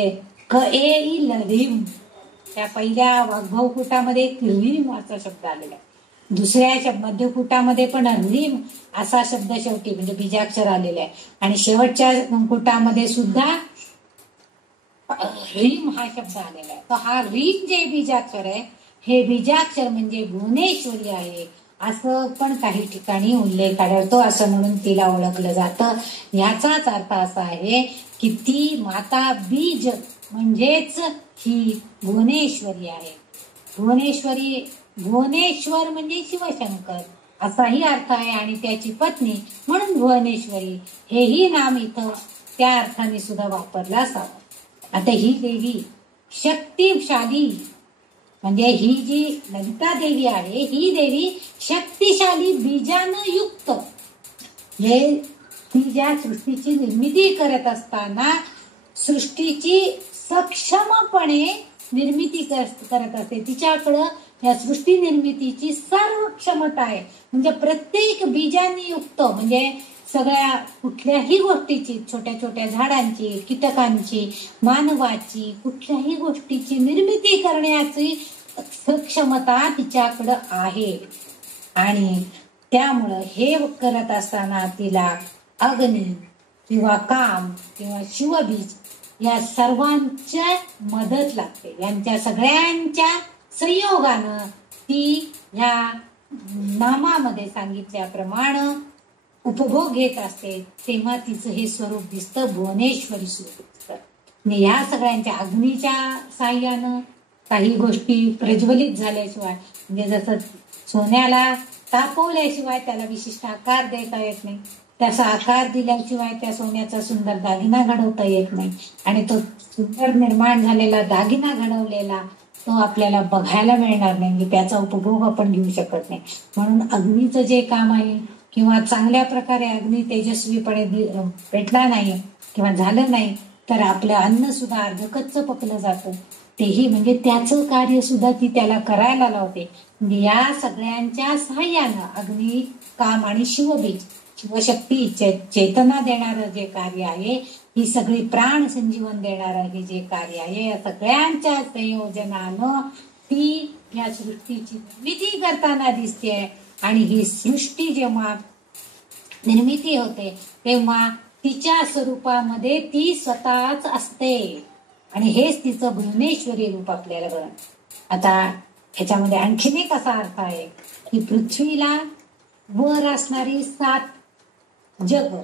रीम, त्या पहिल्या वाग्भवकुटामध्ये रीम असा शब्द आलेला आहे. दुसऱ्या मध्यकुटामध्ये पण रीम असा शब्द शेवटी म्हणजे बीजाक्षर आलेला आहे आणि शेवटच्या कुटामध्ये सुद्धा रीम हा शब्द आलेला आहे. तर हा रीम जे बीजाक्षर आहे हे बीजाक्षर म्हणजे भुवनेश्वरी आहे असं पण काही ठिकाणी उल्लेख आढळतो. असं म्हणून तिला ओळखलं जातं. याचाच अर्थ असा आहे की ती माता बीज म्हणजेच ही भुवनेश्वरी आहे. भुवनेश्वर म्हणजे शिवशंकर असाही अर्थ आहे आणि त्याची पत्नी म्हणून भुवनेश्वरी हेही नाम इथं त्या अर्थाने सुद्धा वापरलं असावं. आता ही देवी शक्तिशाली म्हणजे ही जी ललिता देवी आहे ही देवी शक्तिशाली बीजानं युक्त, हे ती ज्या सृष्टीची निर्मिती करत असताना सृष्टीची सक्षमपणे निर्मिती करत असते. तिच्याकडं या सृष्टी निर्मितीची सर्व क्षमता आहे. म्हणजे प्रत्येक बीजांनी युक्त म्हणजे सगळ्या कुठल्याही गोष्टीची, छोट्या छोट्या झाडांची, कीटकांची, मानवाची, कुठल्याही गोष्टीची निर्मिती करण्याची क्षमता तिच्याकडं आहे. आणि त्यामुळं हे करत असताना तिला अग्नी किंवा काम किंवा शिवबीज या सर्वांच्या मदत लागते. यांच्या सगळ्यांच्या संयोगानं ती ह्या नामामध्ये सांगितल्याप्रमाणे उपभोग घेत असते. तेव्हा तिचं हे स्वरूप दिसतं, भुवनेश्वरी स्वरूप दिसतं. या सगळ्यांच्या अग्नीच्या साह्यानं काही गोष्टी प्रज्वलित झाल्याशिवाय, म्हणजे जसं सोन्याला तापवल्याशिवाय त्याला विशिष्ट आकार देता येत नाही, त्याचा आकार दिल्याशिवाय त्या सोन्याचा सुंदर दागिना घडवता येत नाही. आणि तो सुंदर निर्माण झालेला दागिना घडवलेला तो आपल्याला बघायला मिळणार नाही, म्हणजे त्याचा उपभोग आपण घेऊ शकत नाही. म्हणून अग्नीचं जे काम आहे किंवा चांगल्या प्रकारे अग्नी तेजस्वीपणे पेटला नाही किंवा झालं नाही तर आपलं अन्न सुद्धा अर्धकच्च पकलं जातं. तेही म्हणजे त्याचं कार्य सुद्धा ती त्याला करायला लावते. म्हणजे या सगळ्यांच्या सहाय्यानं अग्नी, काम आणि शिवबीज, शिवशक्ती, चेतना देणारं जे कार्य आहे, ही सगळी प्राण संजीवन देणारं हे जे कार्य आहे, या सगळ्यांच्या संयोजनानं ती या सृष्टीची निर्मिती करताना दिसते. आणि ही सृष्टी जेव्हा निर्मिती होते तेव्हा तिच्या स्वरूपामध्ये ती स्वतःच असते. आणि हेच तिचं भुवनेश्वरी रूप आपल्याला बघ. आता ह्याच्यामध्ये आणखीन एक असा अर्थ आहे की पृथ्वीला वर असणारी 7 जग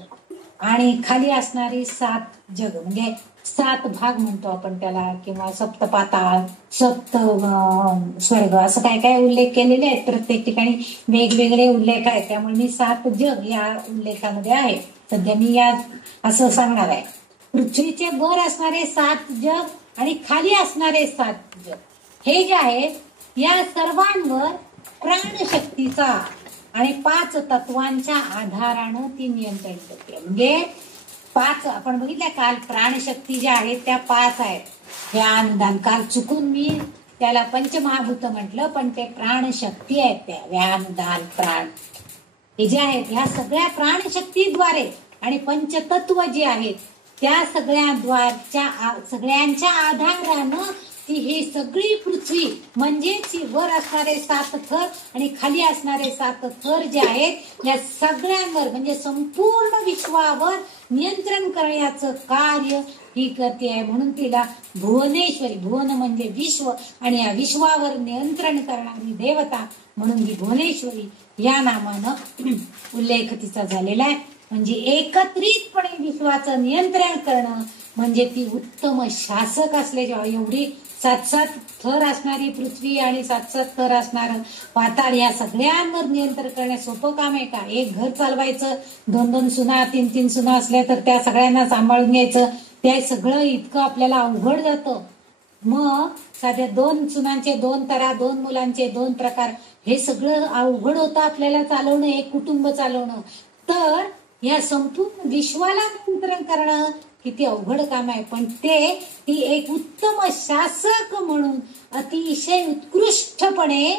आणि खाली असणारी 7 जग, म्हणजे 7 भाग म्हणतो आपण त्याला, किंवा सप्त पाताळ, सप्त स्वर्ग, असं काय काय उल्लेख केलेले आहेत. प्रत्येक ठिकाणी वेगवेगळे उल्लेख आहेत. त्यामुळे मी 7 जग या उल्लेखामध्ये आहे. सध्या मी या असं सांगणार आहे. पृथ्वीचे वर असणारे 7 जग आणि खाली असणारे 7 जग, हे जे आहेत या सर्वांवर प्राणशक्तीचा आणि 5 तत्वांच्या आधारानं ती नियंत्रण करते. म्हणजे 5 आपण बघितल्या काल, प्राणशक्ती ज्या आहेत त्या 5 आहेत. व्यान, काल चुकून मी त्याला पंचमहाभूत म्हटलं, पण ते प्राणशक्ती आहेत. त्या व्यान, दान, प्राण हे जे आहेत ह्या सगळ्या प्राणशक्तीद्वारे आणि पंचतत्व जे आहेत त्या सगळ्यांच्या आधारानं ती ही सगळी पृथ्वी, म्हणजेच वर असणारे 7 थर आणि खाली असणारे 7 थर जे आहेत या सगळ्यांवर, म्हणजे संपूर्ण विश्वावर नियंत्रण करण्याचं कार्य ही करते आहे. म्हणून तिला भुवनेश्वरी, भुवन म्हणजे विश्व, आणि या विश्वावर नियंत्रण करणारी देवता म्हणून ही भुवनेश्वरी या नामानं उल्लेख तिचा झालेला आहे. म्हणजे एकत्रितपणे विश्वाचं नियंत्रण करणं म्हणजे ती उत्तम शासक असल्याच्या, एवढी 7 थर असणारी पृथ्वी आणि 7 थर असणार पाताळ या सगळ्यांवर नियंत्रण करणे सोपं काम आहे का? एक घर चालवायचं, 2 सुना, 3 सुना असल्या तर त्या सगळ्यांना सांभाळून घ्यायचं, ते सगळं इतकं आपल्याला अवघड जातं. मग साध्या 2 सुनांचे 2 तरा, 2 मुलांचे 2 प्रकार, हे सगळं अवघड होतं आपल्याला चालवणं, एक कुटुंब चालवणं. तर या संपूर्ण विश्वाला नियंत्रण करणं किती अवघड काम आहे. पण ती एक उत्तम शासक म्हणून अतिशय उत्कृष्टपणे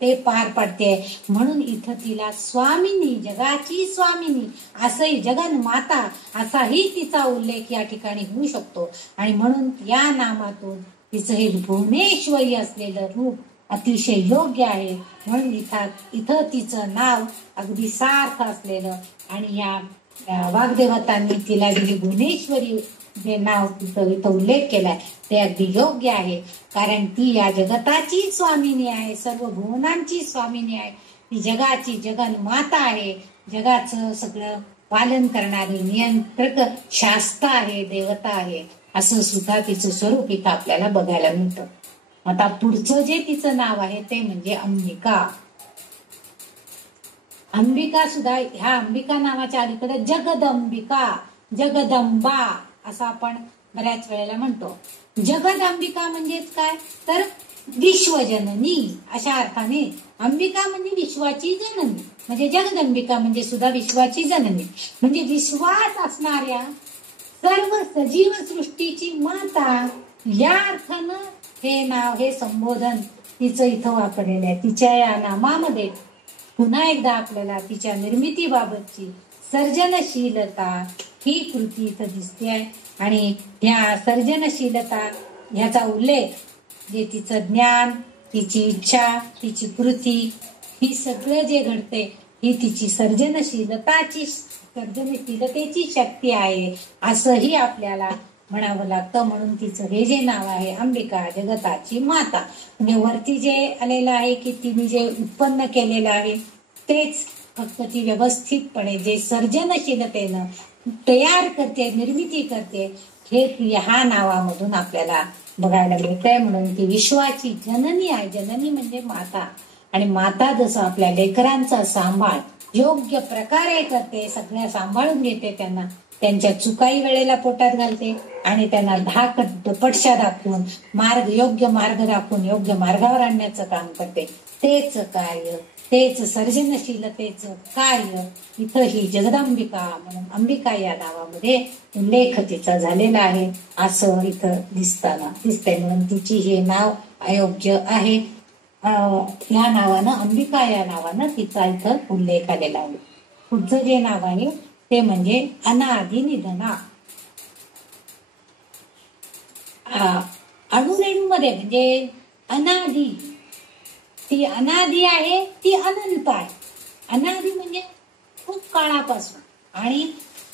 ते पार पडते. म्हणून इथं तिला स्वामिनी, जगाची स्वामिनी, असंही जगन्माता असाही तिचा उल्लेख या ठिकाणी होऊ शकतो. आणि म्हणून या नामातून तिचं हे भुवनेश्वरी असलेलं रूप अतिशय योग्य आहे. म्हणून इथं तिचं नाव अगदी सार्थ असलेलं, आणि या वाग्देवतांनी तिला जी भुवनेश्वरी जे नाव तिचं इथं उल्लेख केलाय ते अगदी योग्य आहे. कारण ती या जगताची स्वामिनी आहे, सर्व भुवनांची स्वामिनी आहे. ती जगाची जगन्माता आहे, जगाचं सगळं पालन करणारी नियंत्रक शास्ता आहे, देवता आहे. असं सुद्धा तिचं स्वरूप इथं आपल्याला बघायला मिळतं. आता पुढचं जे तिचं नाव आहे ते म्हणजे अंबिका. अंबिका सुद्धा, ह्या अंबिका नावाच्या अलीकडे जगदंबिका, जगदंबा असं आपण बऱ्याच वेळेला म्हणतो. जगदंबिका म्हणजेच काय तर विश्वजननी अशा अर्थाने. अंबिका म्हणजे विश्वाची जननी, म्हणजे जगदंबिका म्हणजे सुद्धा विश्वाची जननी, म्हणजे विश्वास असणाऱ्या सर्व सजीव सृष्टीची माता या अर्थानं हे नाव, हे संबोधन तिचं इथं वापरलेलं आहे. तिच्या या नामामध्ये पुन्हा एकदा आपल्याला तिच्या निर्मितीबाबतची सर्जनशीलता ही कृती इथं दिसते आहे. आणि ह्या सर्जनशीलता ह्याचा उल्लेख जे तिचं ज्ञान, तिची इच्छा, तिची कृती ही सगळं जे घडते ही तिची सर्जनशीलतेची शक्ती आहे असंही आपल्याला म्हणावं लागतं. म्हणून तिचं हे जे नाव आहे अंबिका, जगताची माता. म्हणजे वरती जे आलेलं आहे की तिने जे उत्पन्न केलेलं आहे तेच फक्त ती व्यवस्थितपणे जे सर्जनशीलतेनं तयार करते, निर्मिती करते, हे ह्या नावामधून आपल्याला बघायला मिळतंय. म्हणून ती विश्वाची जननी आहे. जननी म्हणजे माता. आणि माता जसं आपल्या लेकरांचा सांभाळ योग्य प्रकारे करते, सगळ्या सांभाळून घेते, त्यांना त्यांच्या चुकाई वेळेला पोटात घालते आणि त्यांना पटशा दाखवून योग्य मार्ग दाखवून योग्य मार्गावर आणण्याचं काम करते. तेच कार्य, तेच सर्जनशीलतेचं कार्य इथं ही जगदांबिका म्हणून अंबिका या नावामध्ये उल्लेख तिचा झालेला आहे असं इथं दिसतंय. म्हणून तिची हे नाव अयोग्य आहे. या नावानं, अंबिका या नावानं तिचा इथं उल्लेख आलेला आहे. पुढचं जे नाव आहे ते म्हणजे अनादि निधना. अणुरेणूमध्ये म्हणजे अनादि, ती अनादि आहे, ती अनंत आहे. अनादि म्हणजे खूप काळापासून आणि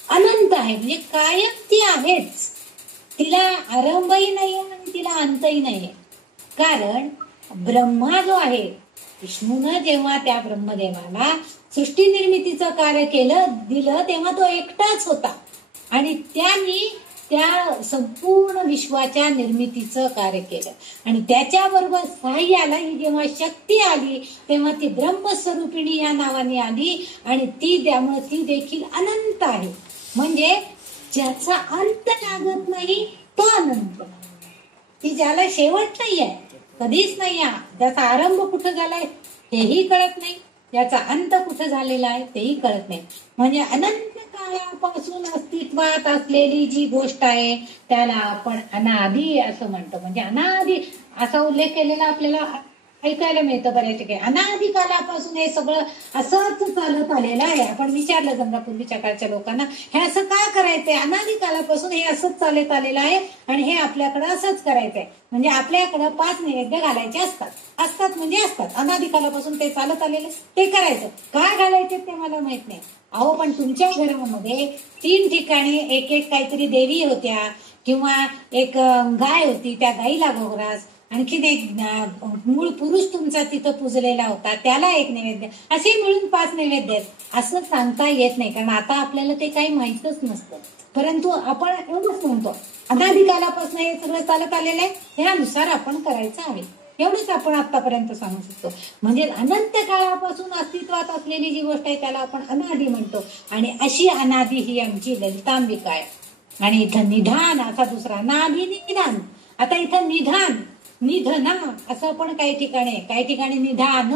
अनंत आहे म्हणजे कायम ती आहेच. तिला आरंभही नाही आणि तिला अंतही नाही. कारण ब्रह्मा जो आहे, विष्णूनं जेव्हा त्या ब्रह्मदेवाला सृष्टी निर्मितीचं कार्य दिलं तेव्हा तो एकटाच होता आणि त्यांनी त्या संपूर्ण विश्वाच्या निर्मितीचं कार्य केलं. आणि त्याच्याबरोबर सहाय्याला ही जेव्हा शक्ती आली तेव्हा ती ब्रह्मस्वरूपिणी या नावाने आली आणि त्यामुळे ती देखील अनंत आहे. म्हणजे ज्याचा अंत लागत नाही तो अनंत, ती ज्याला शेवट नाही आहे, कधीच नाही आहे, ज्याचा आरंभ कुठं झालाय हेही कळत नाही, ज्याचा अंत कुठं झालेला आहे तेही कळत नाही. म्हणजे अनंत काळापासून अस्तित्वात असलेली जी गोष्ट आहे त्याला आपण अनादि असं म्हणतो. म्हणजे अनादि असा उल्लेख केलेला आपल्याला ऐकायला मिळतं बऱ्याच ठिकाणी. अनादि कालापासून हे सगळं असंच चालत आलेलं आहे. आपण विचारलं समजा पूर्वीच्या काळच्या लोकांना हे असं का करायचंय, अनादि कालापासून हे असंच चालत आलेलं आहे आणि हे आपल्याकडं असंच करायचंय. म्हणजे आपल्याकडं 5 नैवेद्य घालायचे असतात म्हणजे असतात. अनादि कालापासून ते चालत आलेलं ते करायचं. का घालायचे ते मला माहित नाही. अहो पण तुमच्या घरामध्ये 3 ठिकाणी एक काहीतरी देवी होत्या किंवा एक गाय होती, त्या गाईला गोवरास, आणखीन एक मूळ पुरुष तुमचा तिथं पुजलेला होता त्याला एक नैवेद्य, असे मिळून 5 नैवेद्य आहेत असं सांगता येत नाही. कारण आता आपल्याला ते काही माहीतच नसतं. परंतु आपण एवढंच म्हणतो अनादि कालापासून हे सगळं चालत आलेलं आहे, त्यानुसार आपण करायचं आहे, एवढंच आपण आतापर्यंत सांगू शकतो. म्हणजे अनंत काळापासून अस्तित्वात असलेली जी गोष्ट आहे त्याला आपण अनादि म्हणतो. आणि अशी अनादि ही आमची ललितांबिका आहे. आणि इथं निधान असा दुसरा नाभी निधान. आता इथं निधना असं पण काही ठिकाणी निधान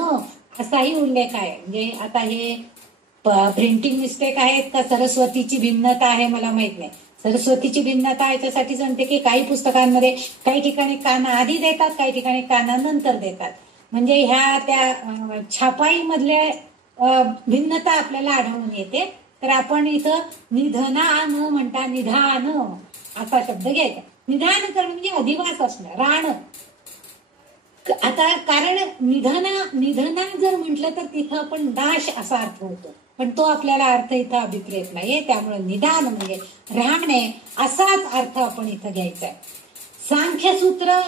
असाही उल्लेख आहे. म्हणजे आता हे प्रिंटिंग मिस्टेक आहेत का सरस्वतीची भिन्नता आहे मला माहित नाही. सरस्वतीची भिन्नता याच्यासाठी सांगते की काही पुस्तकांमध्ये काही ठिकाणी काना आधी देतात, काही ठिकाणी काना नंतर देतात. म्हणजे ह्या त्या छापाई मधल्या भिन्नता आपल्याला आढळून येते. तर आपण इथं निधना न म्हणता निधान असा शब्द घ्यायचा. निधान करणं म्हणजे अधिवास असणं, राहणं. आता कारण निधना जर म्हटलं तर तिथं आपण नाश असा अर्थ होतो, पण तो आपल्याला अर्थ इथं अभिप्रेत नाहीये. त्यामुळे निधान म्हणजे राहणे असाच अर्थ आपण इथं घ्यायचा आहे. सांख्यसूत्र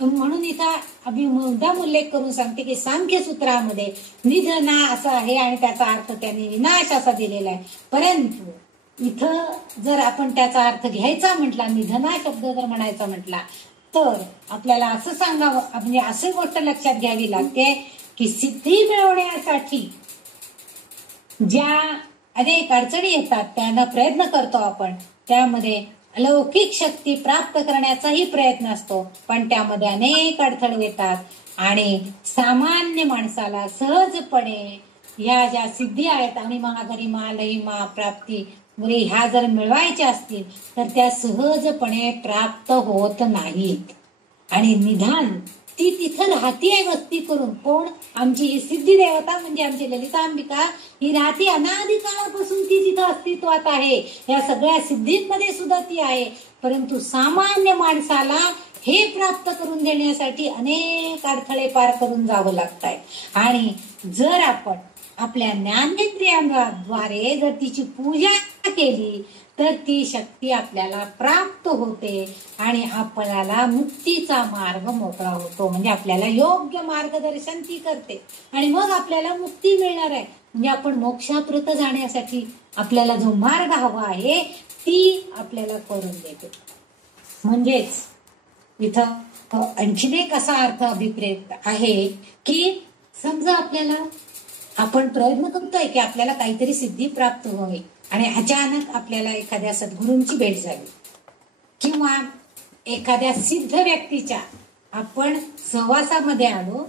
म्हणून इथं मुद्दाम उल्लेख करून सांगते की सांख्यसूत्रामध्ये निधना असा आहे आणि त्याचा अर्थ त्यांनी विनाश असा दिलेला आहे. परंतु इथं जर आपण त्याचा अर्थ घ्यायचा म्हटला, निधना शब्द जर म्हणायचा म्हटला तर आपल्याला असं सांगावं, म्हणजे अशी गोष्ट लक्षात घ्यावी लागते की सिद्धी मिळवण्यासाठी ज्या अनेक अडचणी येतात त्यांना प्रयत्न करतो आपण, त्यामध्ये अलौकिक शक्ती प्राप्त करण्याचाही प्रयत्न असतो, पण त्यामध्ये अनेक अडथळे येतात आणि सामान्य माणसाला सहजपणे ह्या ज्या सिद्धी आहेत आणि महागरिमा लहिमा प्राप्ती ह्या जर मिळवायच्या असतील तर त्या सहजपणे प्राप्त होत नाहीत. आणि निधान ती तिथं राहतीये वस्ती करून. कोण? आमची ही सिद्धी देवता म्हणजे आमची ललितांबिका ही राहती, अनादी काळापासून ती तिथं अस्तित्वात आहे. या सगळ्या सिद्धींमध्ये सुद्धा ती आहे. परंतु सामान्य माणसाला हे प्राप्त करून देण्यासाठी अनेक अडथळे पार करून जावं लागतंय. आणि जर आपण आपल्या ज्ञानेंद्रियांद्वारे जर तिची पूजा केली तर ती शक्ती आपल्याला प्राप्त होते आणि आपल्याला मुक्तीचा मार्ग मोकळा होतो. म्हणजे आपल्याला योग्य मार्गदर्शन ती करते आणि मग आपल्याला मुक्ती मिळणार आहे. म्हणजे आपण मोक्षाप्रत जाण्यासाठी आपल्याला जो मार्ग हवा आहे ती आपल्याला करून देते. म्हणजेच इथं आणखीन एक असा अर्थ अभिप्रेत आहे की समजा आपल्याला आपण प्रयत्न करतोय की आपल्याला काहीतरी सिद्धी प्राप्त व्हावी आणि अचानक आपल्याला एखाद्या सद्गुरूंची भेट झाली किंवा एखाद्या सिद्ध व्यक्तीच्या आपण सहवासामध्ये आलो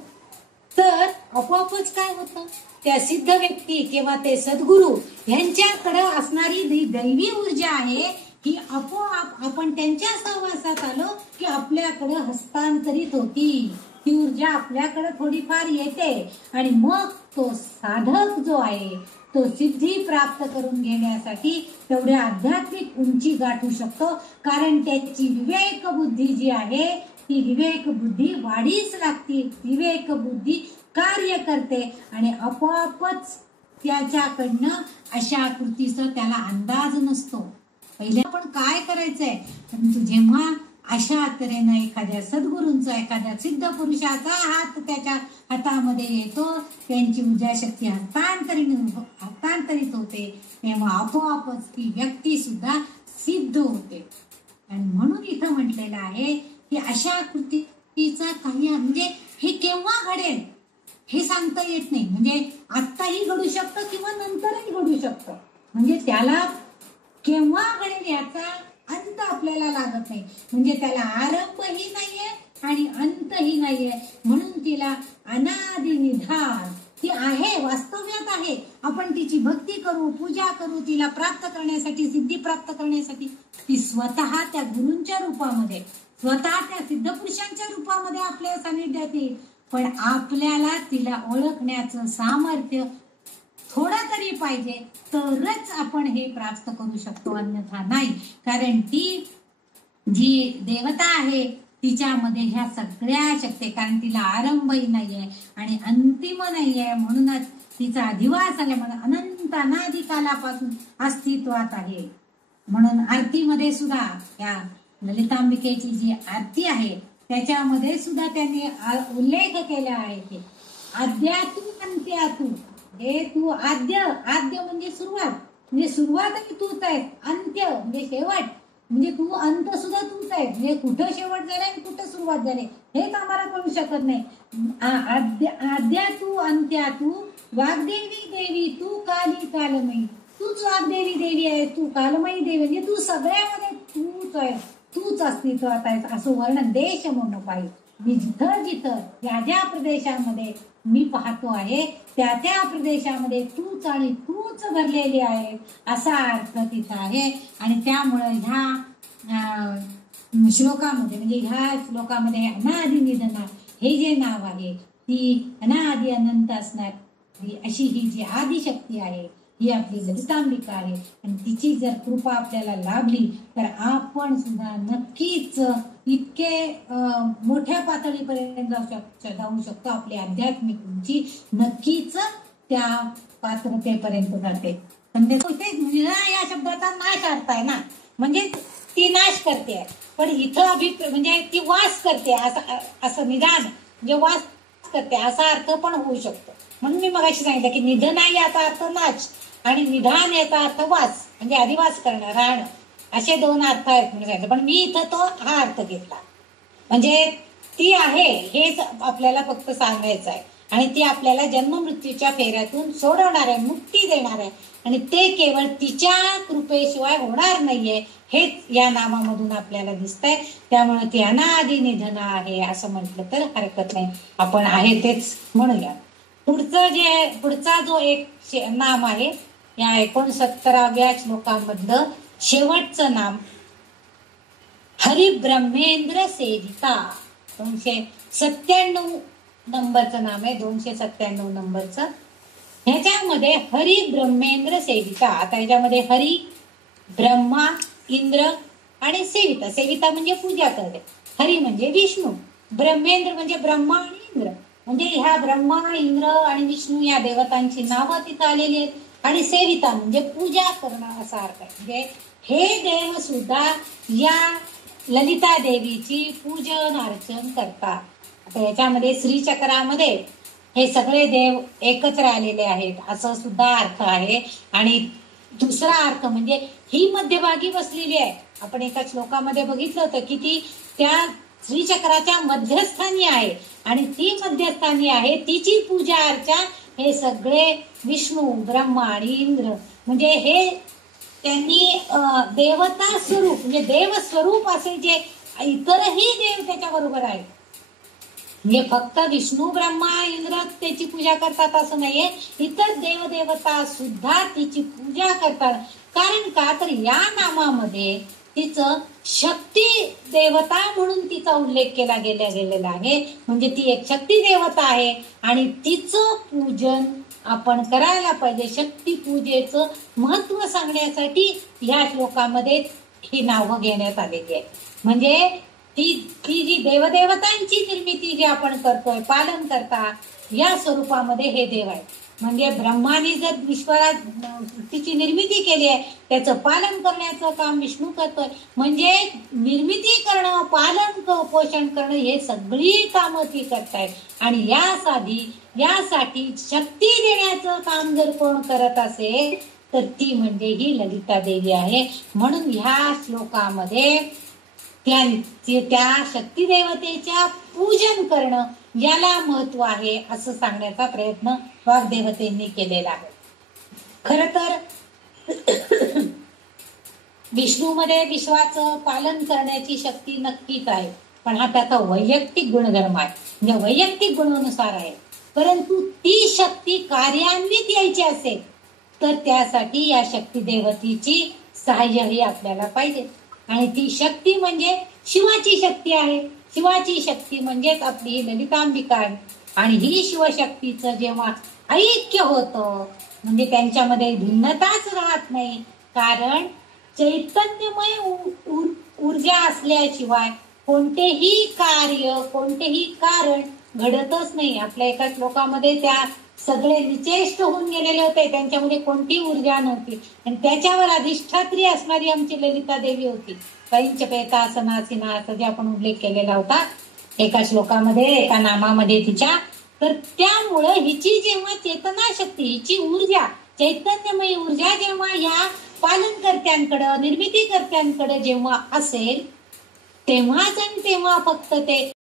तर आपोआपच काय होतं, त्या सिद्ध व्यक्ती किंवा ते सद्गुरू यांच्याकडे असणारी दैवी ऊर्जा आहे ही आपोआप आपण त्यांच्या सहवासात आलो की आपल्याकडे हस्तांतरित होती. ती ऊर्जा आपल्याकडे थोडीफार येते आणि मग तो साधक जो आहे तो सिद्धी प्राप्त करून घेण्यासाठी तेवढे आध्यात्मिक उंची गाठू शकतो. कारण त्याची विवेक बुद्धी जी आहे ती विवेक बुद्धी वाढीच लागते. विवेक बुद्धी कार्य करते आणि आपोआपच त्याच्याकडनं अशा कृतीचा त्याला अंदाज नसतो. पहिले आपण काय करायचंय, परंतु जेव्हा अशा तऱ्हेनं एखाद्या सद्गुरूंचा एखाद्या सिद्ध पुरुषाचा हात त्याच्या हातामध्ये येतो, त्यांची ऊर्जा शक्ती हस्तांतरित होते, तेव्हा आपोआपच ती व्यक्ती सुद्धा सिद्ध होते. आणि म्हणून इथं म्हटलेलं आहे की अशा कृतीचा काही म्हणजे हे केव्हा घडेल हे सांगता येत नाही. म्हणजे आत्ताही घडू शकतं किंवा नंतरही घडू शकतं. म्हणजे त्याला केव्हा घडेल याचा अंत आपल्याला लागत नाही. म्हणजे त्याला आरंभही नाहीये आणि अंतही नाहीये. म्हणून तिला अनादि निधान ती आहे, वास्तव्यात आहे. आपण तिची भक्ती करू, पूजा करू, तिला प्राप्त करण्यासाठी, सिद्धी प्राप्त करण्यासाठी ती स्वतः त्या गुरूंच्या रूपामध्ये, स्वतः त्या सिद्ध पुरुषांच्या रूपामध्ये आपल्या सानिध्यात येईल. पण आपल्याला तिला ओळखण्याचं सामर्थ्य थोडा तरी पाहिजे, तरच आपण हे प्राप्त करू शकतो, अन्यथा नाही. कारण ती जी देवता आहे तिच्यामध्ये ह्या सगळ्या शक्ती, कारण तिला आरंभही नाहीये आणि अंतिम नाहीये, म्हणूनच तिचा अधिवास आल्यामुळे अनंत अनादि कालापासून अस्तित्वात आहे. म्हणून आरतीमध्ये सुद्धा या ललितांबिकेची जी आरती आहे त्याच्यामध्ये सुद्धा त्यांनी उल्लेख केला आहे की आद्यातू अंत्यातू, हे तू आद्य, आद्य म्हणजे सुरुवात, म्हणजे सुरुवातही तूच आहे, अंत्य म्हणजे शेवट, म्हणजे तू अंत सुद्धा तूच आहे. म्हणजे कुठं शेवट झाले आणि कुठं सुरुवात झाली हेच आम्हाला कळू शकत नाही. आद्या तू अंत्या तू, वाग्देवी देवी तू, काली कालमयी तूच, वाग्देवी देवी आहे तू, कालमयी देवी म्हणजे तू सगळ्यामध्ये तूच आहे, तूच अस्तित्वात आहेस असं वर्णन. देश म्हणून पाहिजे, मी जिथं जिथं ज्या ज्या प्रदेशामध्ये मी पाहतो आहे त्या त्या प्रदेशामध्ये तूच आणि तूच भरलेली आहे असा अर्थ तिथं आहे. आणि त्यामुळे ह्या श्लोकामध्ये म्हणजे ह्या श्लोकामध्ये अनादि निधना हे जे नाव आहे ती अनादि अनंत असणारी अशी ही जी आदिशक्ती आहे ही आपली ललितांबिका आहे. आणि तिची जर कृपा आपल्याला लाभली तर आपण सुद्धा नक्कीच इतके मोठ्या पातळीपर्यंत जाऊ शकतो. आपली आध्यात्मिक उंची नक्कीच त्या पात्रतेपर्यंत जाते. या शब्दाचा नाश अर्थ आहे ना, म्हणजे ती नाश करते, पण इथं म्हणजे ती वास करते असं निदान म्हणजे वास करते असा अर्थ पण होऊ शकतो. म्हणून मी मगाशी सांगितलं की निधन याचा अर्थ नाश आणि निधान याचा अर्थ वास म्हणजे अधिवास करणं, राहणं, असे दोन अर्थ आहेत म्हणून सांगितलं. पण मी इथं तो हा अर्थ घेतला. म्हणजे ती आहे हेच आपल्याला फक्त सांगायचं आहे आणि ती आपल्याला जन्म मृत्यूच्या फेऱ्यातून सोडवणार आहे, मुक्ती देणार आहे आणि ते केवळ तिच्या कृपेशिवाय होणार नाहीये हेच या नामामधून आपल्याला दिसतंय. त्यामुळे ती अनादि निधना आहे असं म्हटलं तर हरकत नाही. आपण आहे तेच म्हणूया. पुढचा जो एक नाम आहे या 69व्या श्लोकामधलं शेवटचं नाम हरिब्रह्मेंद्र सेविता. 297 नंबरचं नाम आहे, 297 नंबरचं. ह्याच्यामध्ये हरी ब्रह्मेंद्र सेविता. आता ह्याच्यामध्ये हरी, ब्रह्मा, इंद्र आणि सेविता. सेविता म्हणजे पूजा करते. हरी म्हणजे विष्णू, ब्रह्मेंद्र म्हणजे ब्रह्मा आणि इंद्र. म्हणजे ह्या ब्रह्मा, इंद्र आणि विष्णू या देवतांची नावं तिथं आलेली आहेत. आणि सेविता म्हणजे पूजा करणं असा अर्थ आहे. म्हणजे हे देव सुद्धा या ललिता देवीची पूजन अर्चन करतात. आता याच्यामध्ये श्रीचक्रामध्ये हे सगळे देव एकत्र आलेले आहेत असं सुद्धा अर्थ आहे. आणि दुसरा अर्थ म्हणजे ही मध्यभागी बसलेली आहे. आपण एका श्लोकामध्ये बघितलं होतं की ती त्या श्रीचक्राच्या मध्यस्थानी आहे आणि ती मध्यस्थानी आहे, तिची पूजा अर्चा हे सगळे विष्णू, ब्रह्मा आणि इंद्र म्हणजे हे त्यांनी देवता स्वरूप म्हणजे देव स्वरूप असे जे इतरही देव त्याच्या बरोबर आहेत. म्हणजे फक्त विष्णू, ब्रह्मा, इंद्र त्याची पूजा करतात असं नाहीये, इतर देवदेवता सुद्धा तिची पूजा करतात. कारण का तर या नामामध्ये तिचं शक्ती देवता म्हणून तिचा उल्लेख केला गेलेला आहे. म्हणजे ती एक शक्ती देवता आहे आणि तिचं पूजन आपण करायला पाहिजे. शक्ती पूजेचं महत्व सांगण्यासाठी या श्लोकामध्ये ही नावं घेण्यात आलेली आहे. म्हणजे ती जी देवदेवतांची निर्मिती जी आपण करतोय, पालन करता, या स्वरूपामध्ये हे देव आहे. म्हणजे ब्रह्माने जर विश्वाला सृष्टीची निर्मिती केली आहे, त्याचं पालन करण्याचं काम विष्णू करतोय. म्हणजे निर्मिती करणं, पालन पोषण करणं हे सगळी कामं ती करतायत. आणि यासाठी शक्ती देण्याचं काम जर कोण करत असेल तर ती म्हणजे ही ललिता देवी आहे. म्हणून ह्या श्लोकामध्ये त्या शक्ती देवतेच्या पूजन करणं याला महत्व आहे असं सांगण्याचा प्रयत्न वाग्देवतेंनी केलेला आहे. खर तर विष्णूमध्ये विश्वाचं पालन करण्याची शक्ती नक्कीच आहे, पण हा त्याचा वैयक्तिक गुणधर्म आहे, म्हणजे वैयक्तिक गुणानुसार आहे. परंतु ती शक्ती कार्यान्वित यायची असेल तर त्यासाठी या शक्ती देवतेची सहाय्यही आपल्याला पाहिजे. आणि ती शक्ती म्हणजे शिवाची शक्ती आहे. शिवाची शक्ती म्हणजेच आपली ही ललितांबिका आहे. आणि ही शिवशक्तीचं जेव्हा ऐक्य होतं म्हणजे त्यांच्यामध्ये भिन्नताच राहत नाही, कारण चैतन्यमय ऊर्जा असल्याशिवाय कोणतेही कार्य, कोणतेही कारण घडतच नाही. आपल्या एका श्लोकामध्ये त्या सगळे निचेष्ट होऊन गेलेले होते, त्यांच्यामध्ये कोणती ऊर्जा नव्हती आणि त्याच्यावर अधिष्ठात्री असणारी आमची ललिता देवी होती. पंचपेतासनासीना असा जे आपण उल्लेख केलेला होता एका श्लोकामध्ये, एका नामामध्ये तिच्या. तर त्यामुळं हिची जेव्हा चेतना शक्ती, हिची ऊर्जा, चैतन्यमयी ऊर्जा जेव्हा या पालनकर्त्यांकडं, निर्मितीकर्त्यांकडे जेव्हा असेल तेव्हाच आणि तेव्हा फक्त ते